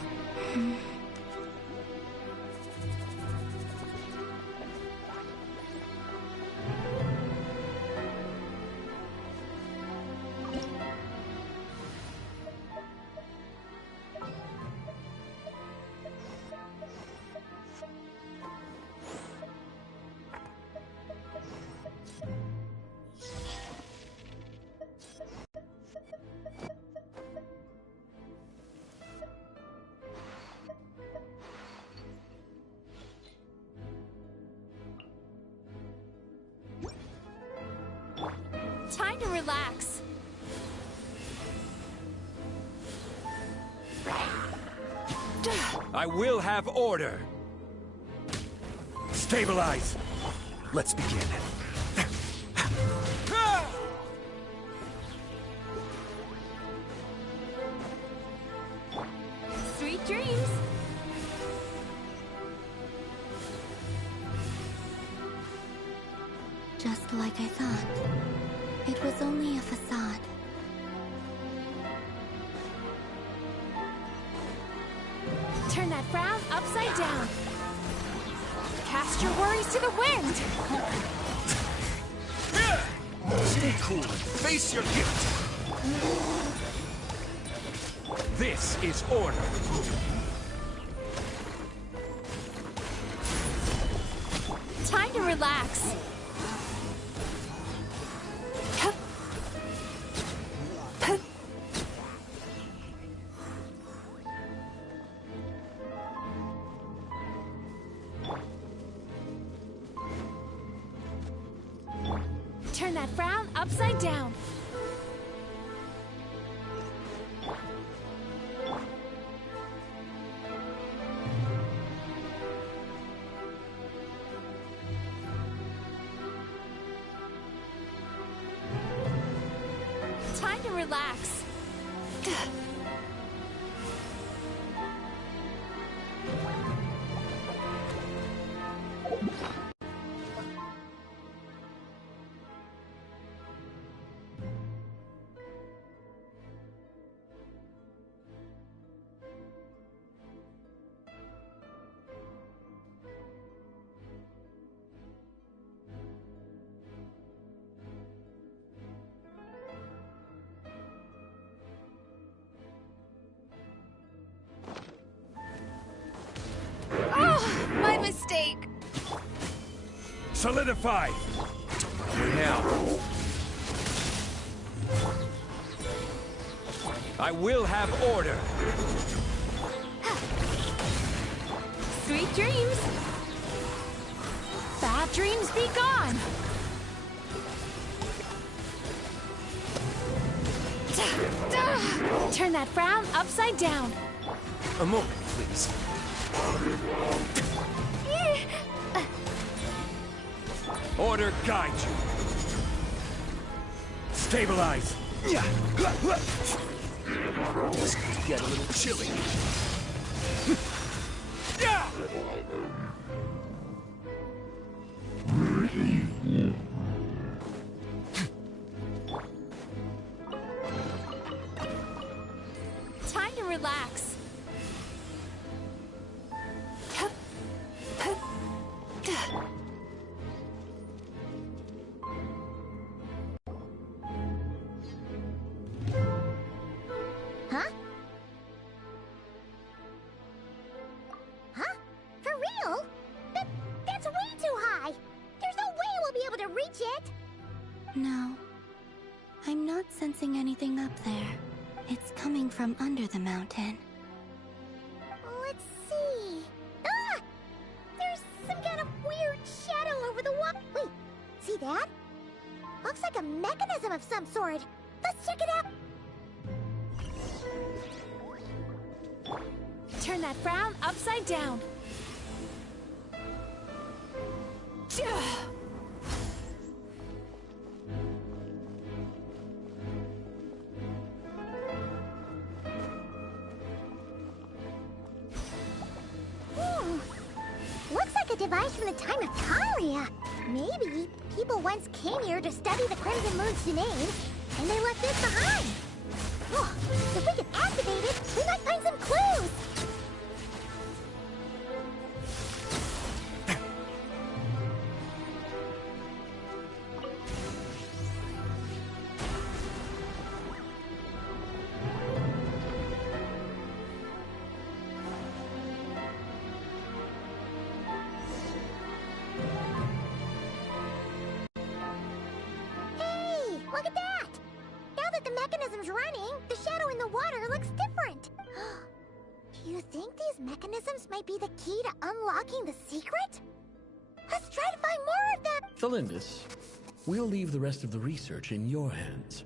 Time to relax. I will have order. Stabilize. Let's begin. Sweet dreams. Just like I thought. It was only a facade. Turn that frown upside down. Cast your worries to the wind. Stay cool and face your gift. This is order. Time to relax. Turn that frown upside down. Time to relax. Solidify! Now. I will have order. Sweet dreams! Bad dreams be gone! Turn that frown upside down. A moment, please. Order guide you. Stabilize. This could get a little chilly. Time to relax. Huh? Huh? For real? That's way too high! There's no way we'll be able to reach it! No. I'm not sensing anything up there. It's coming from under the mountain. Let's see... Ah! There's some kind of weird shadow over the wall. Wait, see that? Looks like a mechanism of some sort. Let's check it out. Turn that frown upside down. Looks like a device from the time of Talia. Maybe people once came here to study the Crimson Moon's domain, and they left this behind. Oh, if we can activate it, we might find some clues. Look at that! Now that the mechanism's running, the shadow in the water looks different. Do you think these mechanisms might be the key to unlocking the secret? Let's try to find more of them! Felindis, we'll leave the rest of the research in your hands.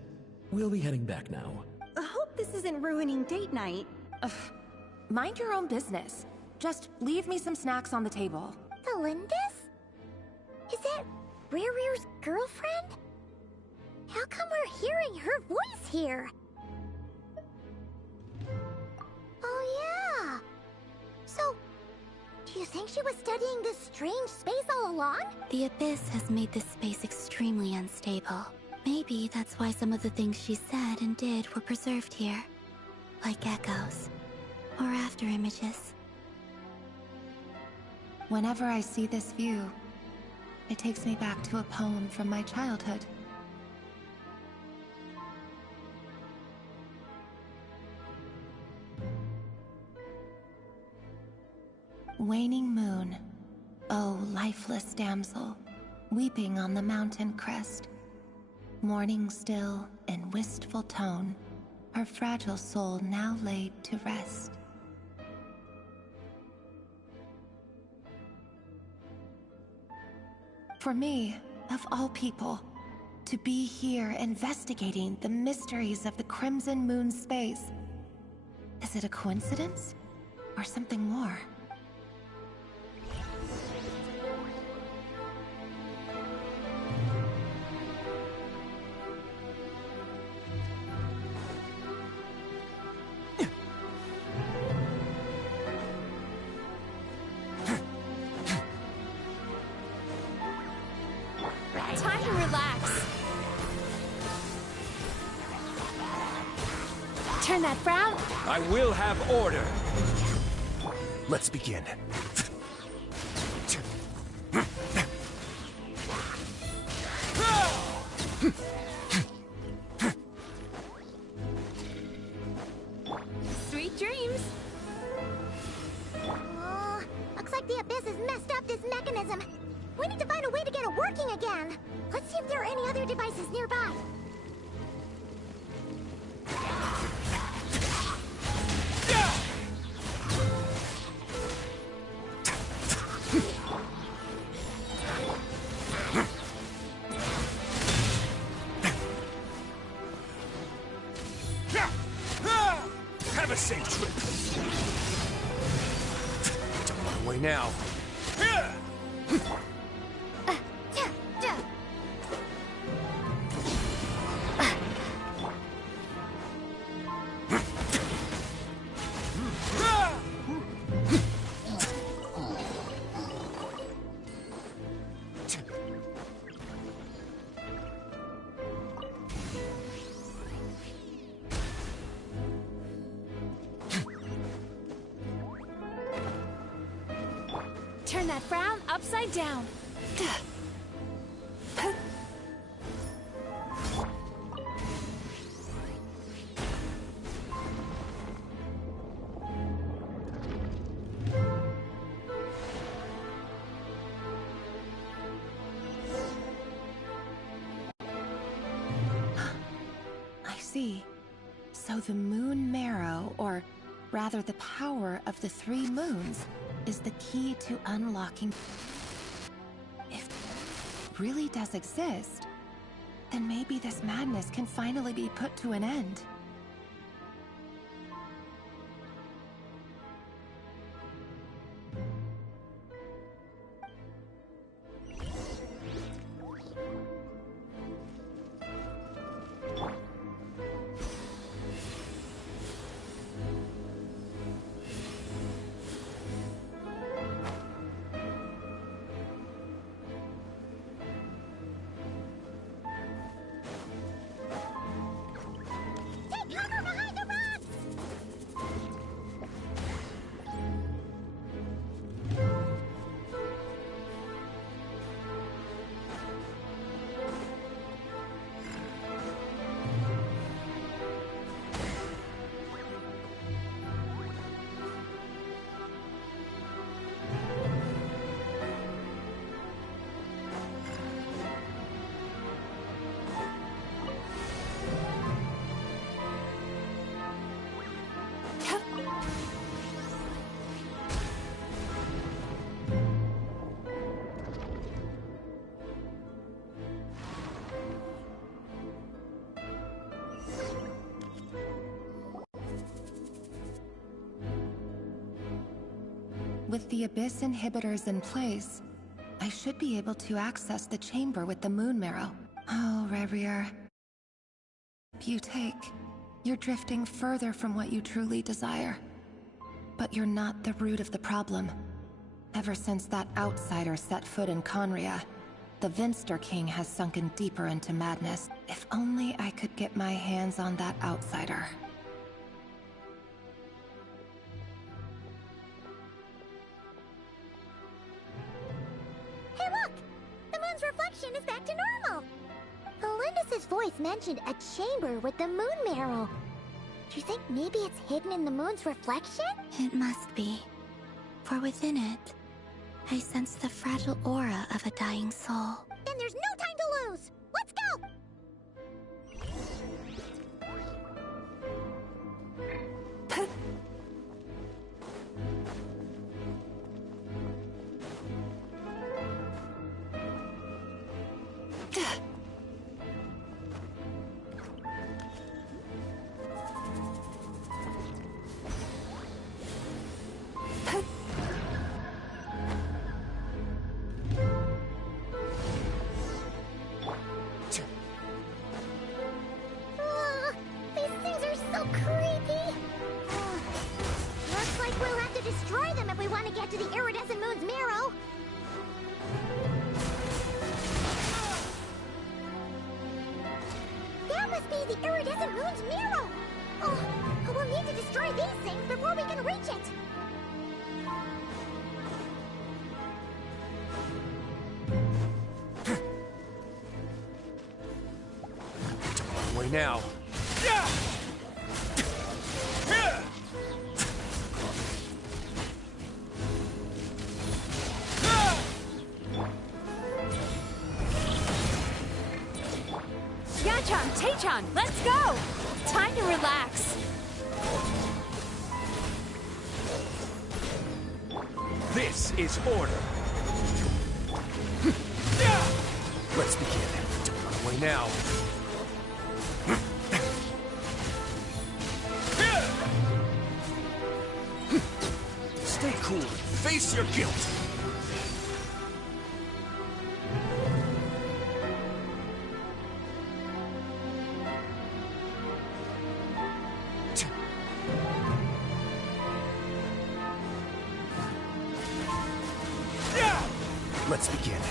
We'll be heading back now. I hope this isn't ruining date night. Mind your own business. Just leave me some snacks on the table. Felindis? Is that Rere's girlfriend? How come we're hearing her voice here? Oh yeah! So, do you think she was studying this strange space all along? The Abyss has made this space extremely unstable. Maybe that's why some of the things she said and did were preserved here. Like echoes. Or after images. Whenever I see this view, it takes me back to a poem from my childhood. Waning moon, oh lifeless damsel, weeping on the mountain crest. Mourning still in wistful tone, her fragile soul now laid to rest. For me, of all people, to be here investigating the mysteries of the Crimson Moon space, is it a coincidence or something more? Time to relax. Turn that frown. I will have order. Let's begin. Sweet dreams. Looks like the Abyss has messed up this mechanism. We need to find a way to get away safe trip. Don't run away now. Turn that frown upside down. I see. So the moon marrow, or rather the power of the 3 moons, is the key to unlocking. If it really does exist, then maybe this madness can finally be put to an end. With the Abyss inhibitors in place, I should be able to access the chamber with the moon marrow. Oh, Revier. You take. You're drifting further from what you truly desire. But you're not the root of the problem. Ever since that outsider set foot in Conria, the Vinster King has sunken deeper into madness. If only I could get my hands on that outsider. Hey look! The moon's reflection is back to normal! Elendis' voice mentioned a chamber with the moon marrow. Do you think maybe it's hidden in the moon's reflection? It must be. For within it, I sense the fragile aura of a dying soul. Then there's no time to lose! Let's go! Destroy them if we want to get to the iridescent moon's marrow! That must be the iridescent moon's marrow! Oh, we'll need to destroy these things before we can reach it! Don't run away now. Archon, Tachon, let's go! Time to relax. This is order. Let's begin. Don't run away now. Face your guilt! Let's begin.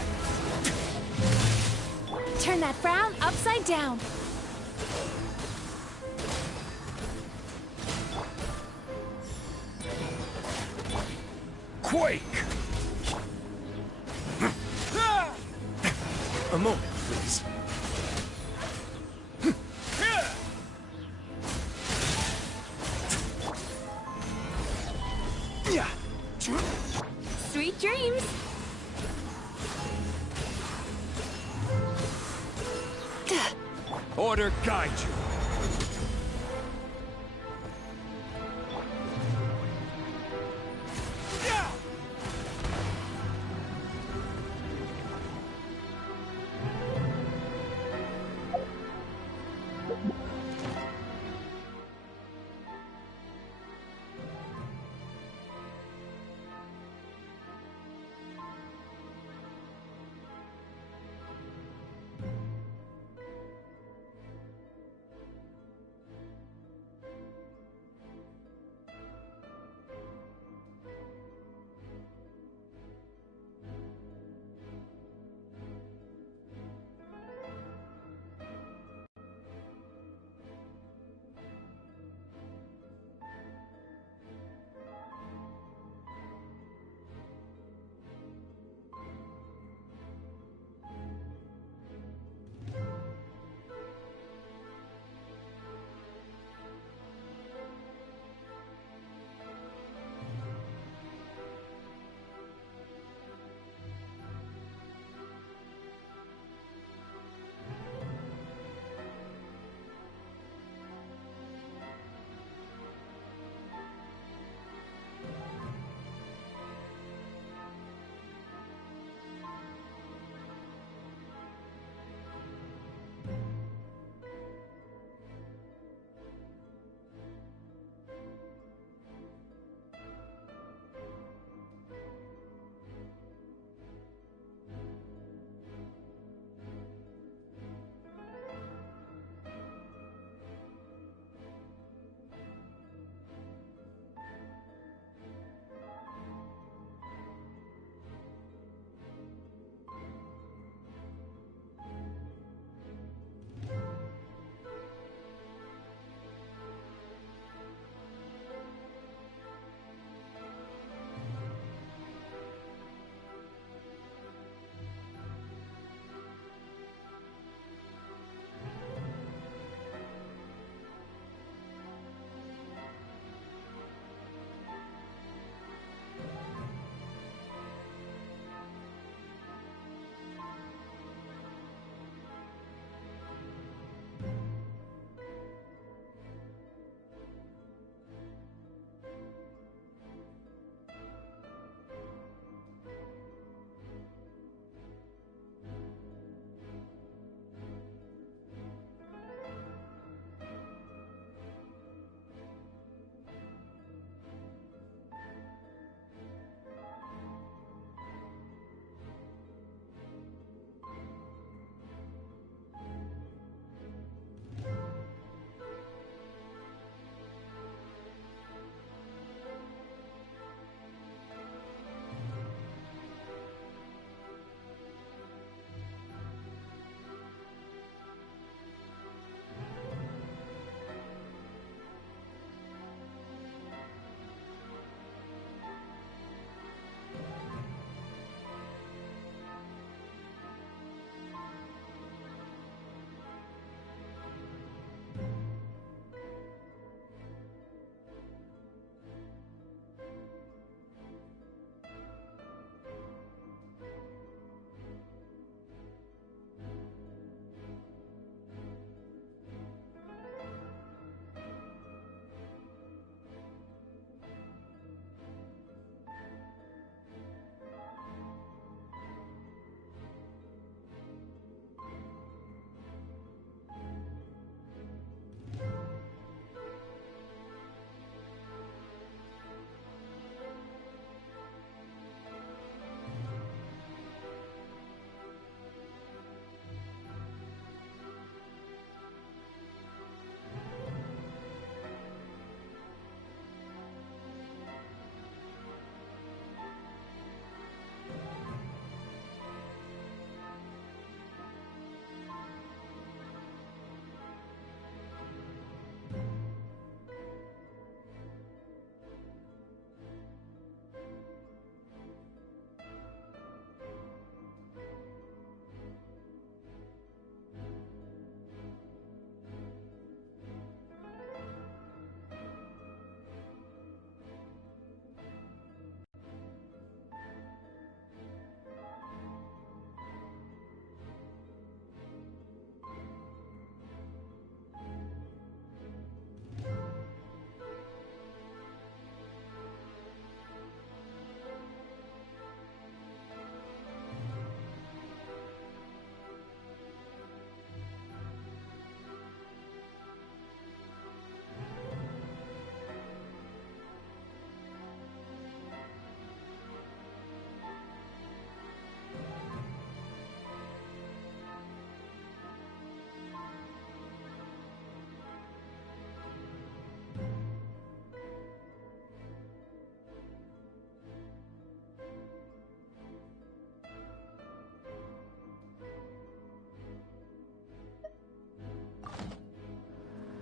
Turn that frown upside down. Quake! A moment, please. Sweet dreams. Order guide you.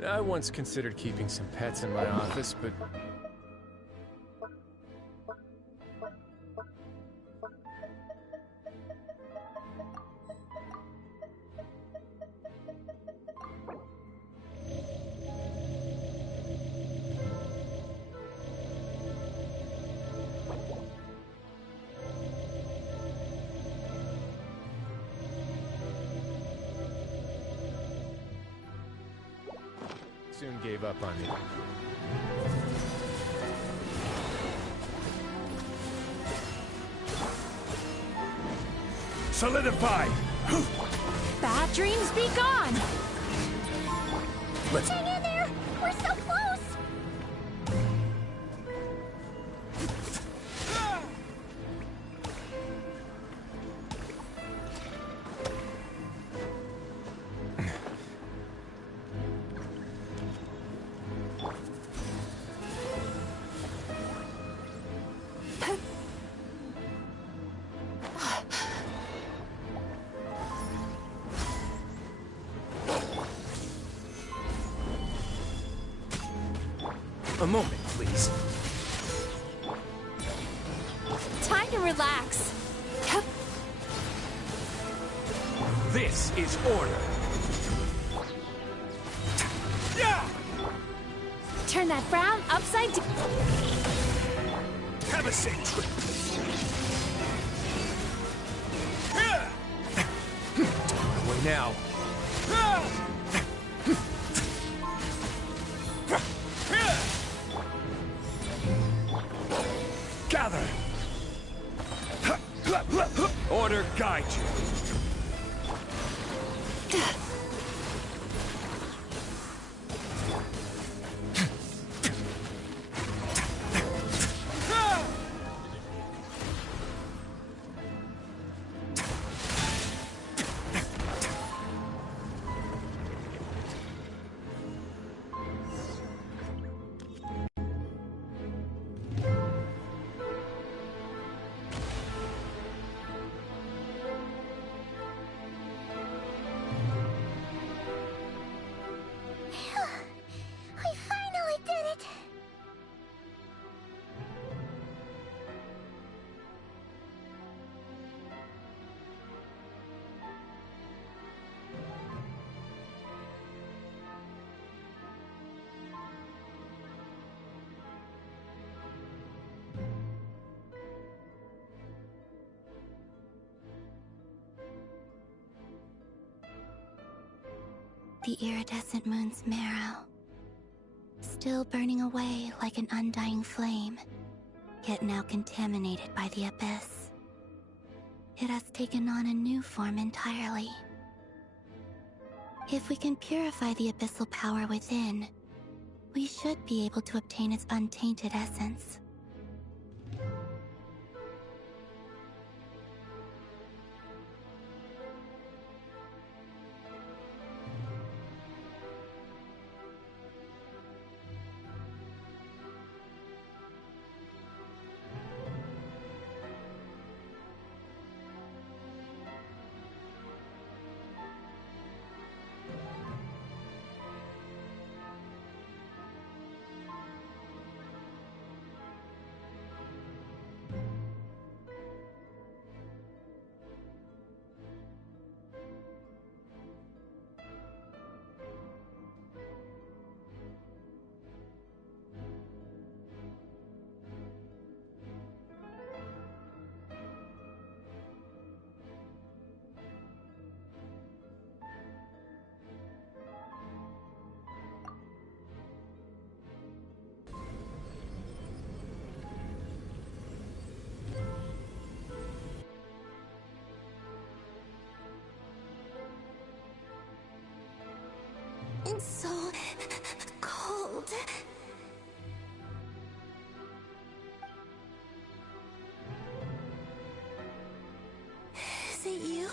I once considered keeping some pets in my office, but... soon gave up on me. Solidify! Bad dreams be gone! Let's... Hang in there! We're so close! A moment, please. Time to relax. This is order. Yeah! Turn that frown upside down. Have a safe trip. Away now. Gather! Order guide you. We finally did it! The iridescent moon's marrow, still burning away like an undying flame, yet now contaminated by the abyss. It has taken on a new form entirely. If we can purify the abyssal power within, we should be able to obtain its untainted essence. It's so cold. Is it you?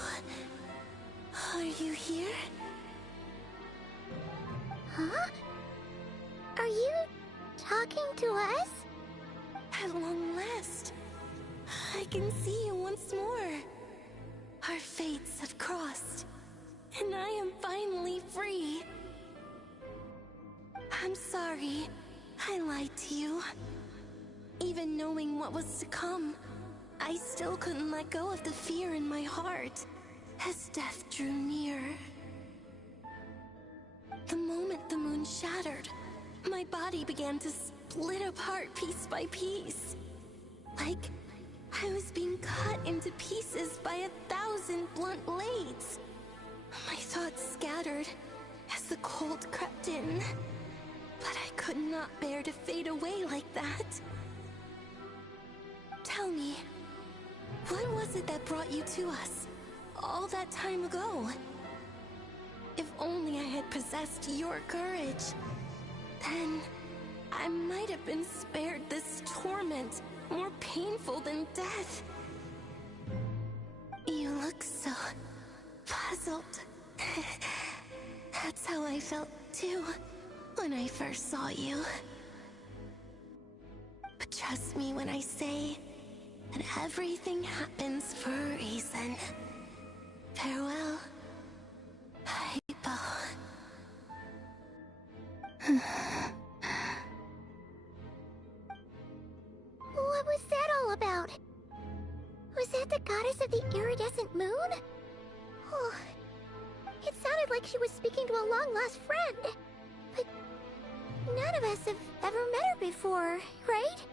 Are you here? Huh? Are you talking to us? At long last, I can see you once more. Our fates have crossed, and I am finally free. I'm sorry. I lied to you. Even knowing what was to come, I still couldn't let go of the fear in my heart as death drew near. The moment the moon shattered, my body began to split apart piece by piece. Like I was being cut into pieces by 1,000 blunt blades. My thoughts scattered as the cold crept in, but I could not bear to fade away like that. Tell me, what was it that brought you to us all that time ago? If only I had possessed your courage, then I might have been spared this torment more painful than death. You look so puzzled. That's how I felt too when I first saw you. But trust me when I say that everything happens for a reason. Farewell, Hypo. What was that all about? Was that the goddess of the iridescent moon? Oh, it sounded like she was speaking to a long-lost friend. But none of us have ever met her before, right?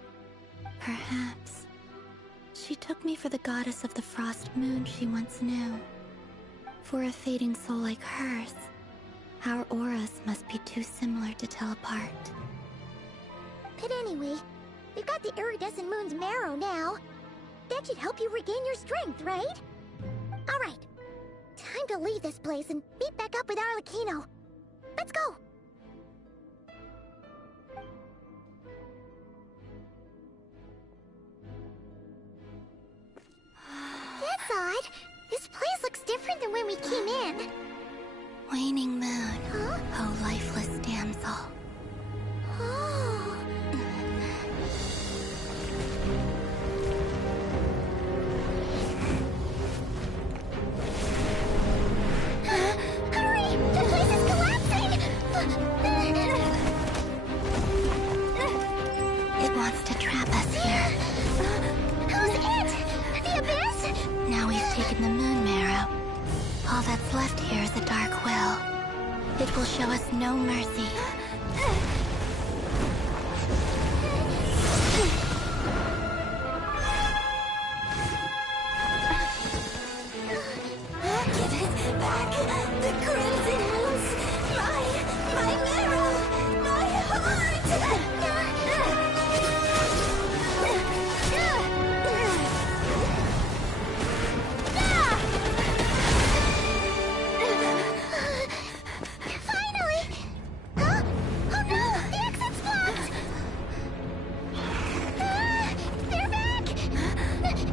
Perhaps. She took me for the goddess of the frost moon she once knew. For a fading soul like hers, our auras must be too similar to tell apart. But anyway, we've got the iridescent moon's marrow now. That should help you regain your strength, right? Alright, time to leave this place and meet back up with Arlecchino. Let's go! That's odd. This place looks different than when we came in. Waning moon, huh? oh lifeless damsel. Oh. Hurry! The place is collapsing! It wants to trap us here. Who's it? The Abyss? Now we've taken the moon marrow. All that's left here is a dark will. It will show us no mercy. Give it back! The crimson moons! My marrow! My heart! Finally! Huh? Oh no! The exit's blocked! They're back!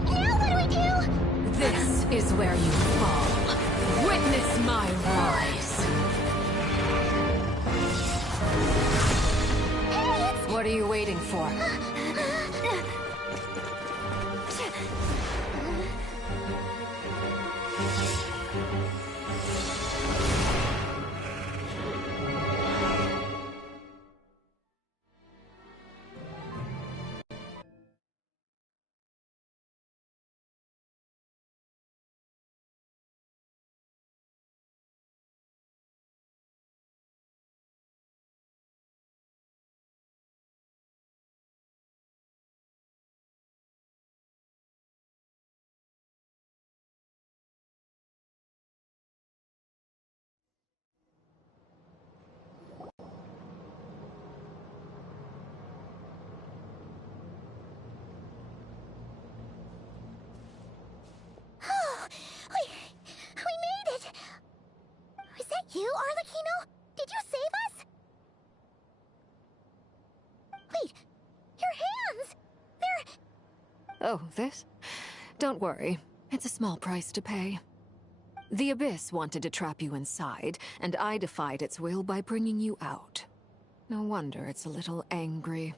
Now what do we do? This is where you fall. Witness my rise. Hey, it's... What are you waiting for? Oh, we made it! Was that you, Arlecchino? Did you save us? Wait, your hands! They're... Oh, this? Don't worry. It's a small price to pay. The Abyss wanted to trap you inside, and I defied its will by bringing you out. No wonder it's a little angry.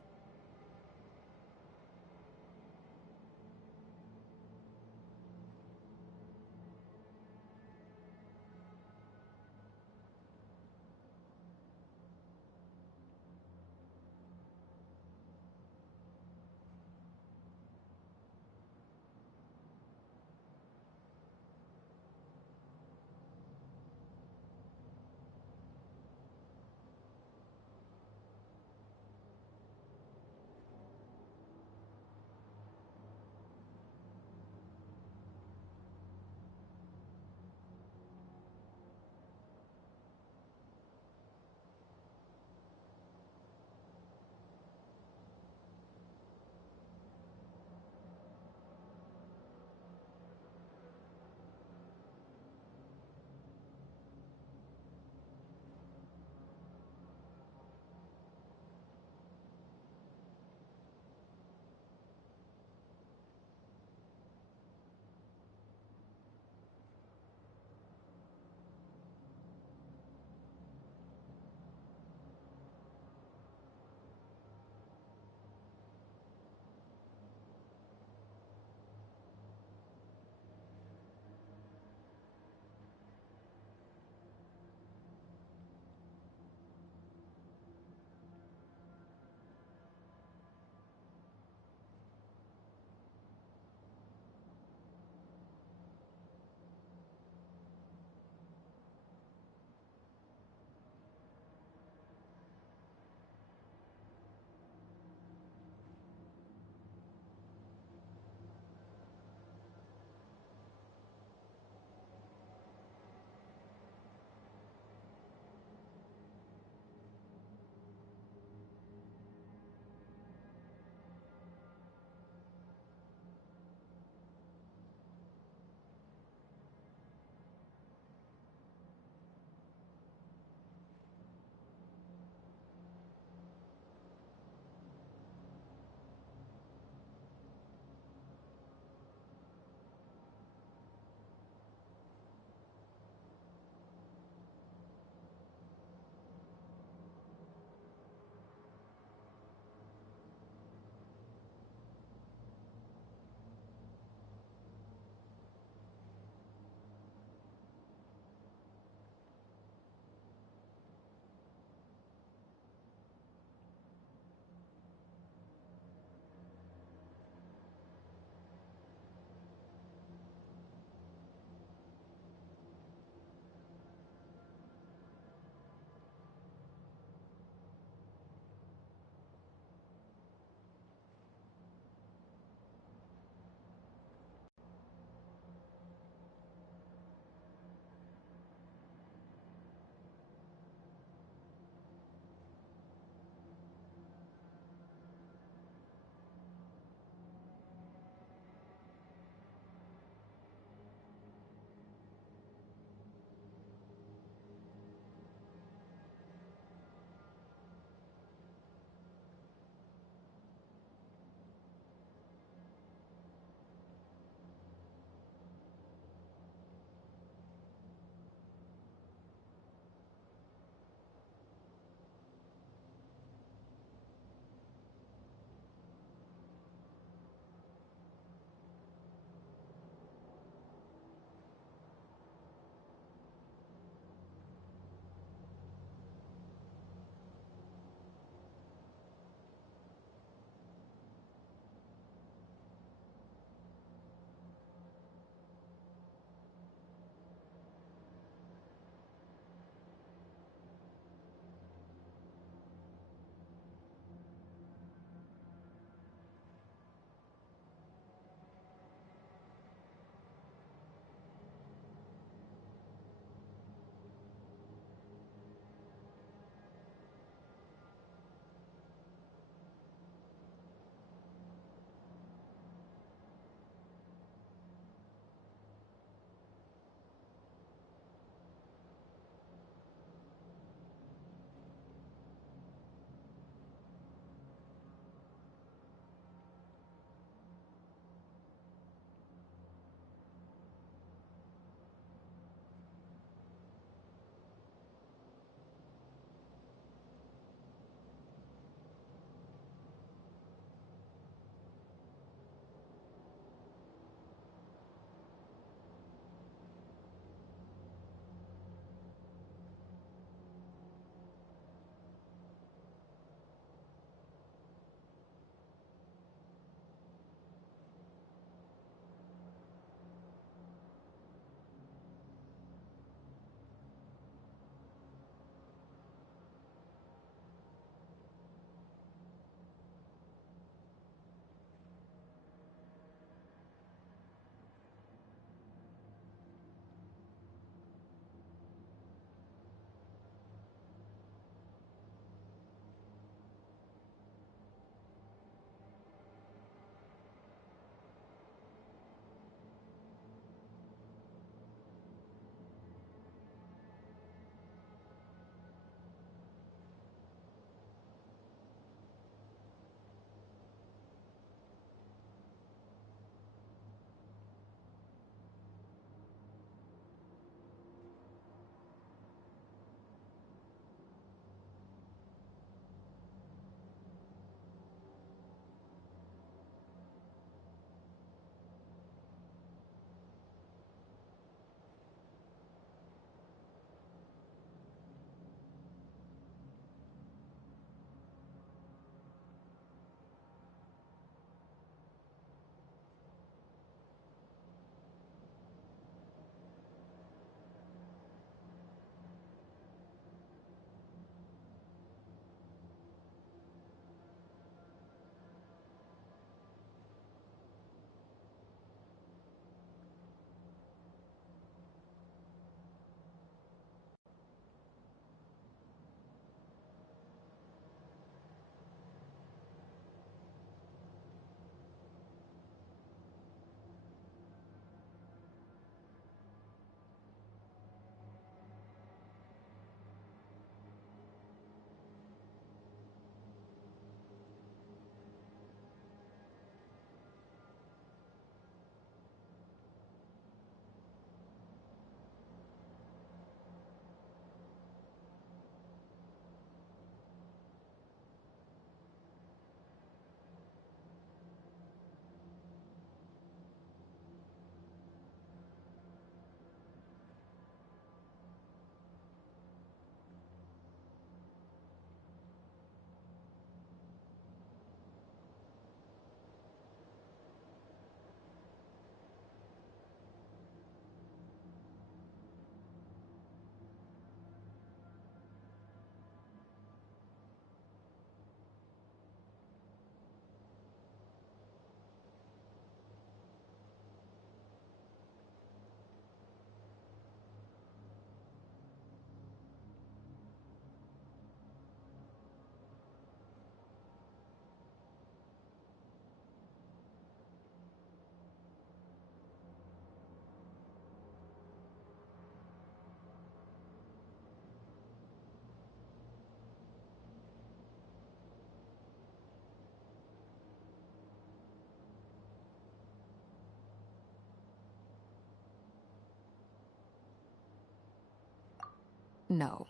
No.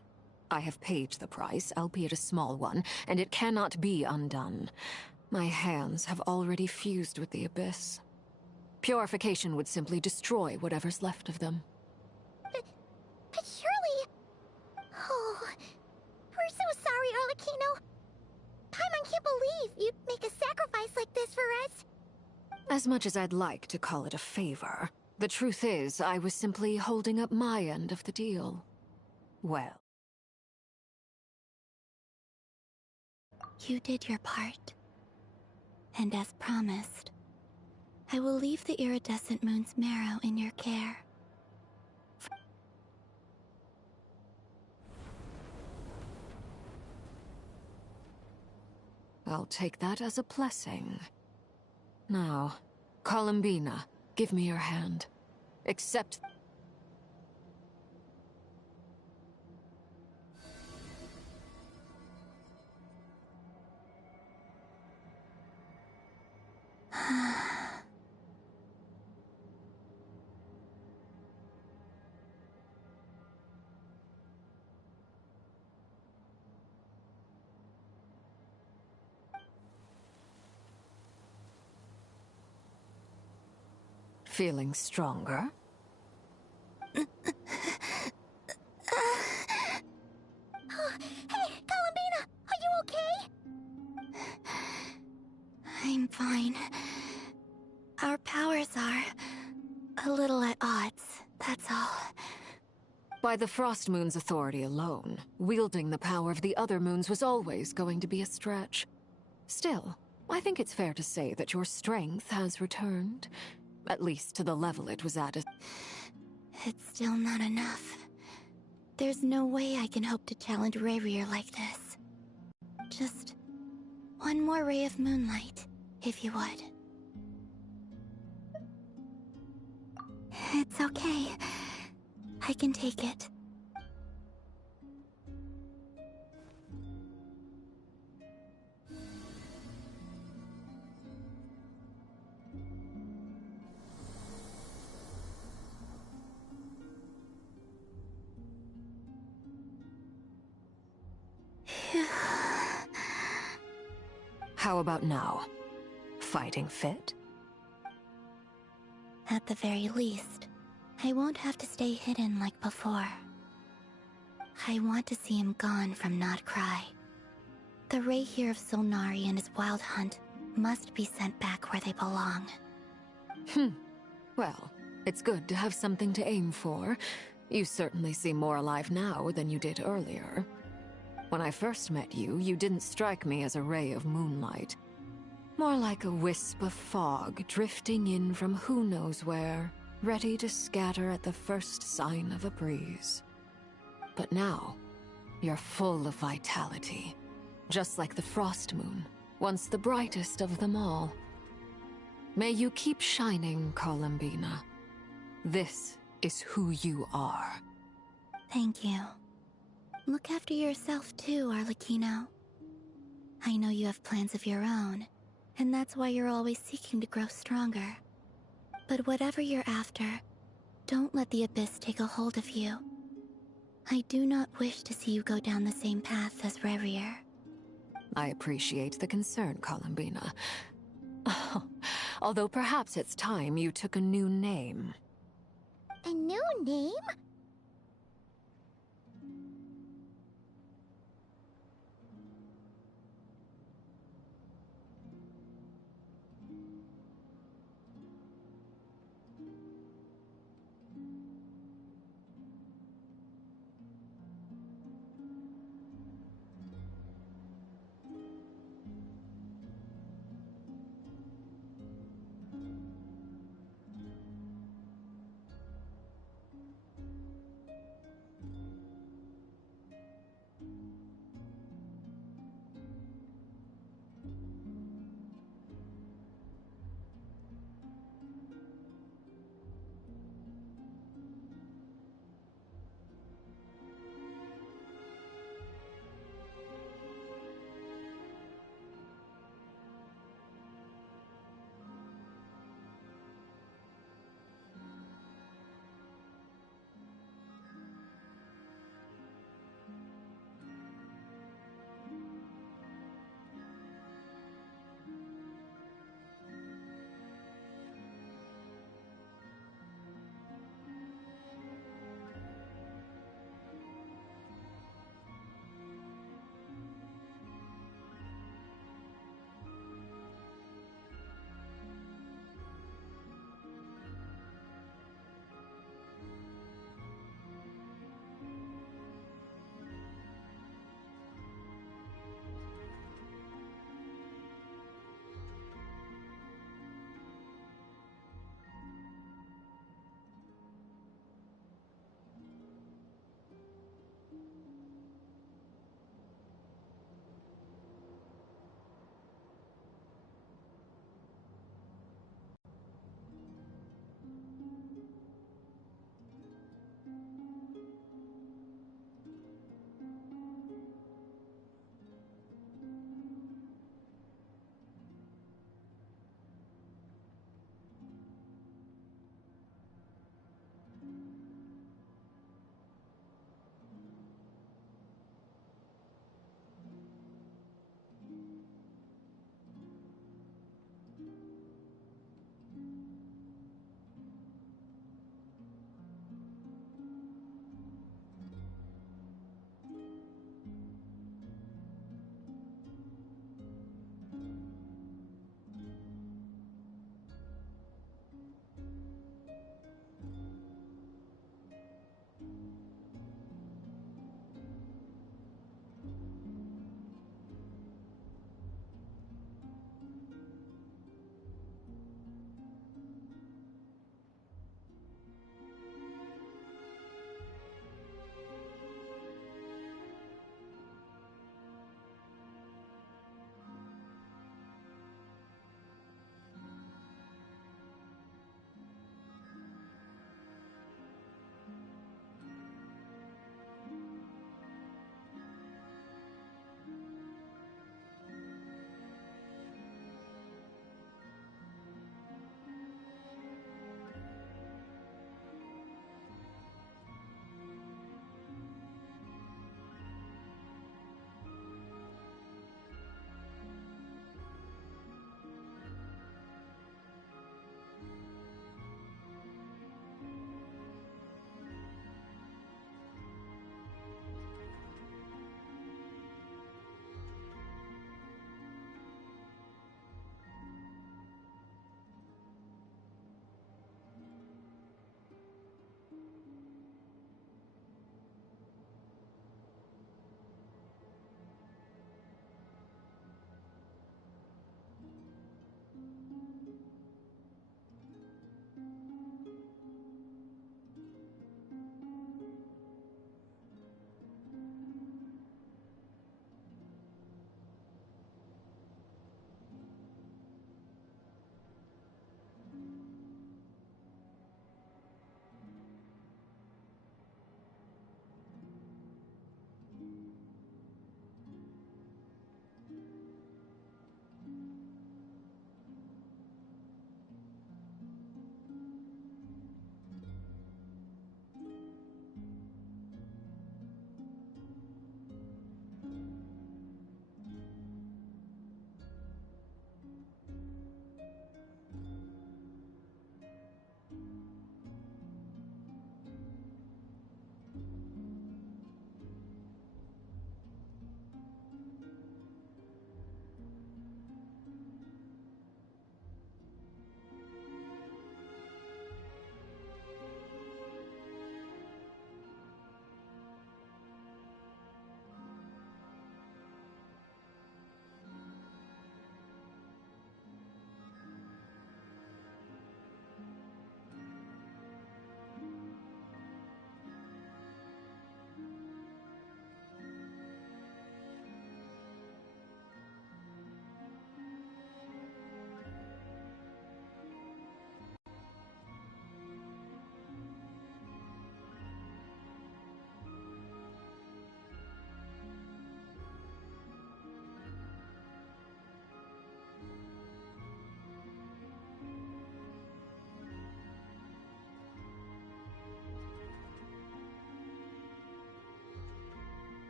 I have paid the price, albeit a small one, and it cannot be undone. My hands have already fused with the Abyss. Purification would simply destroy whatever's left of them. But surely... Oh... We're so sorry, Arlecchino. Paimon can't believe you'd make a sacrifice like this for us. As much as I'd like to call it a favor, the truth is I was simply holding up my end of the deal. Well... You did your part. And as promised, I will leave the iridescent moon's marrow in your care. I'll take that as a blessing. Now, Columbina, give me your hand. Accept... Feeling stronger? Oh, hey, Columbina! Are you okay? I'm fine. Our powers are a little at odds, that's all. By the Frost Moon's authority alone, wielding the power of the other moons was always going to be a stretch. Still, I think it's fair to say that your strength has returned. At least to the level it was at. It's still not enough. There's no way I can hope to challenge Rayrear like this. Just one more ray of moonlight, if you would. It's okay. I can take it. How about now? Fighting fit? At the very least, I won't have to stay hidden like before. I want to see him gone from Notcry. The Ray here of Solnari and his wild hunt must be sent back where they belong. Well, it's good to have something to aim for. You certainly seem more alive now than you did earlier. When I first met you, you didn't strike me as a ray of moonlight. More like a wisp of fog drifting in from who knows where, ready to scatter at the first sign of a breeze. But now, you're full of vitality. Just like the Frost Moon, once the brightest of them all. May you keep shining, Columbina. This is who you are. Thank you. Look after yourself too, Arlecchino. I know you have plans of your own, and that's why you're always seeking to grow stronger. But whatever you're after, don't let the Abyss take a hold of you. I do not wish to see you go down the same path as Rayrear. I appreciate the concern, Columbina. Although perhaps it's time you took a new name. A new name?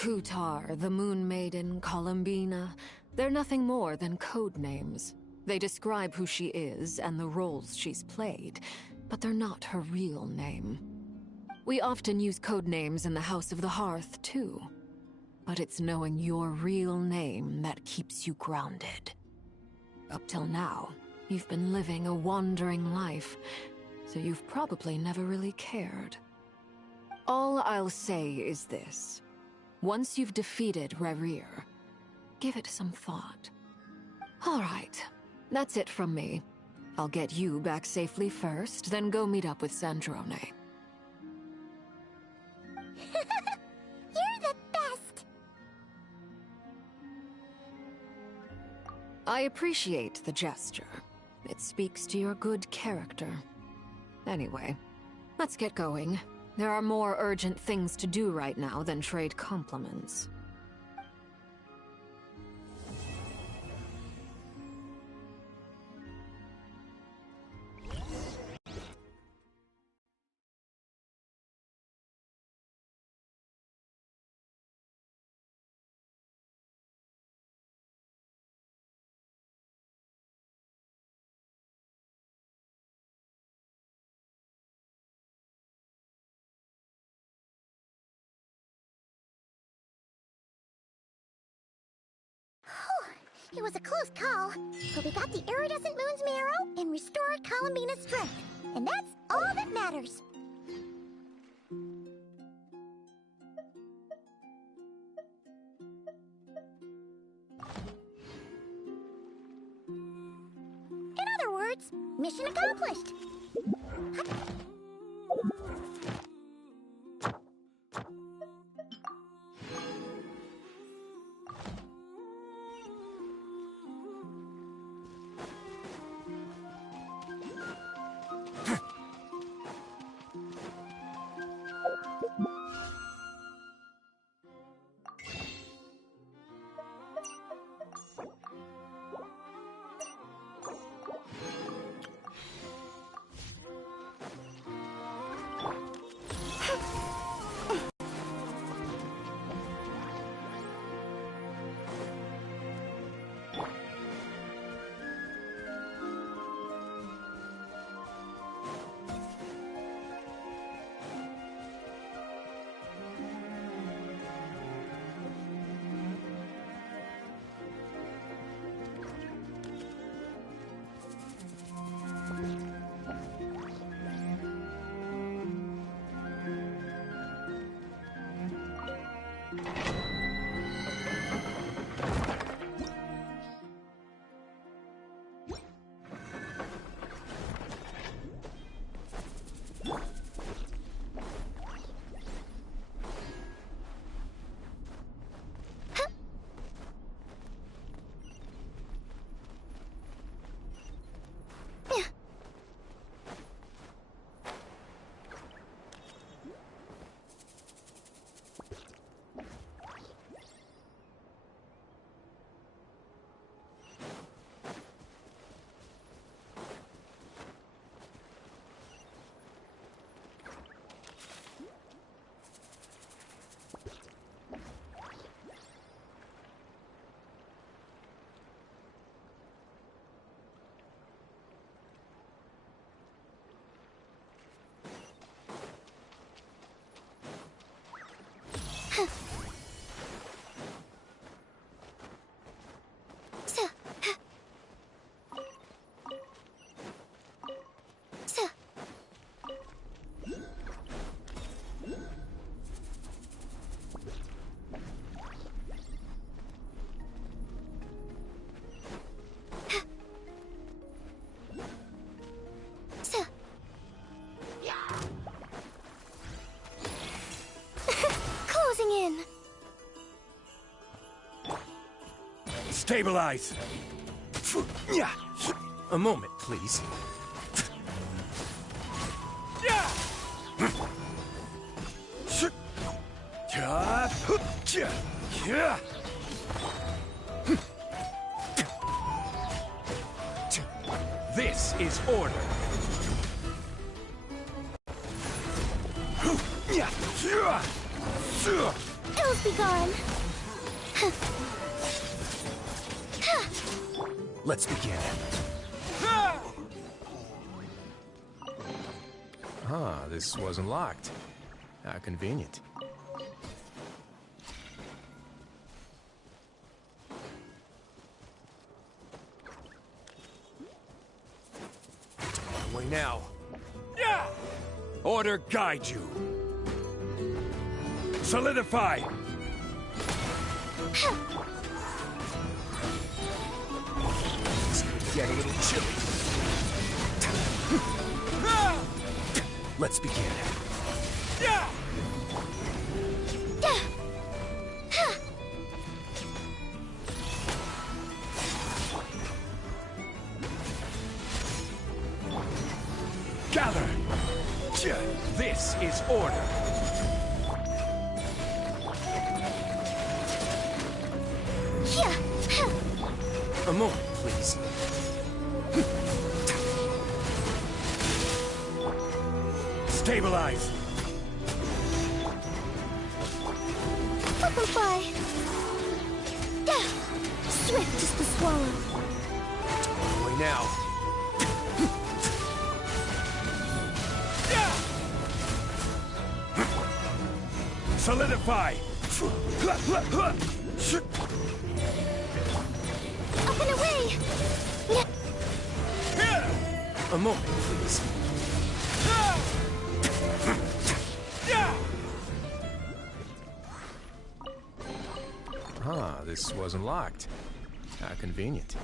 Kutar, the Moon Maiden, Columbina, they're nothing more than code names. They describe who she is and the roles she's played, but they're not her real name. We often use code names in the House of the Hearth, too. But it's knowing your real name that keeps you grounded. Up till now, you've been living a wandering life, so you've probably never really cared. All I'll say is this. Once you've defeated Rerir, give it some thought. All right, that's it from me. I'll get you back safely first, then go meet up with Sandrone. You're the best! I appreciate the gesture. It speaks to your good character. Anyway, let's get going. There are more urgent things to do right now than trade compliments. It was a close call, but we got the iridescent moon's marrow and restored Columbina's strength, and that's all that matters. In other words, mission accomplished. Stabilize! A moment, please. This is order. shadows be gone. Let's begin. Ah, this wasn't locked. How convenient. Way now. Order guide you. Solidify. It's gonna get a little chilly. Let's begin. Gather. This is order. A moment, please. Stabilize. Liquefy. Swift as the swallow. Way now. Solidify. Up and away. A moment, please. Ah, this wasn't locked. How convenient.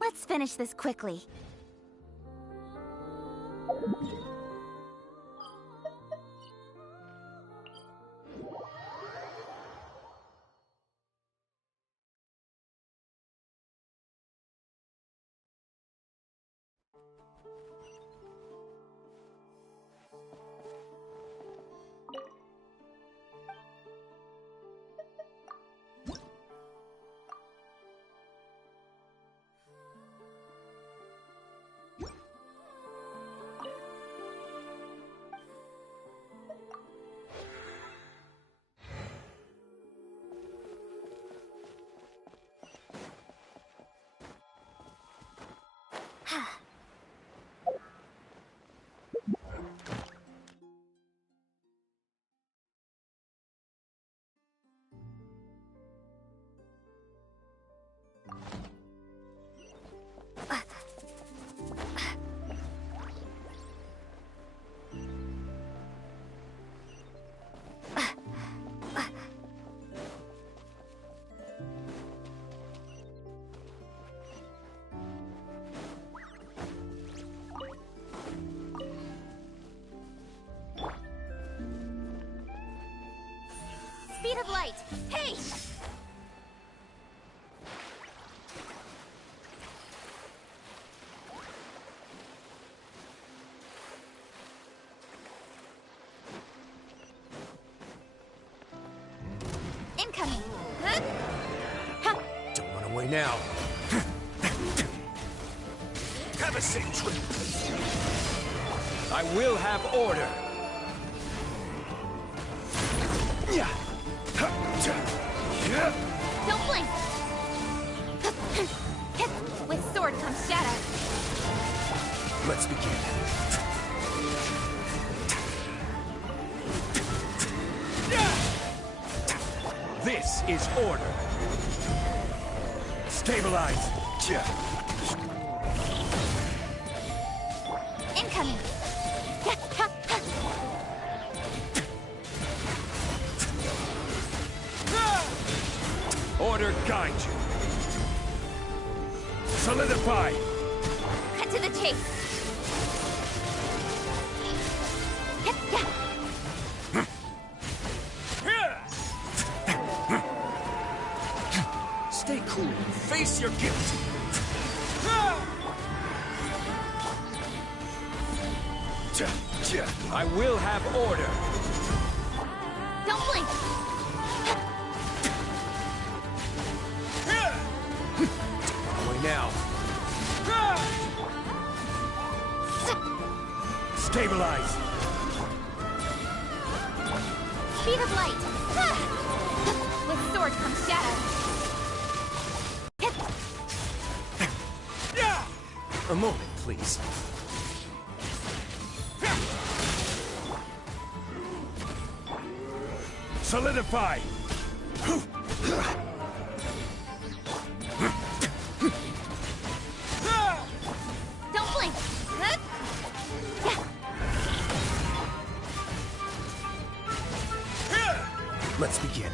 Let's finish this quickly. Speed of light! Hey! Incoming! Huh? Don't run away now. Have a sick trip. I will have order. Yeah. Don't blink! With sword comes shadow. Let's begin. This is order. Stabilize. Incoming! Order guide you. Solidify. Cut to the chase. Stay cool. Face your gift. I will have order. Don't blink! Away now. Stabilize. Speed of light! With sword comes shadow. A moment, please. Solidify. Don't blink! Let's begin.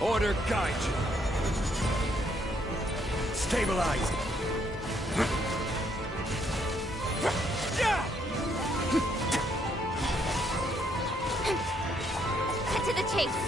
Order guide you. Stabilize! Cut to the chase!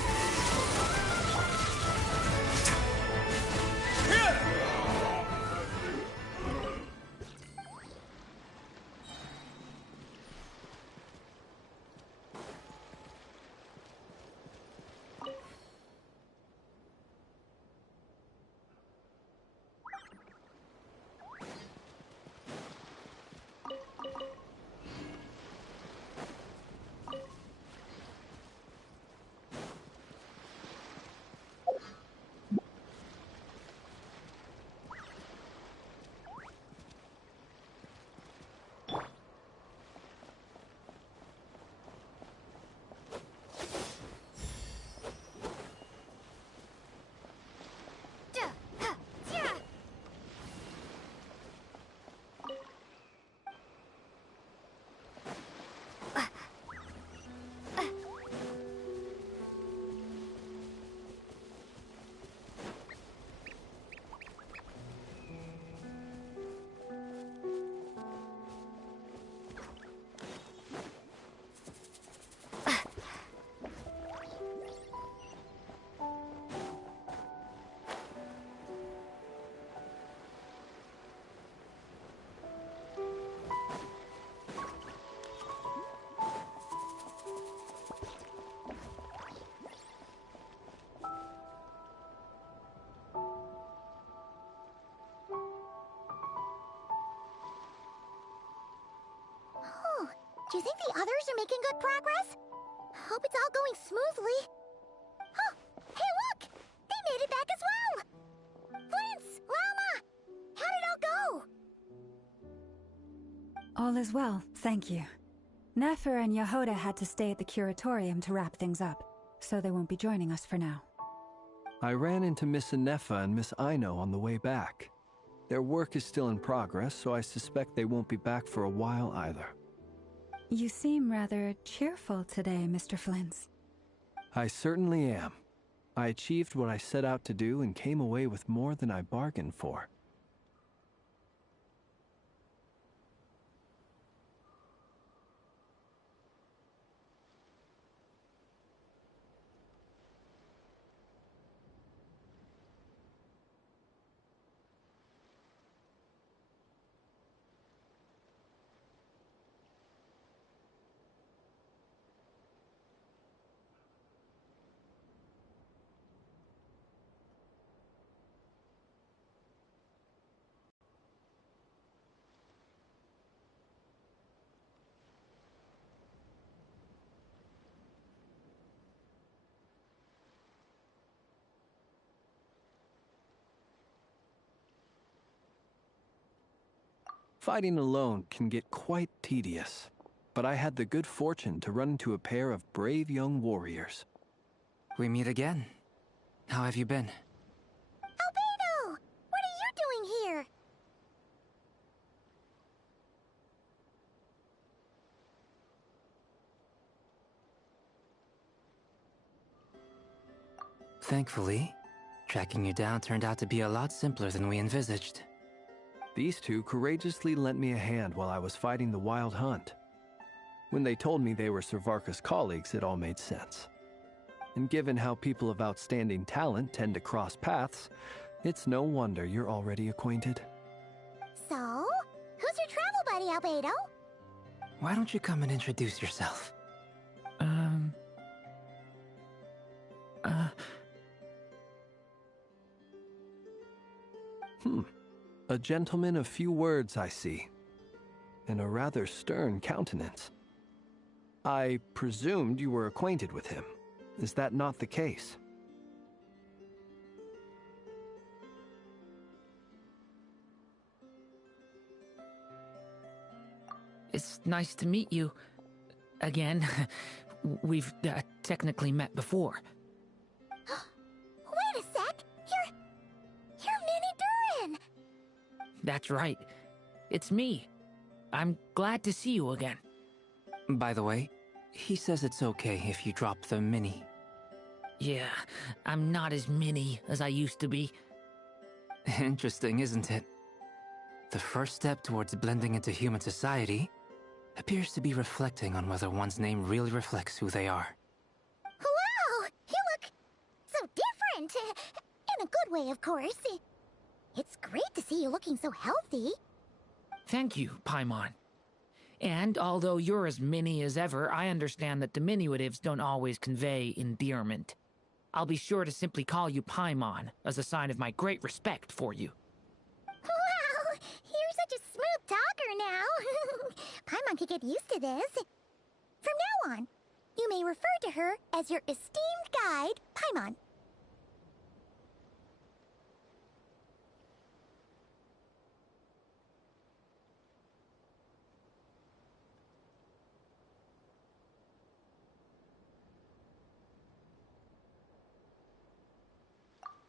Do you think the others are making good progress? Hope it's all going smoothly. Oh, hey look! They made it back as well! Flintz! Llama! How'd it all go? All is well, thank you. Nefer and Yehoda had to stay at the curatorium to wrap things up, so they won't be joining us for now. I ran into Miss Anefa and Miss Aino on the way back. Their work is still in progress, so I suspect they won't be back for a while either. You seem rather cheerful today, Mr. Flintz. I certainly am. I achieved what I set out to do and came away with more than I bargained for. Fighting alone can get quite tedious, but I had the good fortune to run into a pair of brave young warriors. We meet again. How have you been? Albedo! What are you doing here? Thankfully, tracking you down turned out to be a lot simpler than we envisaged. These two courageously lent me a hand while I was fighting the Wild Hunt. When they told me they were Servarka's colleagues, it all made sense. And given how people of outstanding talent tend to cross paths, it's no wonder you're already acquainted. So, who's your travel buddy, Albedo? Why don't you come and introduce yourself? A gentleman of few words, I see. And a rather stern countenance. I presumed you were acquainted with him. Is that not the case? It's nice to meet you. Again. We've technically met before. Wait a sec! You're Minnie Durin! That's right. It's me. I'm glad to see you again. By the way, he says it's okay if you drop the mini. Yeah, I'm not as mini as I used to be. Interesting, isn't it? The first step towards blending into human society appears to be reflecting on whether one's name really reflects who they are. Wow! You look so different! In a good way, of course. It's great to see you looking so healthy. Thank you, Paimon. And although you're as mini as ever, I understand that diminutives don't always convey endearment. I'll be sure to simply call you Paimon, as a sign of my great respect for you. Wow! You're such a smooth talker now. Paimon could get used to this. From now on, you may refer to her as your esteemed guide, Paimon.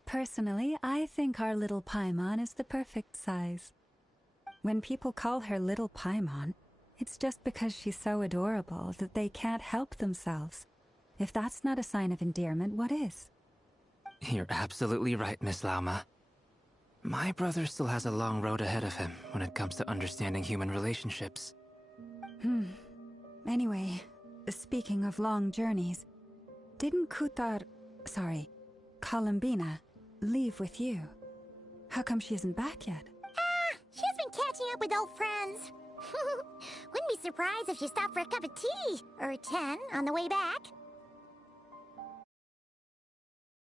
Personally, I think our little Paimon is the perfect size. When people call her Little Paimon, it's just because she's so adorable that they can't help themselves. If that's not a sign of endearment, what is? You're absolutely right, Miss Lauma. My brother still has a long road ahead of him when it comes to understanding human relationships. Anyway, speaking of long journeys, didn't Columbina, leave with you? How come she isn't back yet? She's been catching up with old friends. Wouldn't be surprised if she stopped for a cup of tea, or 10 on the way back.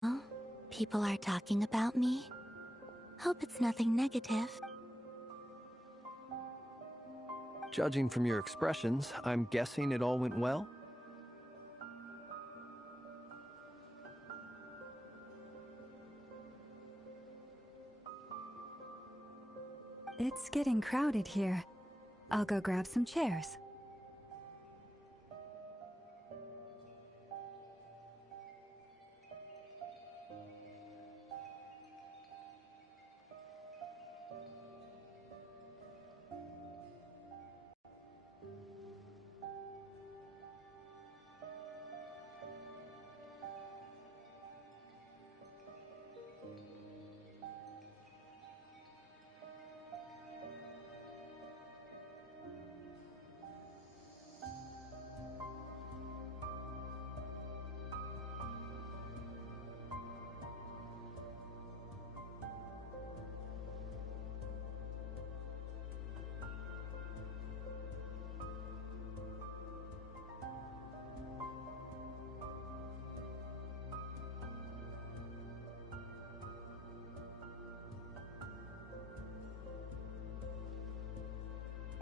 Oh, people are talking about me. Hope it's nothing negative. Judging from your expressions, I'm guessing it all went well? It's getting crowded here. I'll go grab some chairs.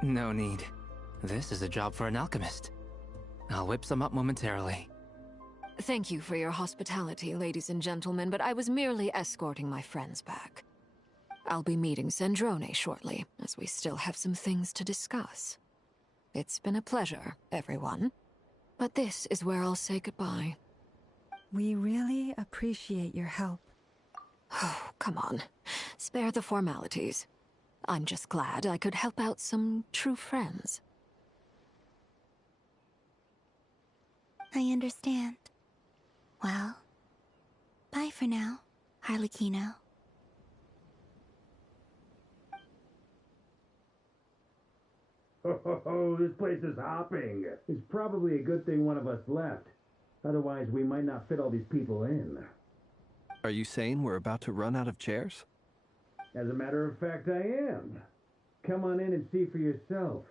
No need. This is a job for an alchemist. I'll whip some up momentarily. Thank you for your hospitality, ladies and gentlemen, but I was merely escorting my friends back. I'll be meeting Sandrone shortly, as we still have some things to discuss. It's been a pleasure, everyone. But this is where I'll say goodbye. We really appreciate your help. Oh, come on. Spare the formalities. I'm just glad I could help out some true friends. I understand. Well, bye for now, Harlequino. Oh, this place is hopping. It's probably a good thing one of us left. Otherwise, we might not fit all these people in. Are you saying we're about to run out of chairs? As a matter of fact, I am. Come on in and see for yourself.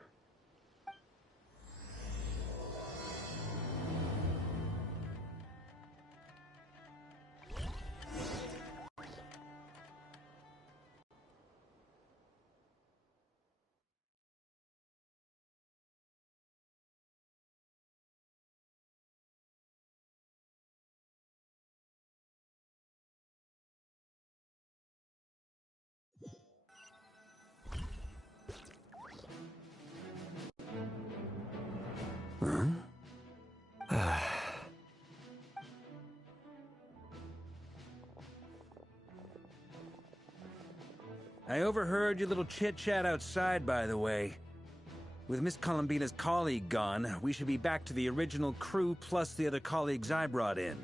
I overheard your little chit-chat outside, by the way. With Miss Columbina's colleague gone, we should be back to the original crew plus the other colleagues I brought in.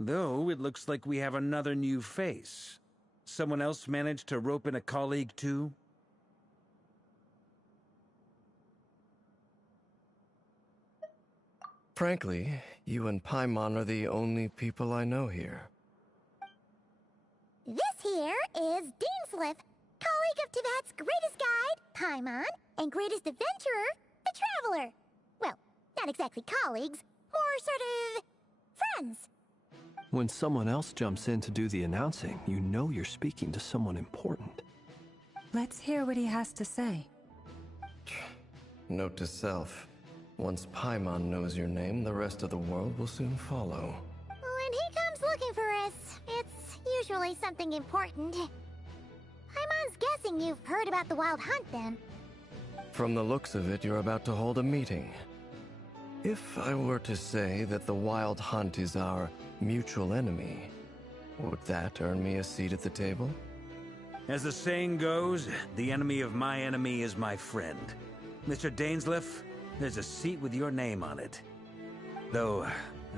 Though, it looks like we have another new face. Someone else managed to rope in a colleague, too? Frankly, you and Paimon are the only people I know here. This here is Deansliff, colleague of Teyvat's greatest guide, Paimon, and greatest adventurer, the Traveler. Well, not exactly colleagues, more sort of friends. When someone else jumps in to do the announcing, you know you're speaking to someone important. Let's hear what he has to say. Note to self. Once Paimon knows your name, the rest of the world will soon follow. When he comes looking for us, it's usually something important. Paimon's guessing you've heard about the Wild Hunt, then. From the looks of it, you're about to hold a meeting. If I were to say that the Wild Hunt is our mutual enemy, would that earn me a seat at the table? As the saying goes, the enemy of my enemy is my friend. Mr. Dainsliff, there's a seat with your name on it. Though,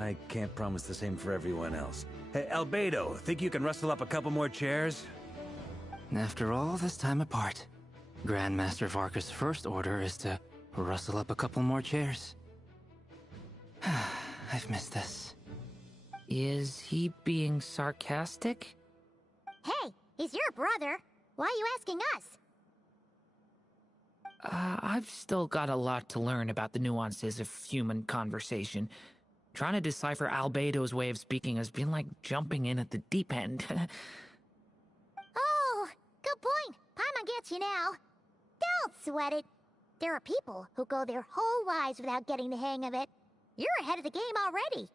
I can't promise the same for everyone else. Hey, Albedo, think you can rustle up a couple more chairs? After all this time apart, Grandmaster Varka's first order is to rustle up a couple more chairs. I've missed this. Is he being sarcastic? Hey, he's your brother. Why are you asking us? I've still got a lot to learn about the nuances of human conversation. Trying to decipher Albedo's way of speaking has been like jumping in at the deep end. Oh, good point. Paimon gets you now. Don't sweat it. There are people who go their whole lives without getting the hang of it. You're ahead of the game already.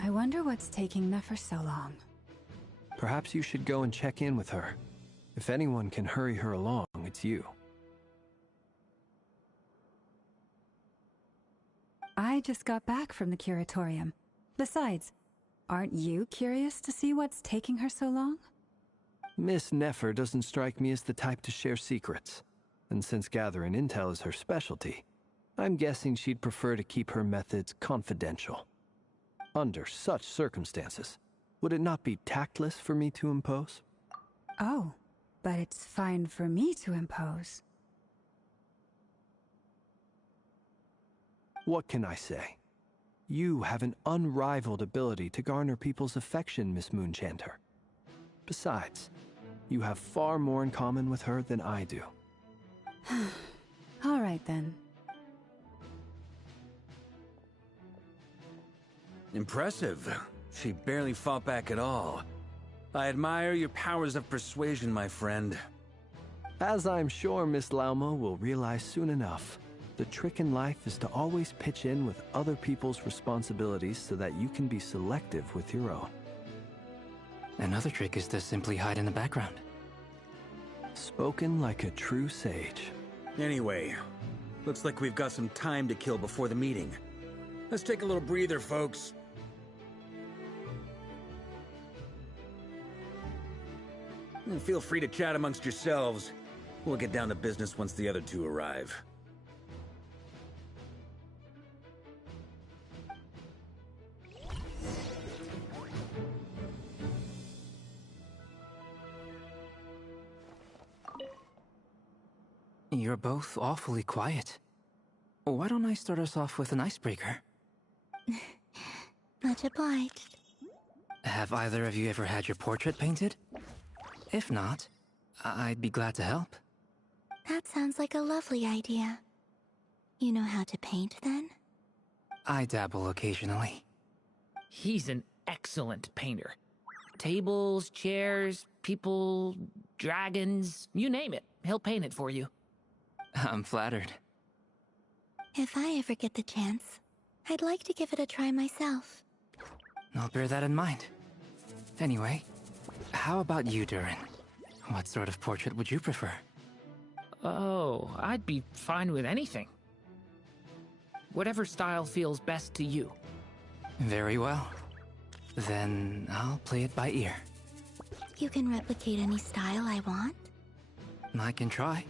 I wonder what's taking Nefer so long. Perhaps you should go and check in with her. If anyone can hurry her along, it's you. I just got back from the curatorium. Besides, aren't you curious to see what's taking her so long? Miss Nefer doesn't strike me as the type to share secrets. And since gathering intel is her specialty, I'm guessing she'd prefer to keep her methods confidential. Under such circumstances, would it not be tactless for me to impose? Oh, but it's fine for me to impose. What can I say? You have an unrivaled ability to garner people's affection, Miss Moonchanter. Besides, you have far more in common with her than I do. All right, then. Impressive. She barely fought back at all. I admire your powers of persuasion, my friend. As I'm sure Miss Lauma will realize soon enough, the trick in life is to always pitch in with other people's responsibilities so that you can be selective with your own. Another trick is to simply hide in the background. Spoken like a true sage. Anyway, looks like we've got some time to kill before the meeting. Let's take a little breather, folks. And feel free to chat amongst yourselves. We'll get down to business once the other two arrive. You're both awfully quiet. Why don't I start us off with an icebreaker? Much obliged. Have either of you ever had your portrait painted? If not, I'd be glad to help. That sounds like a lovely idea. You know how to paint, then? I dabble occasionally. He's an excellent painter. Tables, chairs, people, dragons, you name it. He'll paint it for you. I'm flattered. If I ever get the chance, I'd like to give it a try myself. I'll bear that in mind. Anyway, how about you, Durin? What sort of portrait would you prefer? Oh, I'd be fine with anything. Whatever style feels best to you. Very well. Then I'll play it by ear. You can replicate any style I want? I can try.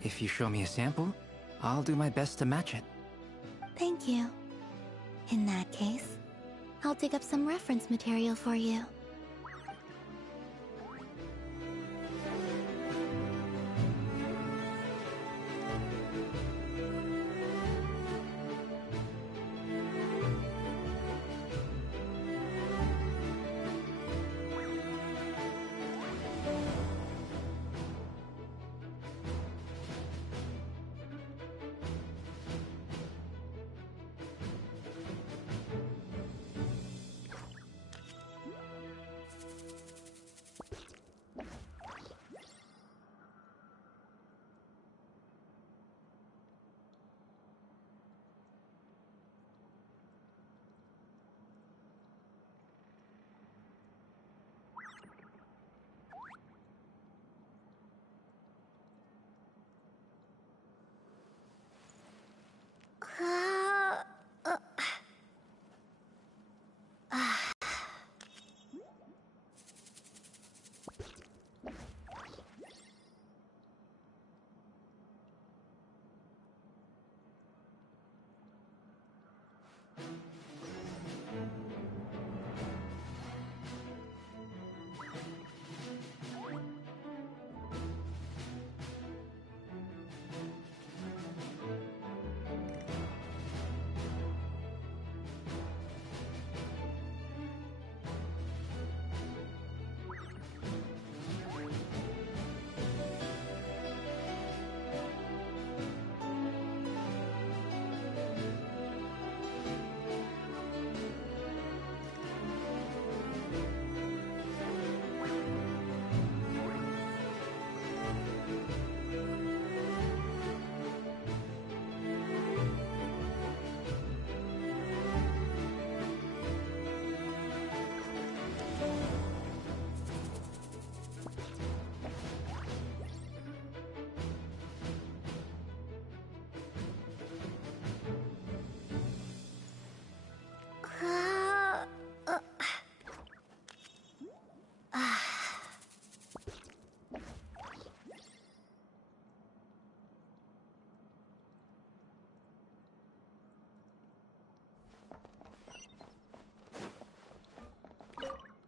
If you show me a sample, I'll do my best to match it. Thank you. In that case, I'll dig up some reference material for you.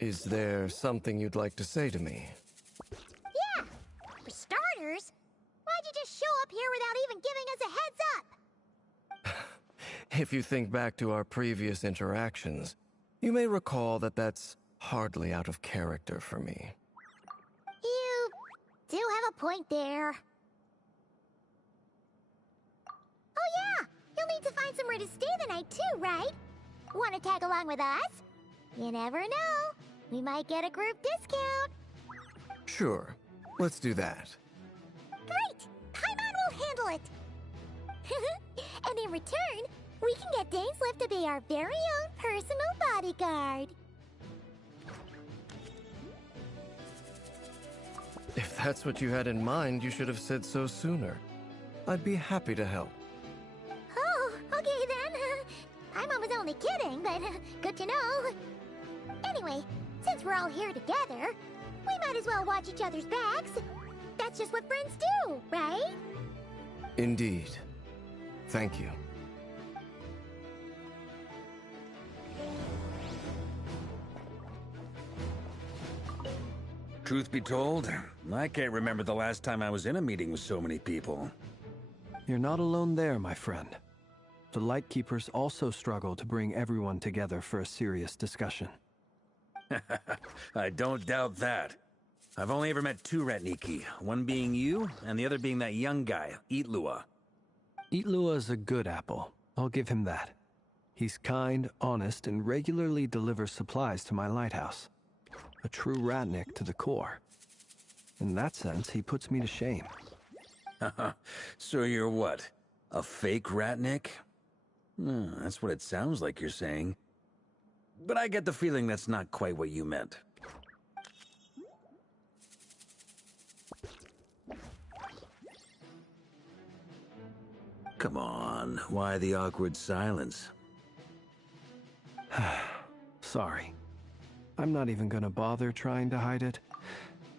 Is there something you'd like to say to me? Yeah! For starters, why'd you just show up here without even giving us a heads up? If you think back to our previous interactions, you may recall that that's hardly out of character for me. You do have a point there. Oh yeah! You'll need to find somewhere to stay the night too, right? Want to tag along with us? You never know. We might get a group discount. Sure. Let's do that. Great! Paimon will handle it. And in return, we can get Dainslift to be our very own personal bodyguard. If that's what you had in mind, you should have said so sooner. I'd be happy to help. Oh, okay then. Paimon was only kidding, but good to know. Anyway, since we're all here together, we might as well watch each other's backs. That's just what friends do, right? Indeed. Thank you. Truth be told, I can't remember the last time I was in a meeting with so many people. You're not alone there, my friend. The Lightkeepers also struggle to bring everyone together for a serious discussion. I don't doubt that. I've only ever met two Ratniki, one being you, and the other being that young guy, Itlua. Itlua's a good apple. I'll give him that. He's kind, honest, and regularly delivers supplies to my lighthouse. A true Ratnik to the core. In that sense, he puts me to shame. So you're what? A fake Ratnik? That's what it sounds like you're saying. But I get the feeling that's not quite what you meant. Come on, why the awkward silence? Sorry. I'm not even gonna bother trying to hide it.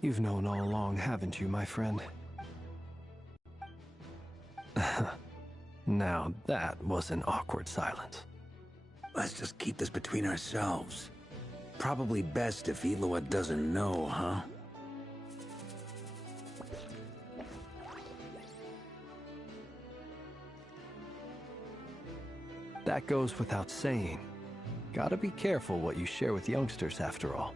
You've known all along, haven't you, my friend? Now, that was an awkward silence. Let's just keep this between ourselves. Probably best if Itlua doesn't know, huh? That goes without saying. Gotta be careful what you share with youngsters, after all.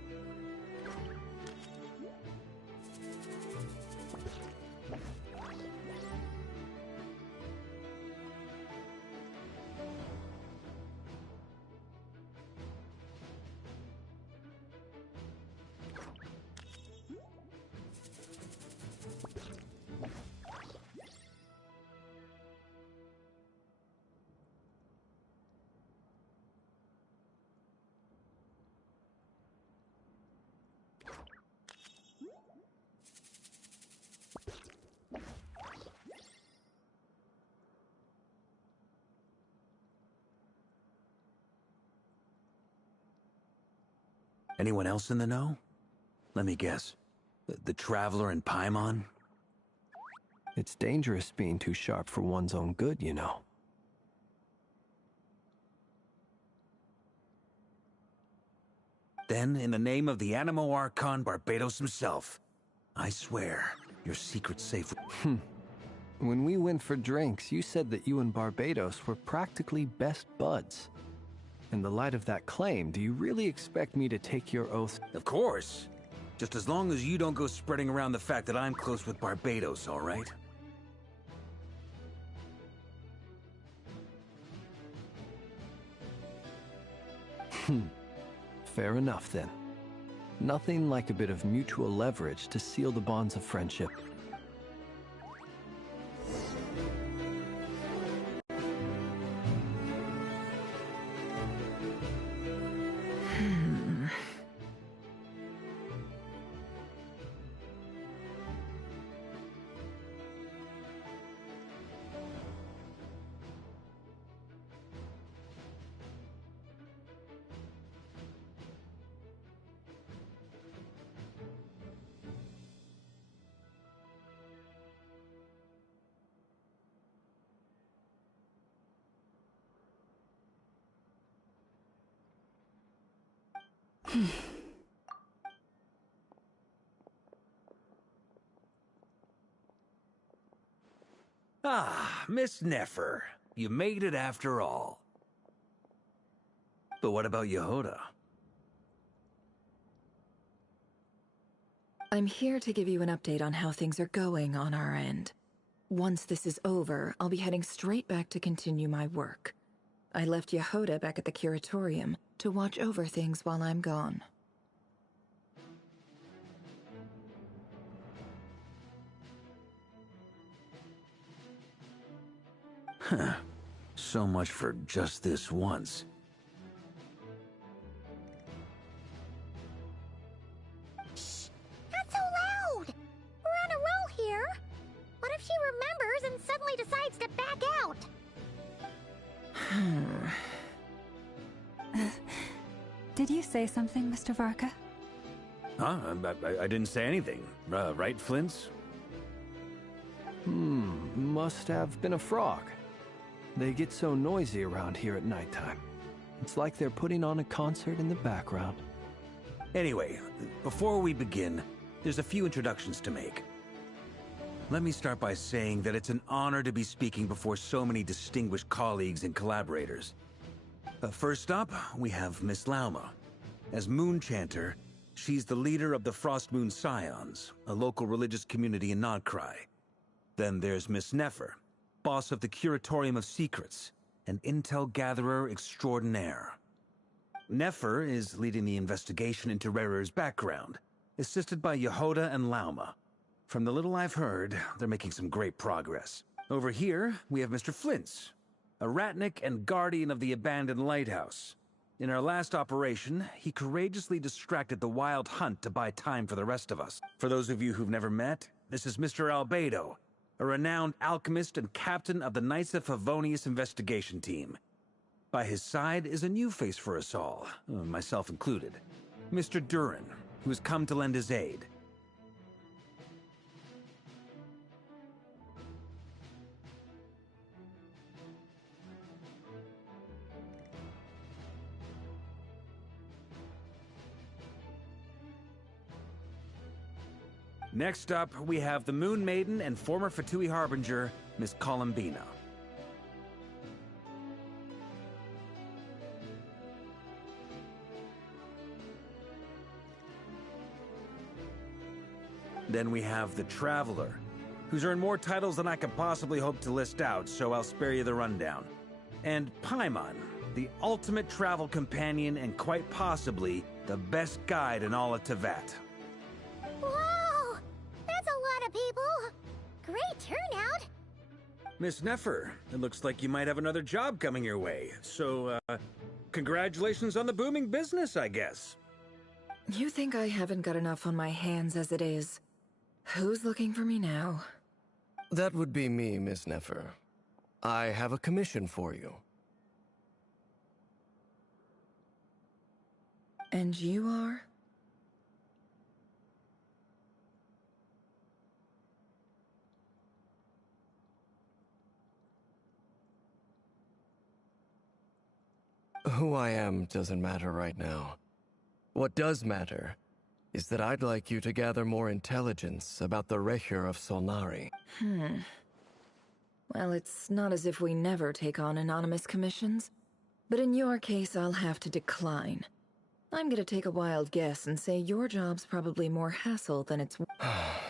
Anyone else in the know? Let me guess. The Traveler and Paimon? It's dangerous being too sharp for one's own good, you know. Then, in the name of the Animo Archon Barbados himself, I swear, your secret's safe. When we went for drinks, you said that you and Barbados were practically best buds. In the light of that claim, do you really expect me to take your oath? Of course. Just as long as you don't go spreading around the fact that I'm close with Barbados, all right? Fair enough, then. Nothing like a bit of mutual leverage to seal the bonds of friendship. Ah, Miss Nefer. You made it after all. But what about Yehoda? I'm here to give you an update on how things are going on our end. Once this is over, I'll be heading straight back to continue my work. I left Yehoda back at the Curatorium to watch over things while I'm gone. Huh. So much for just this once. Shh! Not so loud! We're on a roll here! What if she remembers and suddenly decides to back out? Did you say something, Mr. Varka? Huh? I didn't say anything. Right, Flints? Must have been a frog. They get so noisy around here at nighttime. It's like they're putting on a concert in the background. Anyway, before we begin, there's a few introductions to make. Let me start by saying that it's an honor to be speaking before so many distinguished colleagues and collaborators. First up, we have Miss Lauma. As Moon Chanter, she's the leader of the Frost Moon Scions, a local religious community in Nodcry. Then there's Miss Nefer, boss of the Curatorium of Secrets, an intel gatherer extraordinaire. Nefer is leading the investigation into Rerer's background, assisted by Yehoda and Lauma. From the little I've heard, they're making some great progress. Over here, we have Mr. Flintz, a ratnik and guardian of the abandoned lighthouse. In our last operation, he courageously distracted the Wild Hunt to buy time for the rest of us. For those of you who've never met, this is Mr. Albedo, a renowned alchemist and captain of the Knights of Favonius investigation team. By his side is a new face for us all, myself included, Mr. Durin, who has come to lend his aid. Next up, we have the Moon Maiden and former Fatui Harbinger, Miss Columbina. Then we have the Traveler, who's earned more titles than I could possibly hope to list out, so I'll spare you the rundown. And Paimon, the ultimate travel companion and quite possibly the best guide in all of Tevat. Wow! That's a lot of people! Great turnout! Miss Nefer, it looks like you might have another job coming your way, so, congratulations on the booming business, I guess. You think I haven't got enough on my hands as it is? Who's looking for me now? That would be me, Miss Nefer. I have a commission for you. And you are? Who I am doesn't matter right now. What does matter is that I'd like you to gather more intelligence about the Recher of Solnari. Well, it's not as if we never take on anonymous commissions. But in your case, I'll have to decline. I'm gonna take a wild guess and say your job's probably more hassle than it's...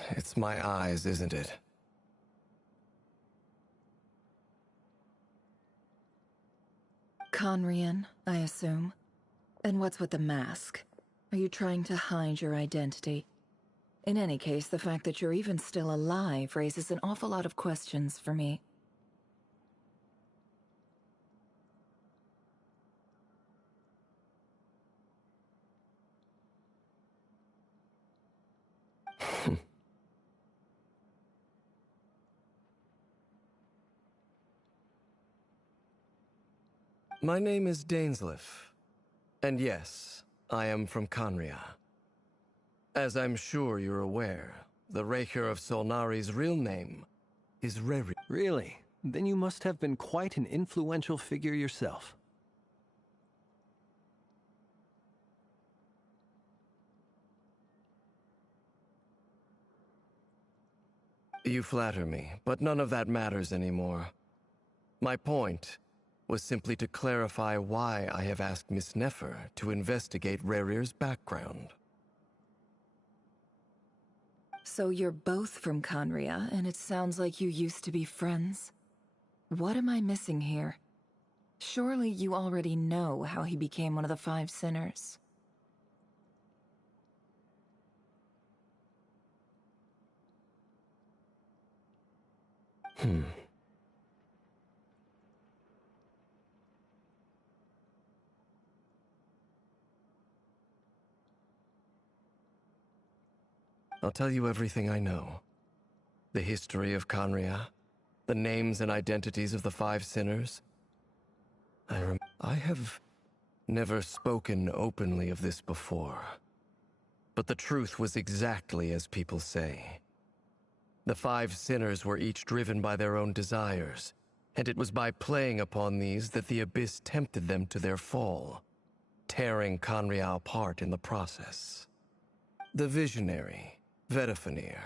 It's my eyes, isn't it? Conrian, I assume. And what's with the mask? Are you trying to hide your identity? In any case, the fact that you're even still alive raises an awful lot of questions for me. My name is Dainsleif, and yes, I am from Conria. As I'm sure you're aware, the Recher of Solnari's real name is Reri. Really? Then you must have been quite an influential figure yourself. You flatter me, but none of that matters anymore. My point was simply to clarify why I have asked Miss Nefer to investigate Rerir's background. So you're both from Conria, and it sounds like you used to be friends. What am I missing here? Surely you already know how he became one of the Five Sinners. I'll tell you everything I know. The history of Conria, the names and identities of the Five Sinners. I have never spoken openly of this before. But the truth was exactly as people say. The Five Sinners were each driven by their own desires, and it was by playing upon these that the Abyss tempted them to their fall, tearing Conria apart in the process. The visionary, Vedafinir,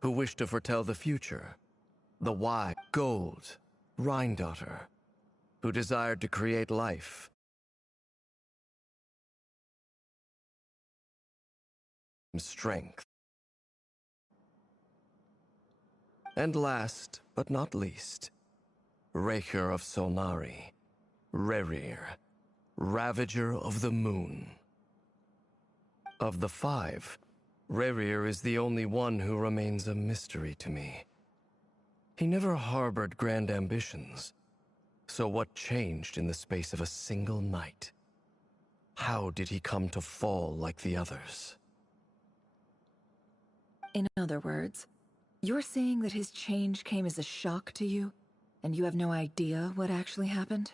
who wished to foretell the future. The wise gold, Rhine-daughter, who desired to create life. Strength. And last, but not least, Raker of Solnari, Rerir, Ravager of the Moon. Of the five, Rerir is the only one who remains a mystery to me. He never harbored grand ambitions, so what changed in the space of a single night? How did he come to fall like the others? In other words, you're saying that his change came as a shock to you, and you have no idea what actually happened?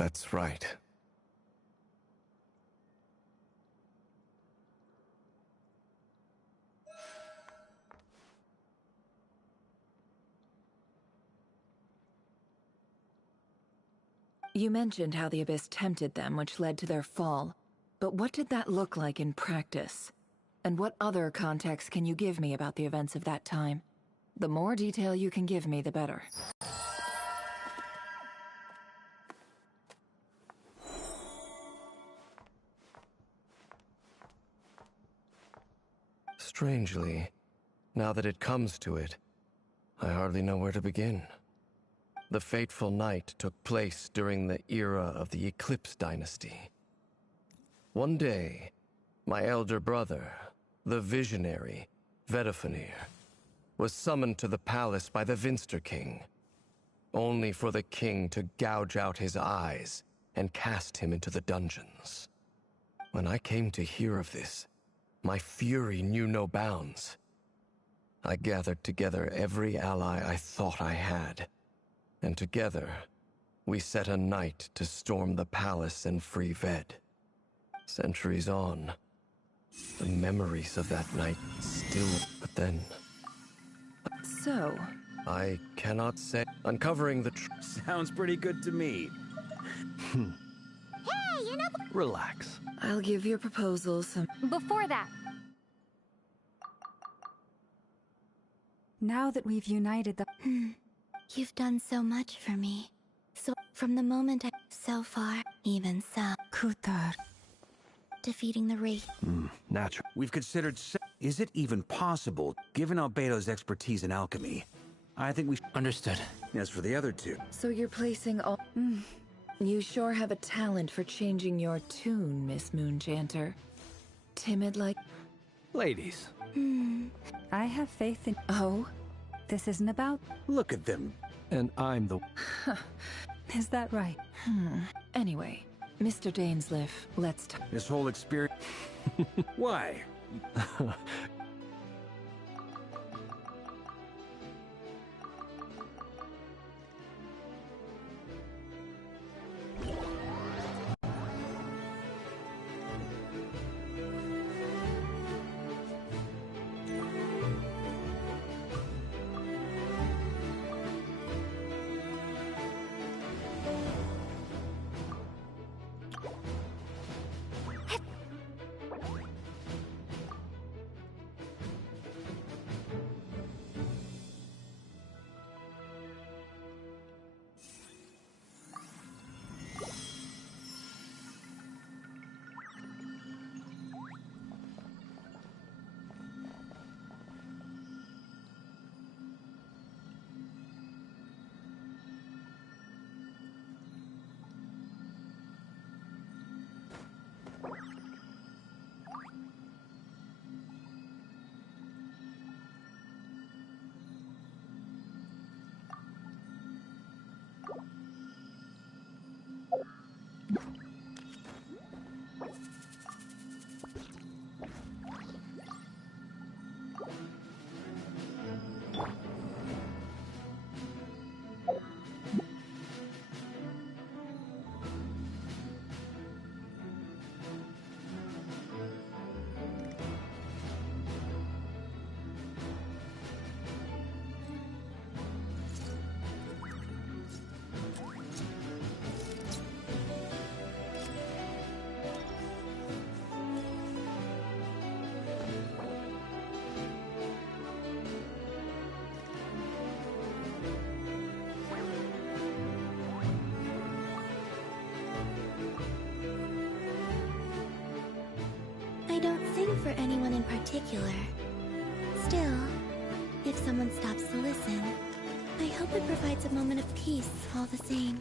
That's right. You mentioned how the Abyss tempted them, which led to their fall. But what did that look like in practice? And what other context can you give me about the events of that time? The more detail you can give me, the better. Strangely, now that it comes to it, I hardly know where to begin. The fateful night took place during the era of the Eclipse Dynasty. One day, my elder brother, the visionary, Vedifenir, was summoned to the palace by the Vinster King, only for the king to gouge out his eyes and cast him into the dungeons. When I came to hear of this, my fury knew no bounds. I gathered together every ally I thought I had, and together, we set a night to storm the palace and free Ved. Centuries on, the memories of that night still... But then... So... I cannot say... Uncovering the Sounds pretty good to me. Hey, you know... Relax. I'll give your proposal some... Before that... Now that we've united the... You've done so much for me. So, from the moment so far, even so... Kutar. Defeating the Wraith. Natural. We've considered... Is it even possible, given Albedo's expertise in alchemy? I think we... Understood. As for the other two... So you're placing all... You sure have a talent for changing your tune, Miss Moonchanter. Timid like... Ladies. I have faith in... Oh? This isn't about... Look at them. And I'm the... Is that right? Anyway, Mr. Dainsliff, let's This whole experience... Why? I don't sing for anyone in particular. Still, if someone stops to listen, I hope it provides a moment of peace all the same.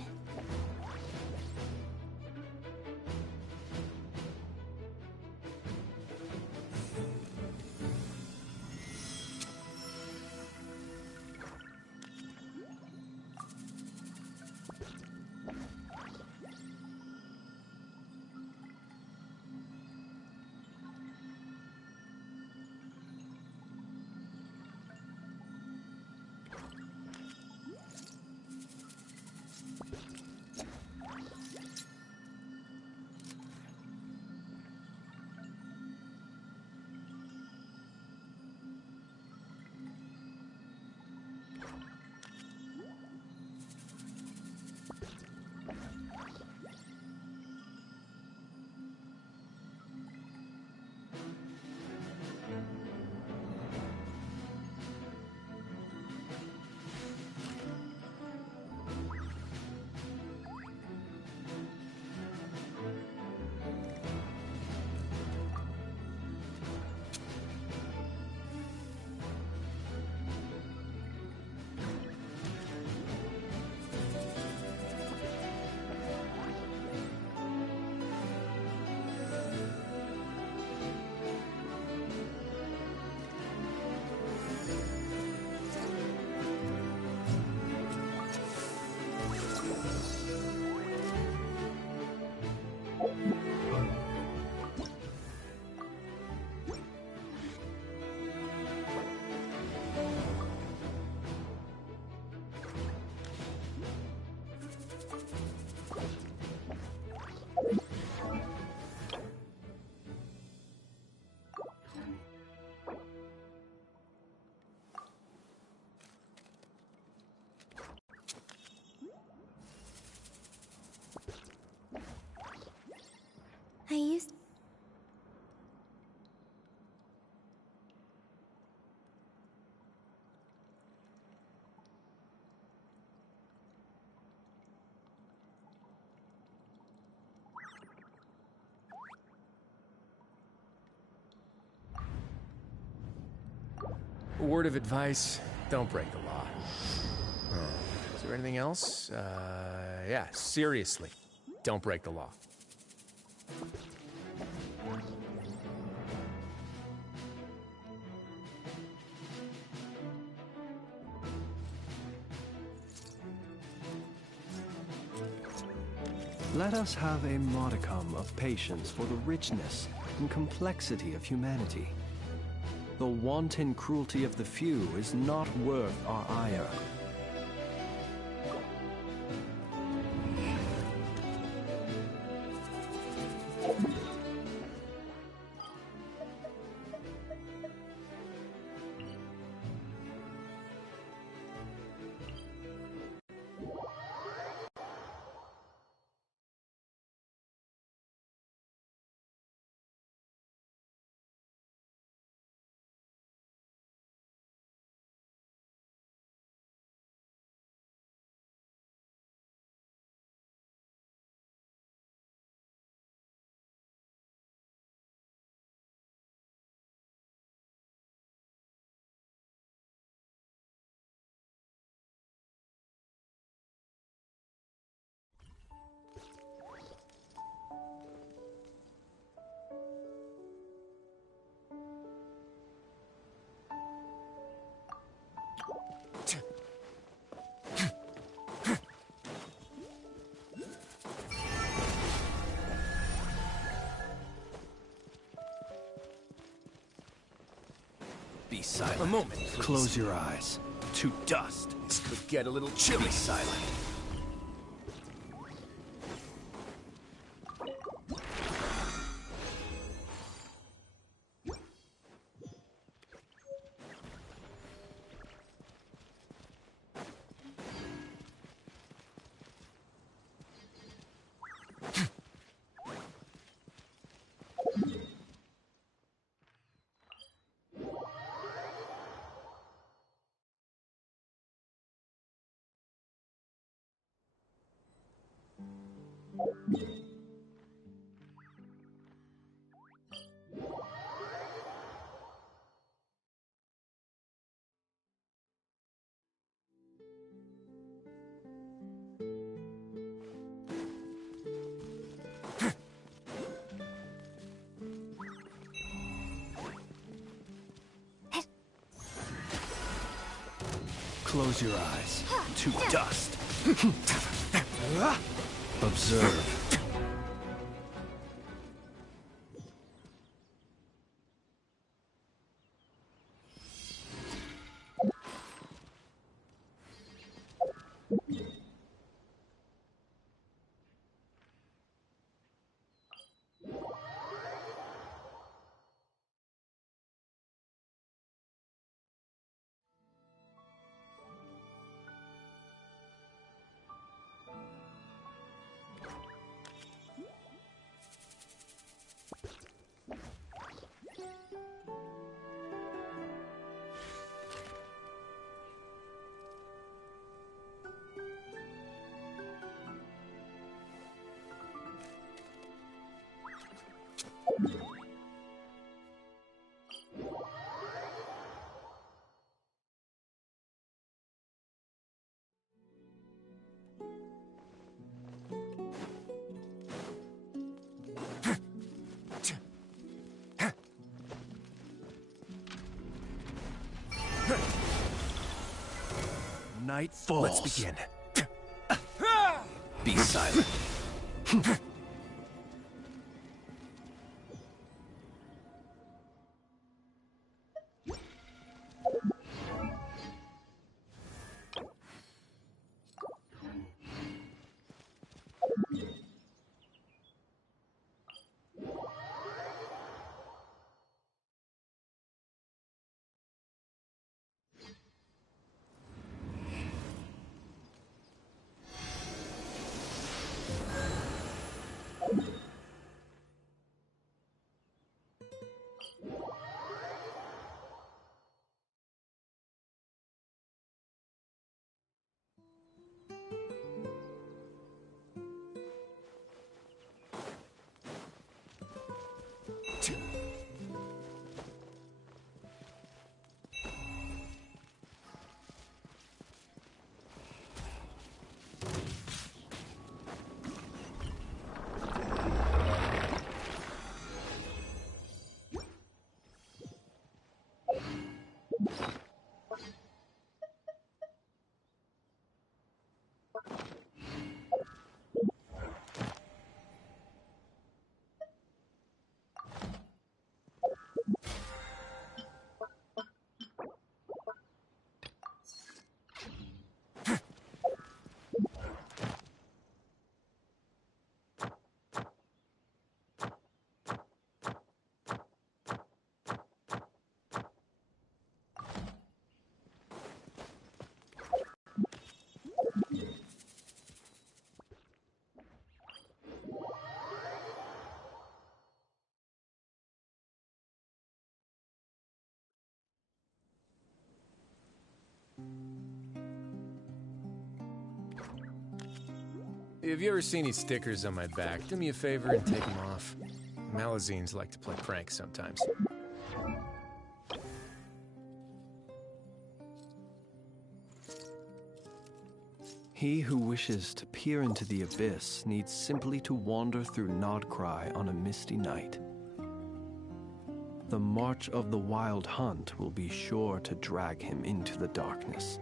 word of advice, don't break the law. Is there anything else? Yeah, seriously, don't break the law. Let us have a modicum of patience for the richness and complexity of humanity. The wanton cruelty of the few is not worth our ire. Be silent. A moment, please. Close your eyes. To dust. This could get a little chilly. Be silent. Close your eyes. To dust. Observe. Night falls. Let's begin. Be silent. If you ever see any stickers on my back, do me a favor and take them off. Malazines like to play pranks sometimes. He who wishes to peer into the abyss needs simply to wander through Nodcry on a misty night. The march of the Wild Hunt will be sure to drag him into the darkness.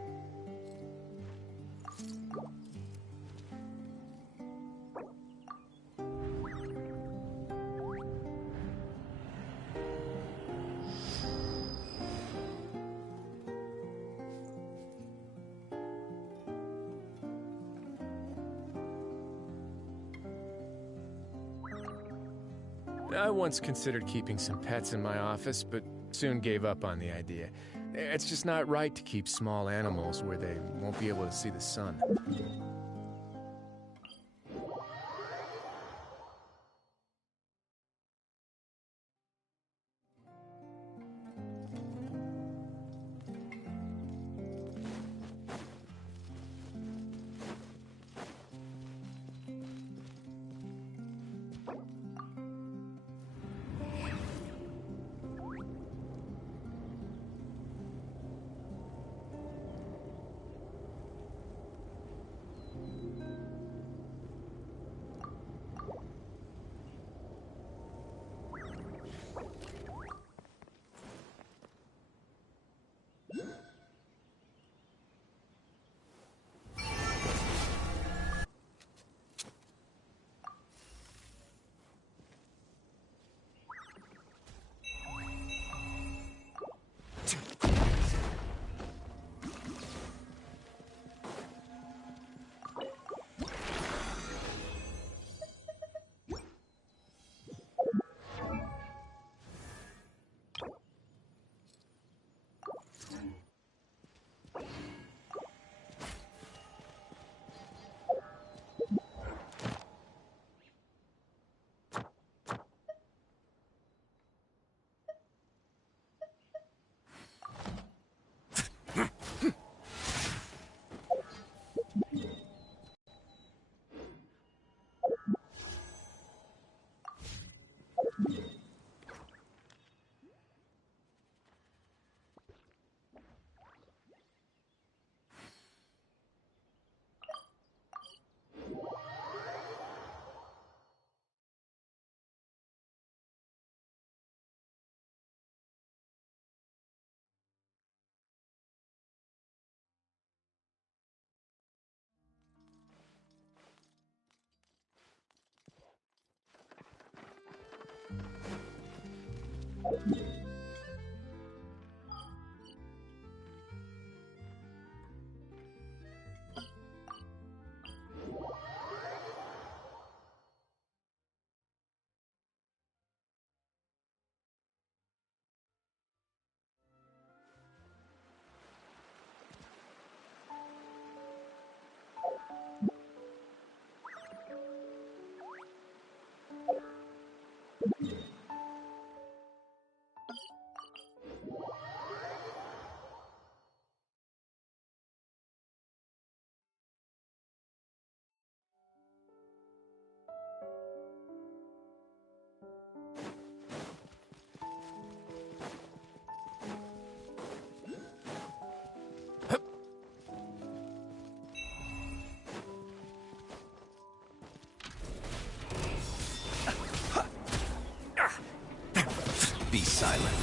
I once considered keeping some pets in my office, but soon gave up on the idea. It's just not right to keep small animals where they won't be able to see the sun. Be silent.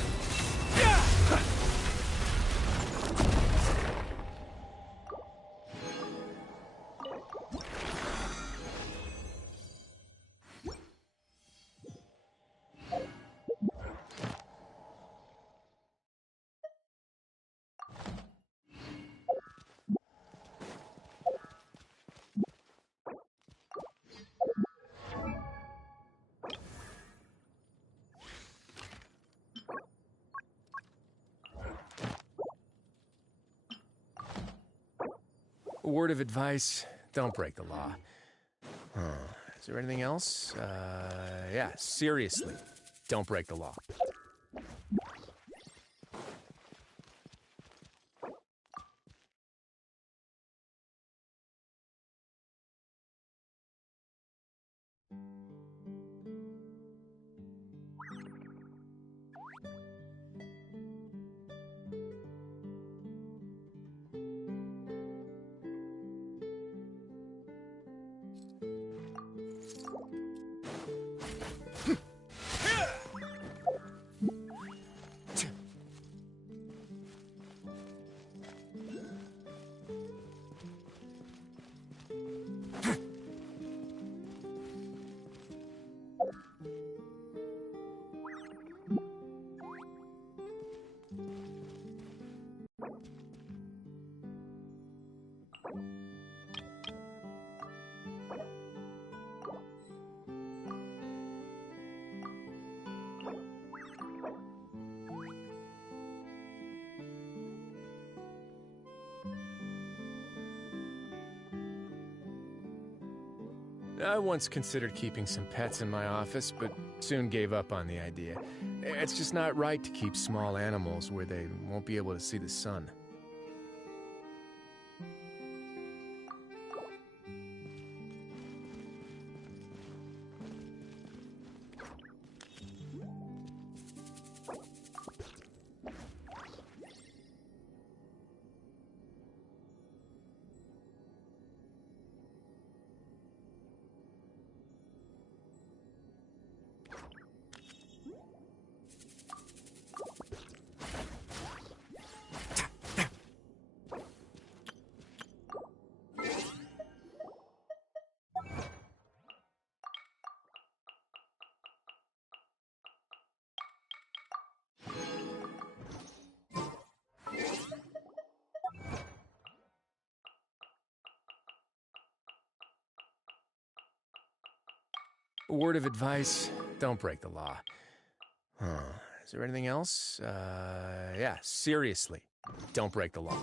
A word of advice, don't break the law. Is there anything else? Yeah, seriously, don't break the law. I once considered keeping some pets in my office, but soon gave up on the idea. It's just not right to keep small animals where they won't be able to see the sun. A word of advice, don't break the law. Is there anything else? Yeah, seriously, don't break the law.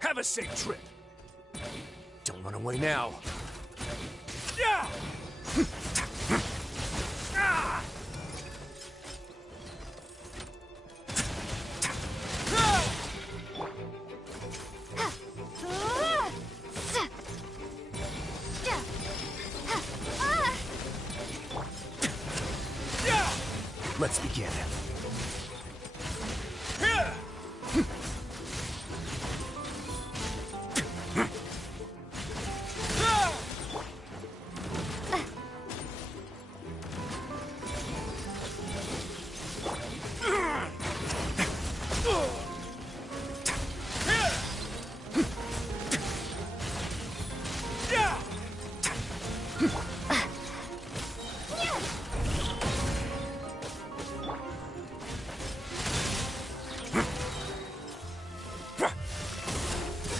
Have a safe trip. Don't run away now. Yeah! Ah! Let's begin.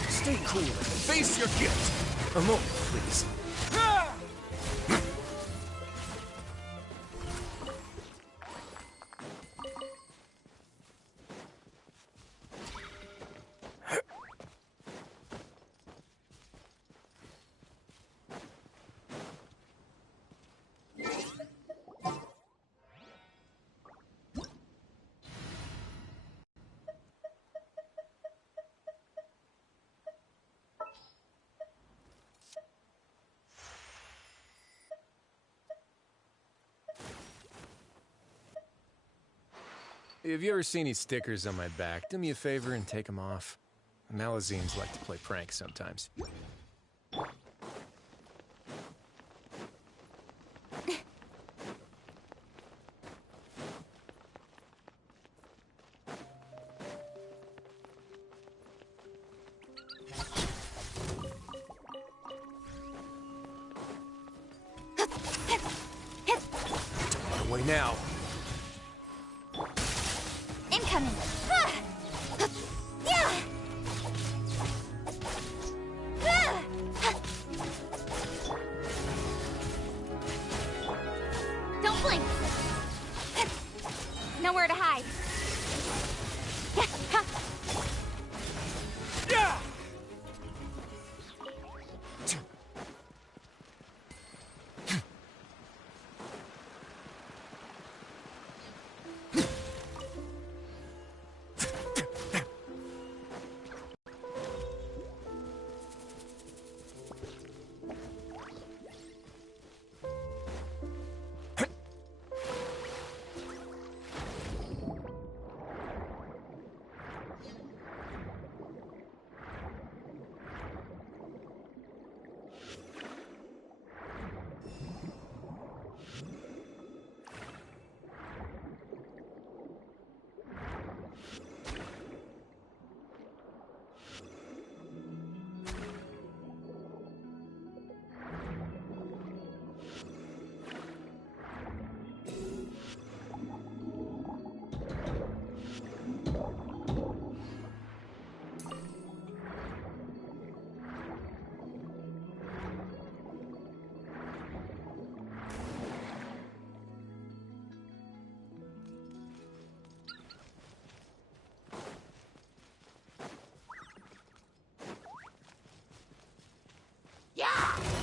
Stay cool and face your gift. A moment, please. Have you ever seen these stickers on my back? Do me a favor and take them off. Malazines like to play pranks sometimes. Don't run away now. Incoming! Don't blink!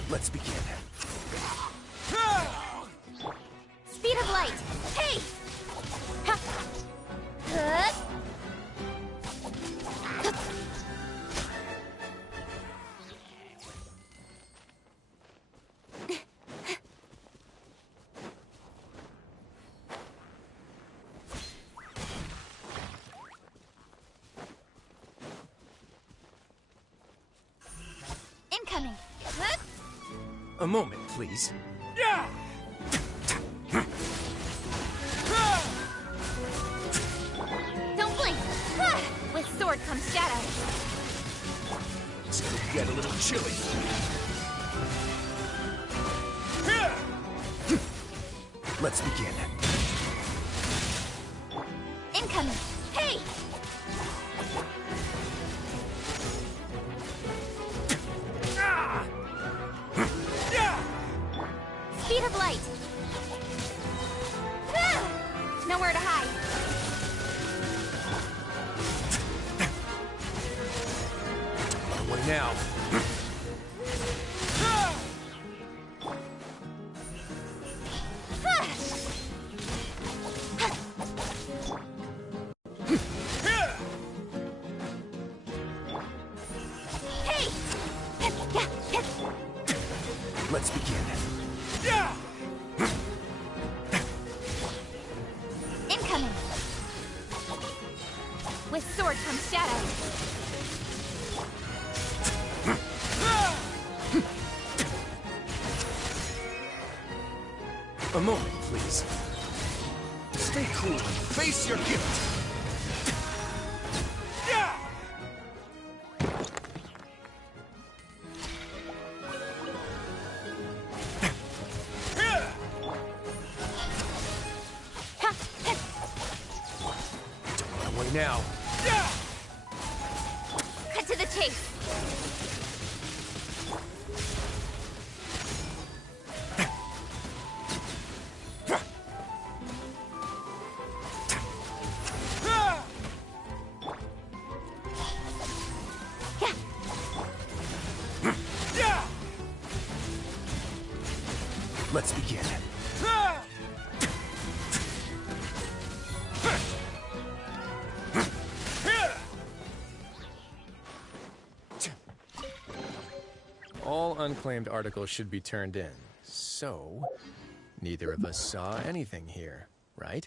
Let's begin. Speed of light! Hey! Ha! Huh? Incoming! Huh? A moment, please. Don't blink! Ah! With sword comes shadow. It's gonna get a little chilly. Let's begin. Incoming! Hey! Speed of light! Ah! Nowhere to hide. Away now. Ah! Hey! Let's begin. Incoming! With sword comes shadow. A moment, please. Stay cool and face your gift. Don't run away now. Cut to the chase. Let's begin. All unclaimed articles should be turned in. So, neither of us saw anything here, right?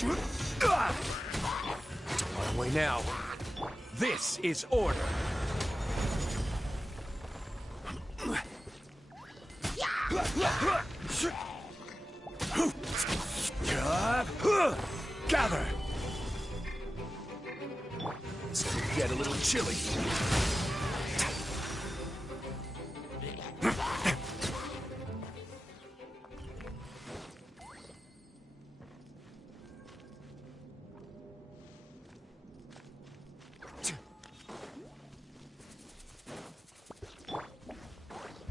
Don't run away now. This is order. Gather. It's gonna get a little chilly.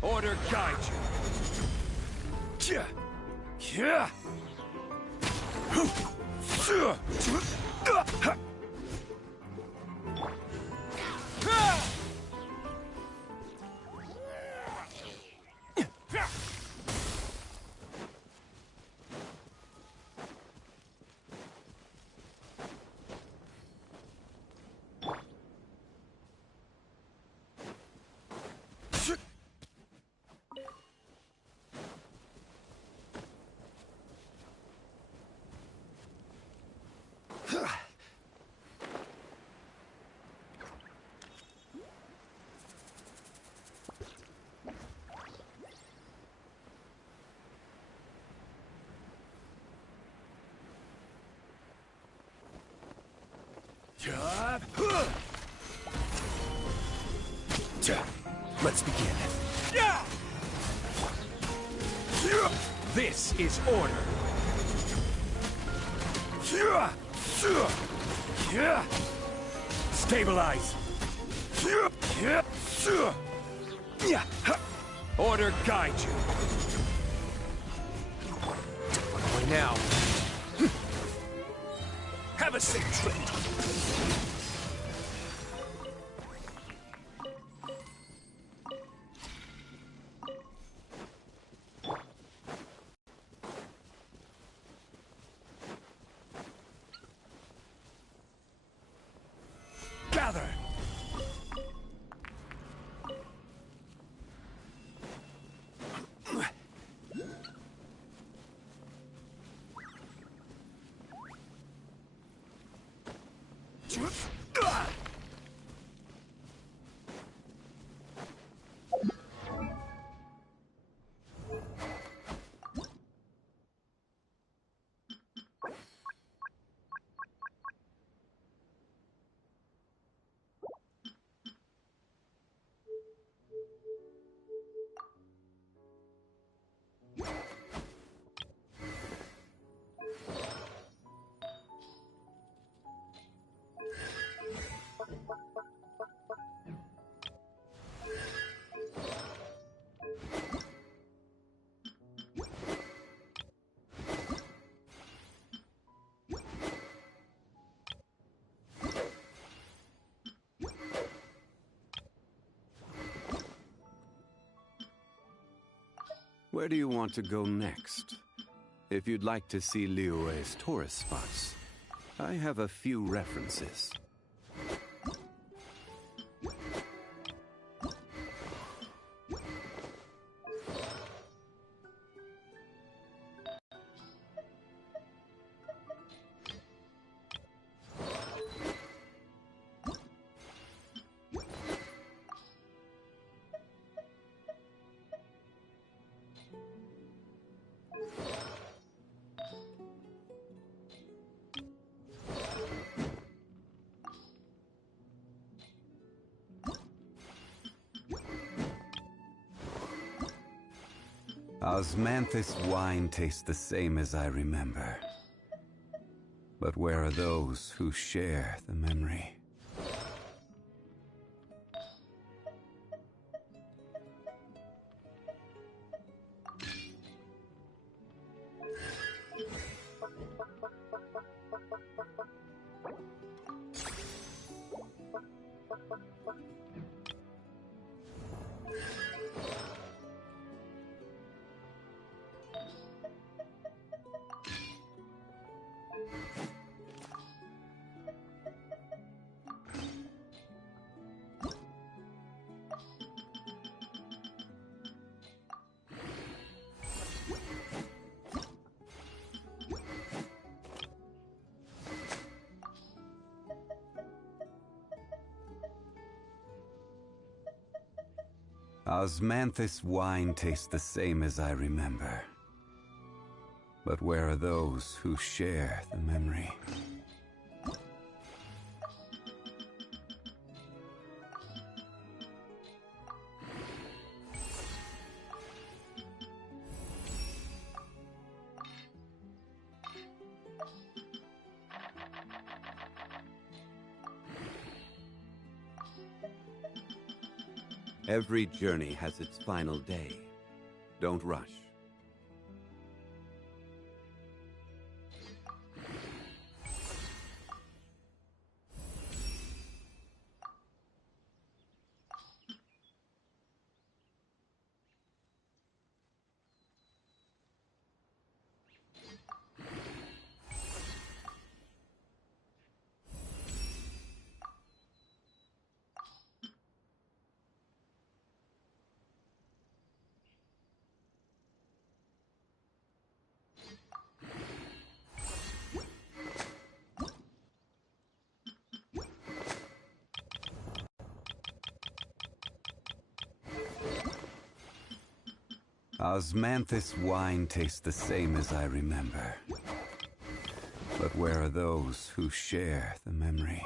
Order guide you. Yeah. Let's begin. This is order. Stabilize. Order guide you. What away now? Have a safe trip. Gather! Where do you want to go next? If you'd like to see Liyue's tourist spots, I have a few references. Osmanthus wine tastes the same as I remember. But where are those who share the memory? Osmanthus wine tastes the same as I remember. But where are those who share the memory? Every journey has its final day. Don't rush. Osmanthus wine tastes the same as I remember. But where are those who share the memory?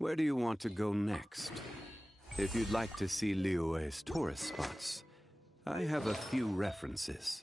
Where do you want to go next? If you'd like to see Liyue's tourist spots, I have a few references.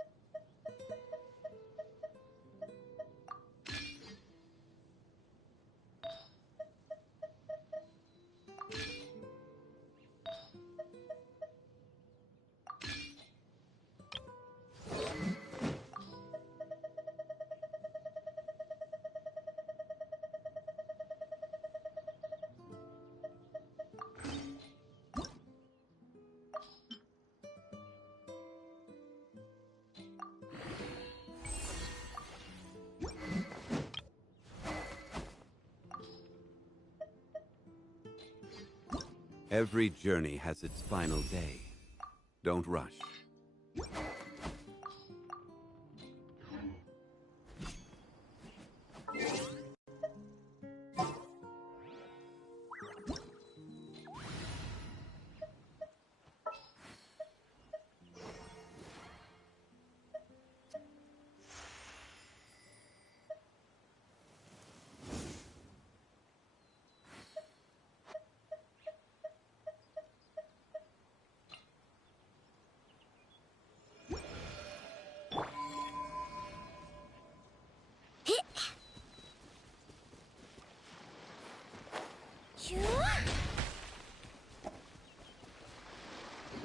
Every journey has its final day. Don't rush.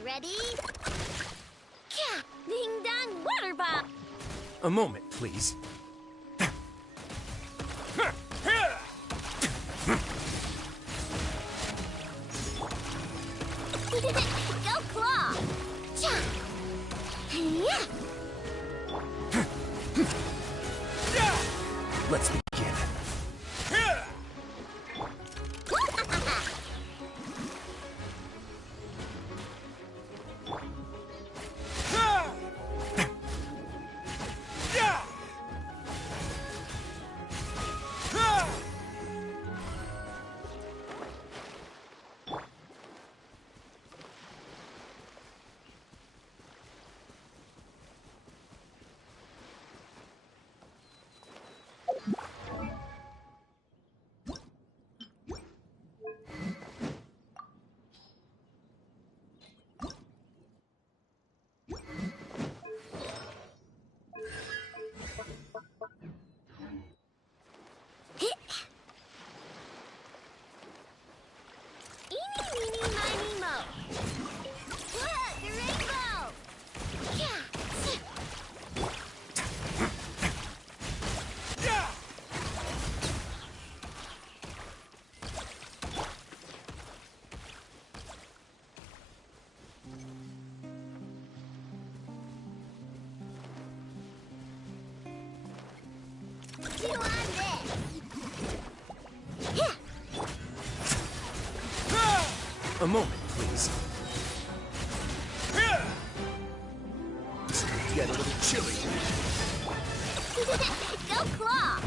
Ready? Ding dong water bomb! A moment, please. Go claw! Let's begin. A moment, please. This could get a little chilly. Go claw!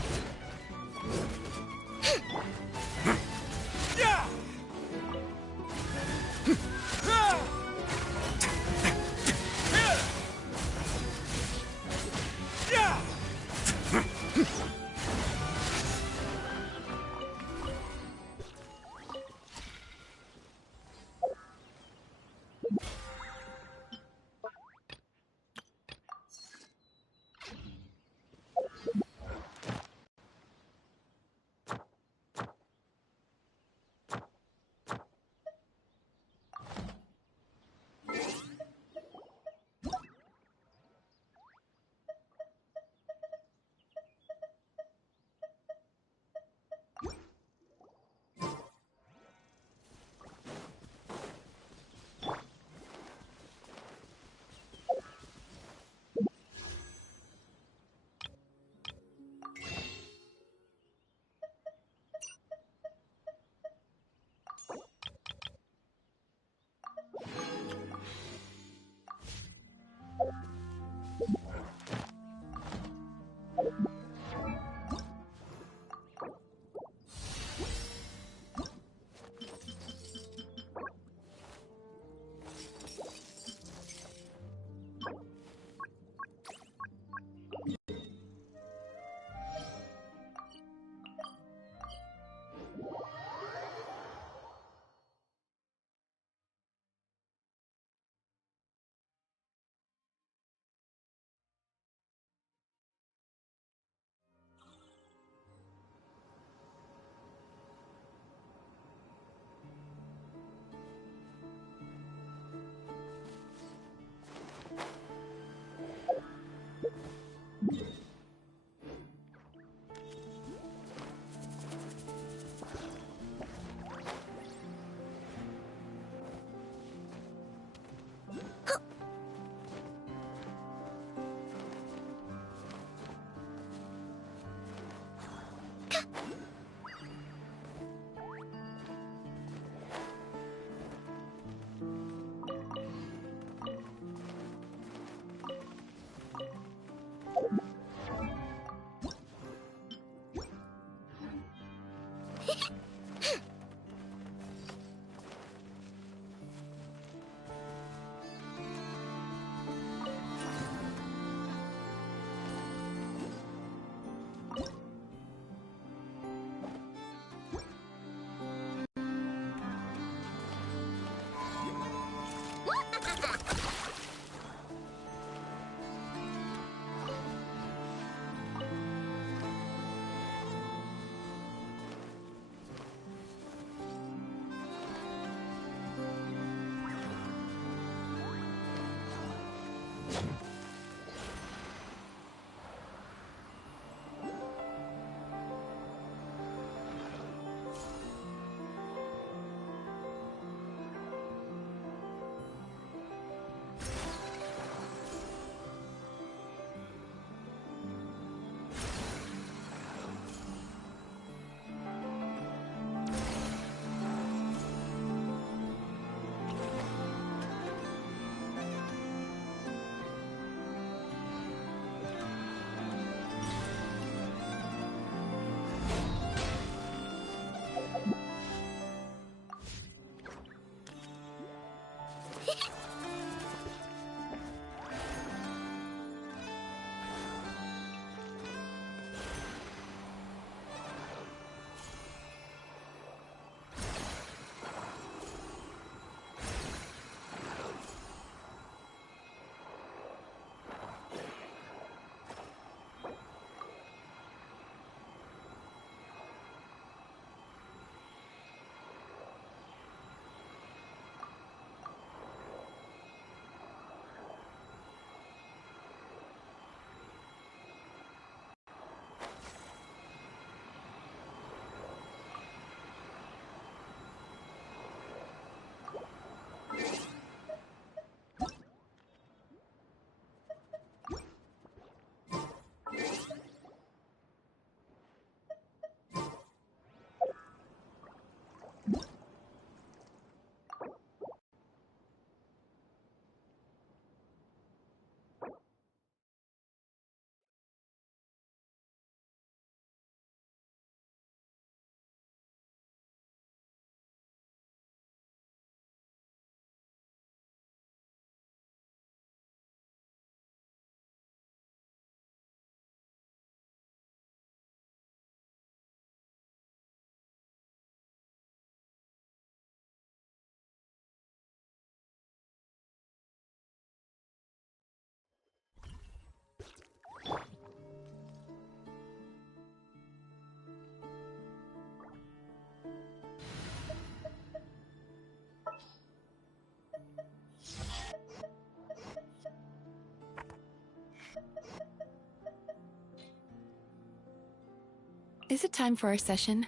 Is it time for our session?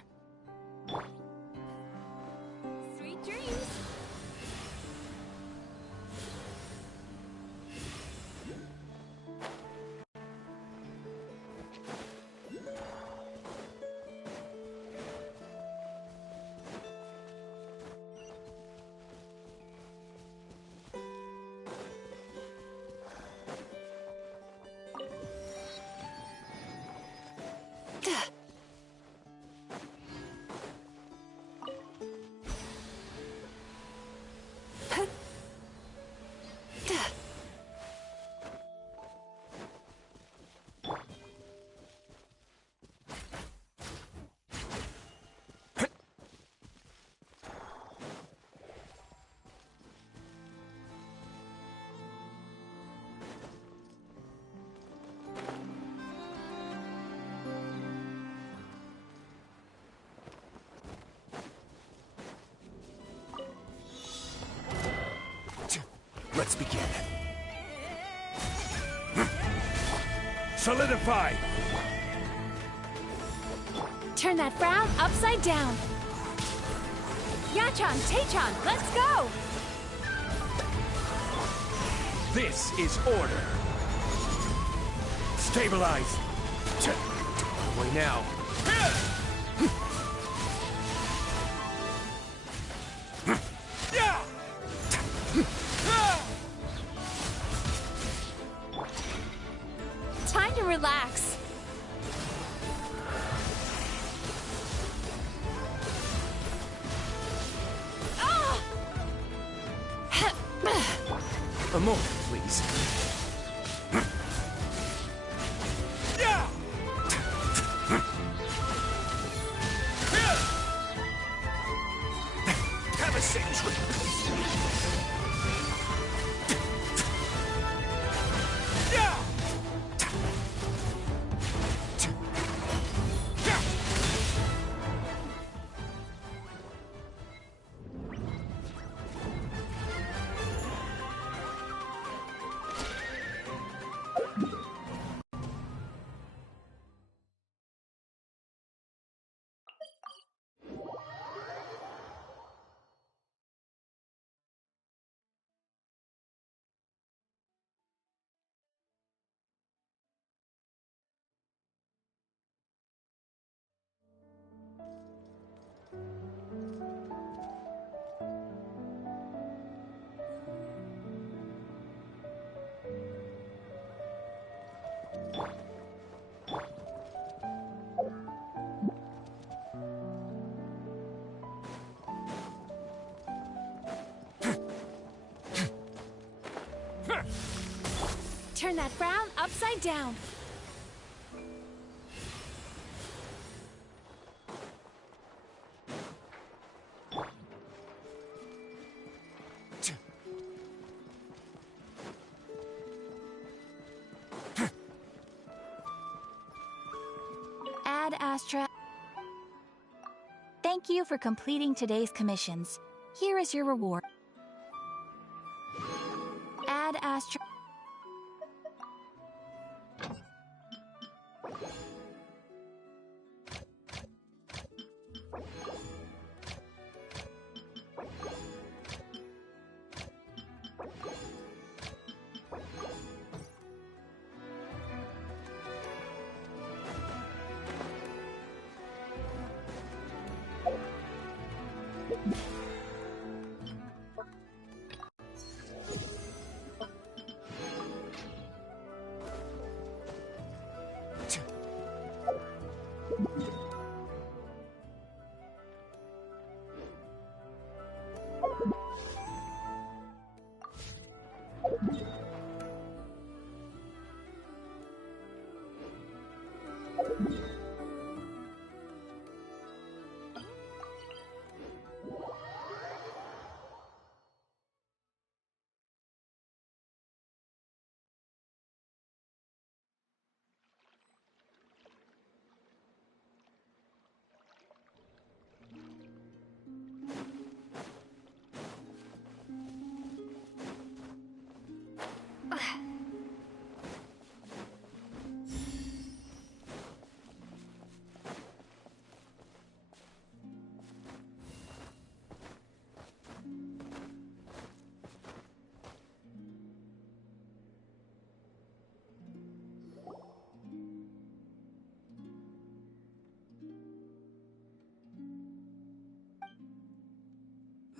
Sweet dreams. Let's begin. Solidify! Turn that frown upside down. Yachan, Taechan, let's go! This is order. Stabilize. Way now. Time to relax. Ah! A moment, please. Have a seat. Turn that frown upside down. Ad Astra. Thank you for completing today's commissions. Here is your reward. Ad Astra.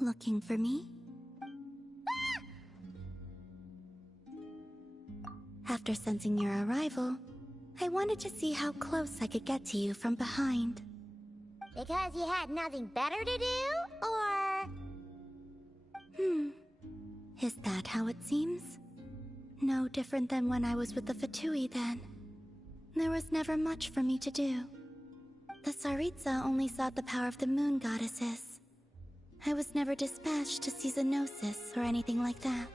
looking for me? After sensing your arrival, I wanted to see how close I could get to you from behind. Because you had nothing better to do, or...? Is that how it seems? No different than when I was with the Fatui then. There was never much for me to do. The Tsaritsa only sought the power of the moon goddesses. I was never dispatched to see Xenosis or anything like that.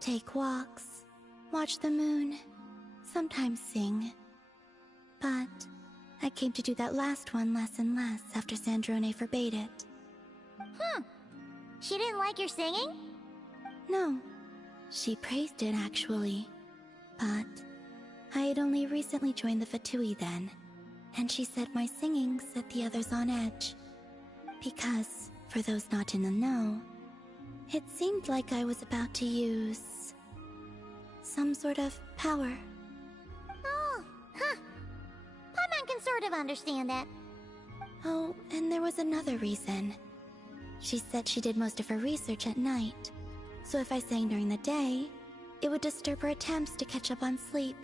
Take walks, watch the moon, sometimes sing. But I came to do that last one less and less after Sandrone forbade it. She didn't like your singing? No, she praised it actually. But I had only recently joined the Fatui then, and she said my singing set the others on edge. Because, for those not in the know, it seemed like I was about to use some sort of power. Oh, huh. Paimon can sort of understand that. Oh, and there was another reason. She said she did most of her research at night, so if I sang during the day, it would disturb her attempts to catch up on sleep.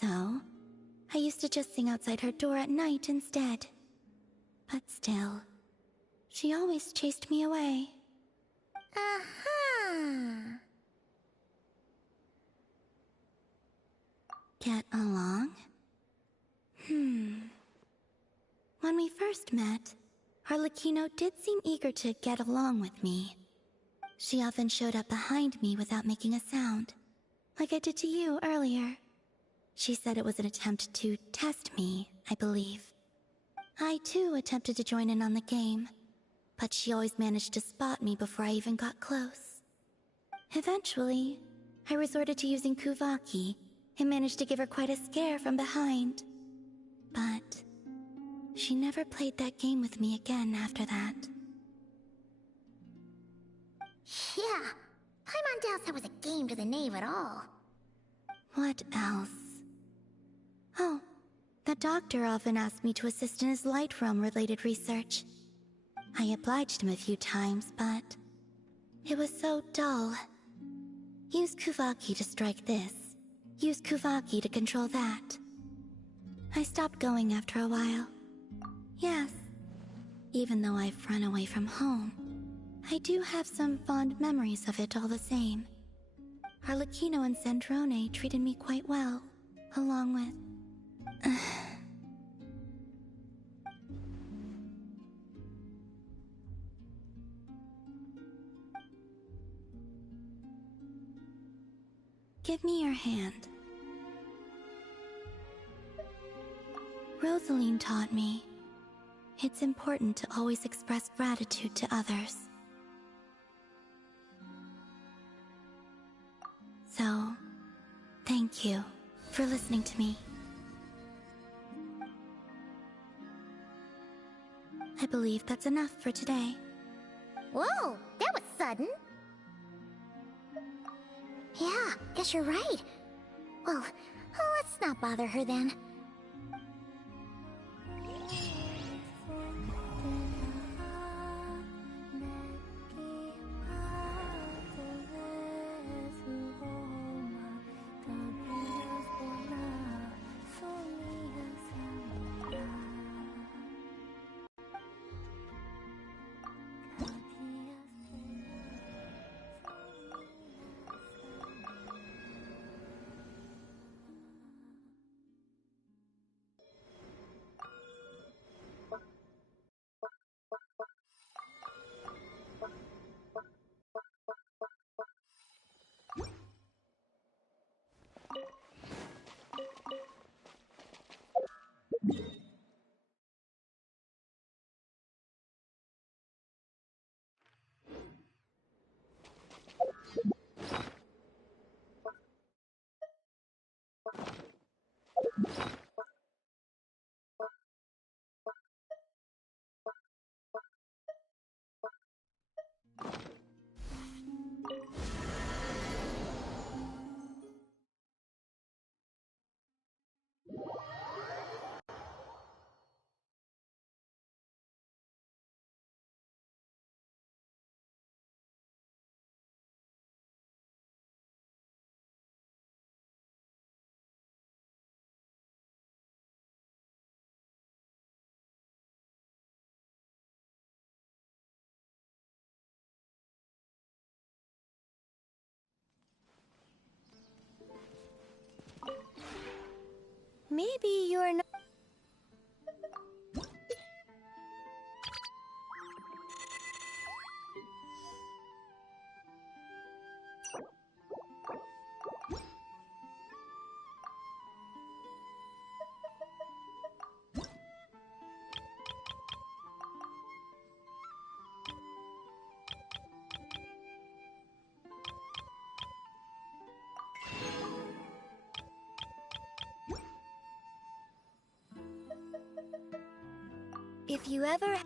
So, I used to just sing outside her door at night instead. But still, she always chased me away. Get along? When we first met, Arlecchino did seem eager to get along with me. She often showed up behind me without making a sound, like I did to you earlier. She said it was an attempt to test me, I believe. I too attempted to join in on the game, but she always managed to spot me before I even got close. Eventually, I resorted to using Kuvaki and managed to give her quite a scare from behind. But she never played that game with me again after that. Yeah, Paimon doubts that was a game to the knave at all. What else? Oh, the doctor often asked me to assist in his light realm-related research. I obliged him a few times, but it was so dull. Use Kuvaki to strike this. Use Kuvaki to control that. I stopped going after a while. Yes, even though I've run away from home, I do have some fond memories of it all the same. Arlecchino and Sandrone treated me quite well, along with... Give me your hand. Rosaline taught me it's important to always express gratitude to others. So, thank you for listening to me. I believe that's enough for today. Whoa, that was sudden. Yeah, guess you're right. Well, let's not bother her then. Maybe you're not. If you ever...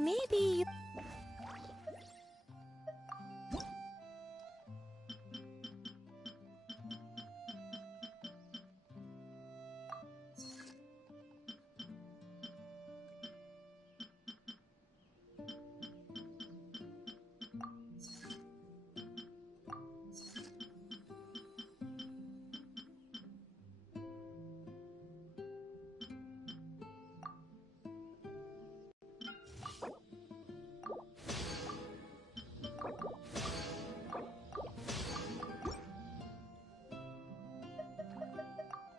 Maybe you...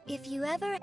If you ever...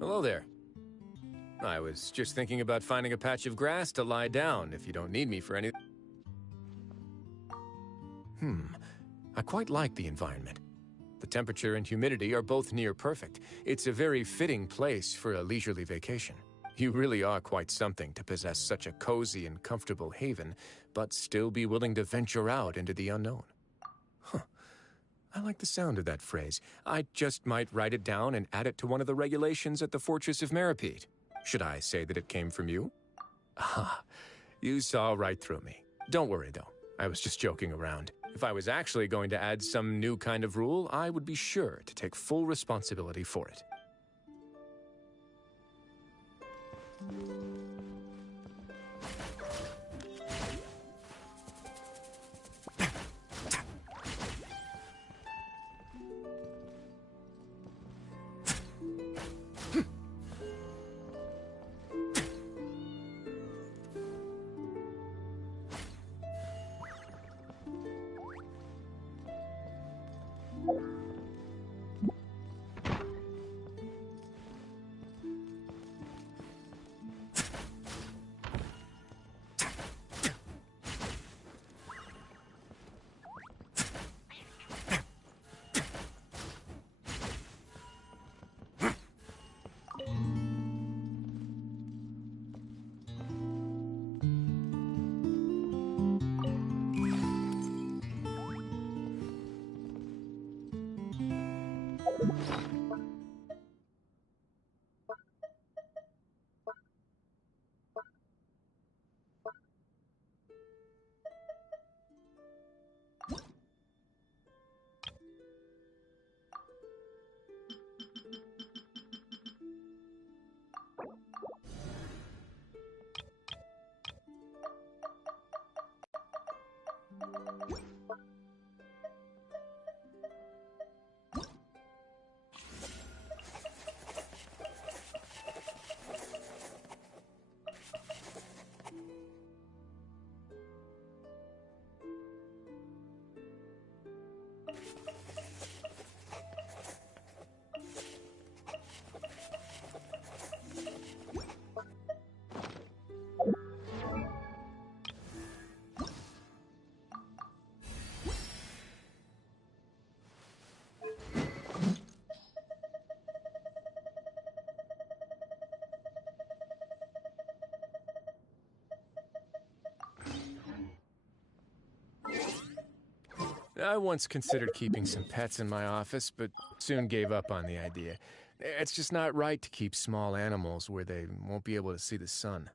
Hello there. I was just thinking about finding a patch of grass to lie down if you don't need me for anything. I quite like the environment. The temperature and humidity are both near perfect. It's a very fitting place for a leisurely vacation. You really are quite something to possess such a cozy and comfortable haven, but still be willing to venture out into the unknown. I like the sound of that phrase. I just might write it down and add it to one of the regulations at the Fortress of Meripede. Should I say that it came from you? Ah, you saw right through me. Don't worry, though. I was just joking around. If I was actually going to add some new kind of rule, I would be sure to take full responsibility for it. I once considered keeping some pets in my office, but soon gave up on the idea. It's just not right to keep small animals where they won't be able to see the sun.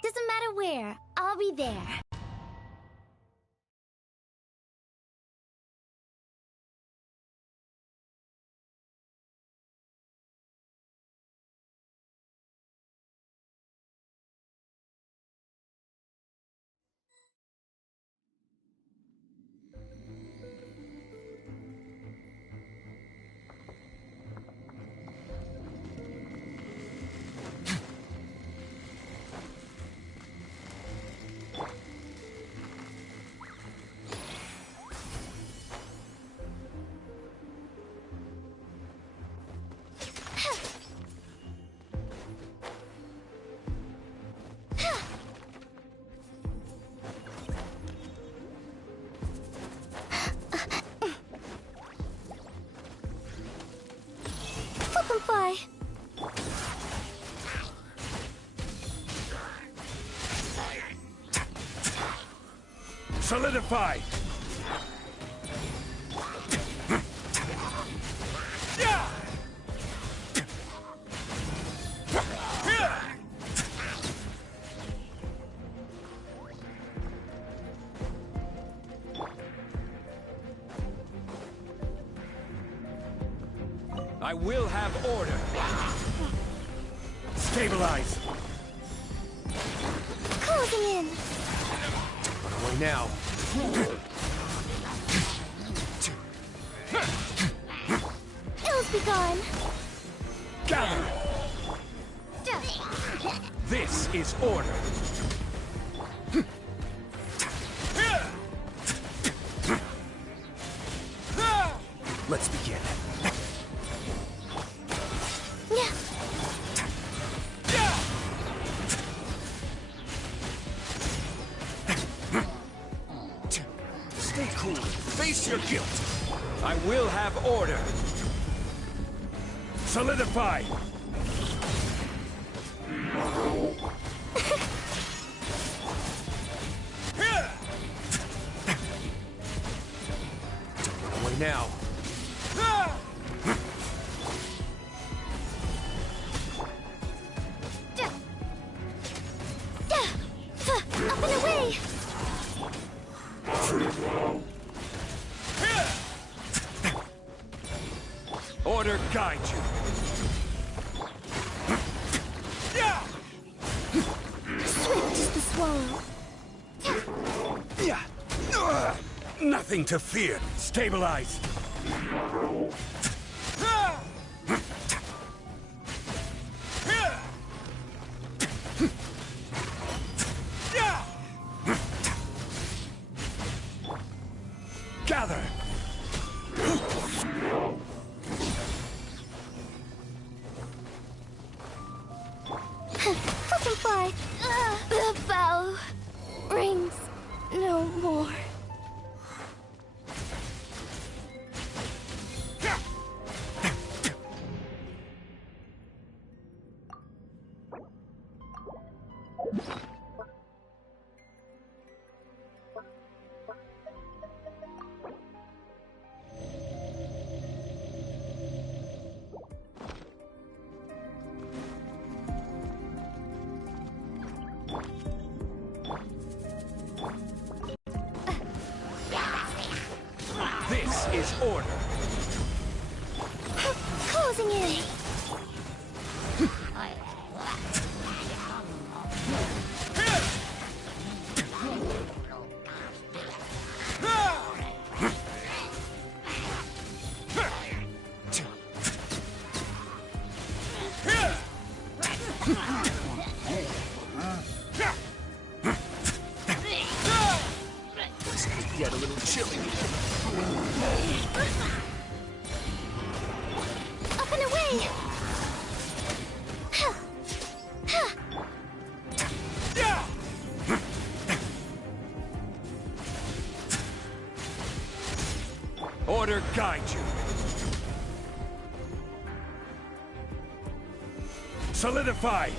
Doesn't matter where, I'll be there. Solidify! I will have order. Stabilize. Closing in. Run away now. Ills be gone. Gather. This is order. Let's begin. Stay cool. Face your guilt. I will have order. Solidify. Run away now. Up and away! Order guide you. Swift as the swallow. Nothing to fear. Stabilize. Gather. Let them fly. The bell rings no more. This is order. Closing in. Get a little chilly. Up and away! Order guide you. Solidify.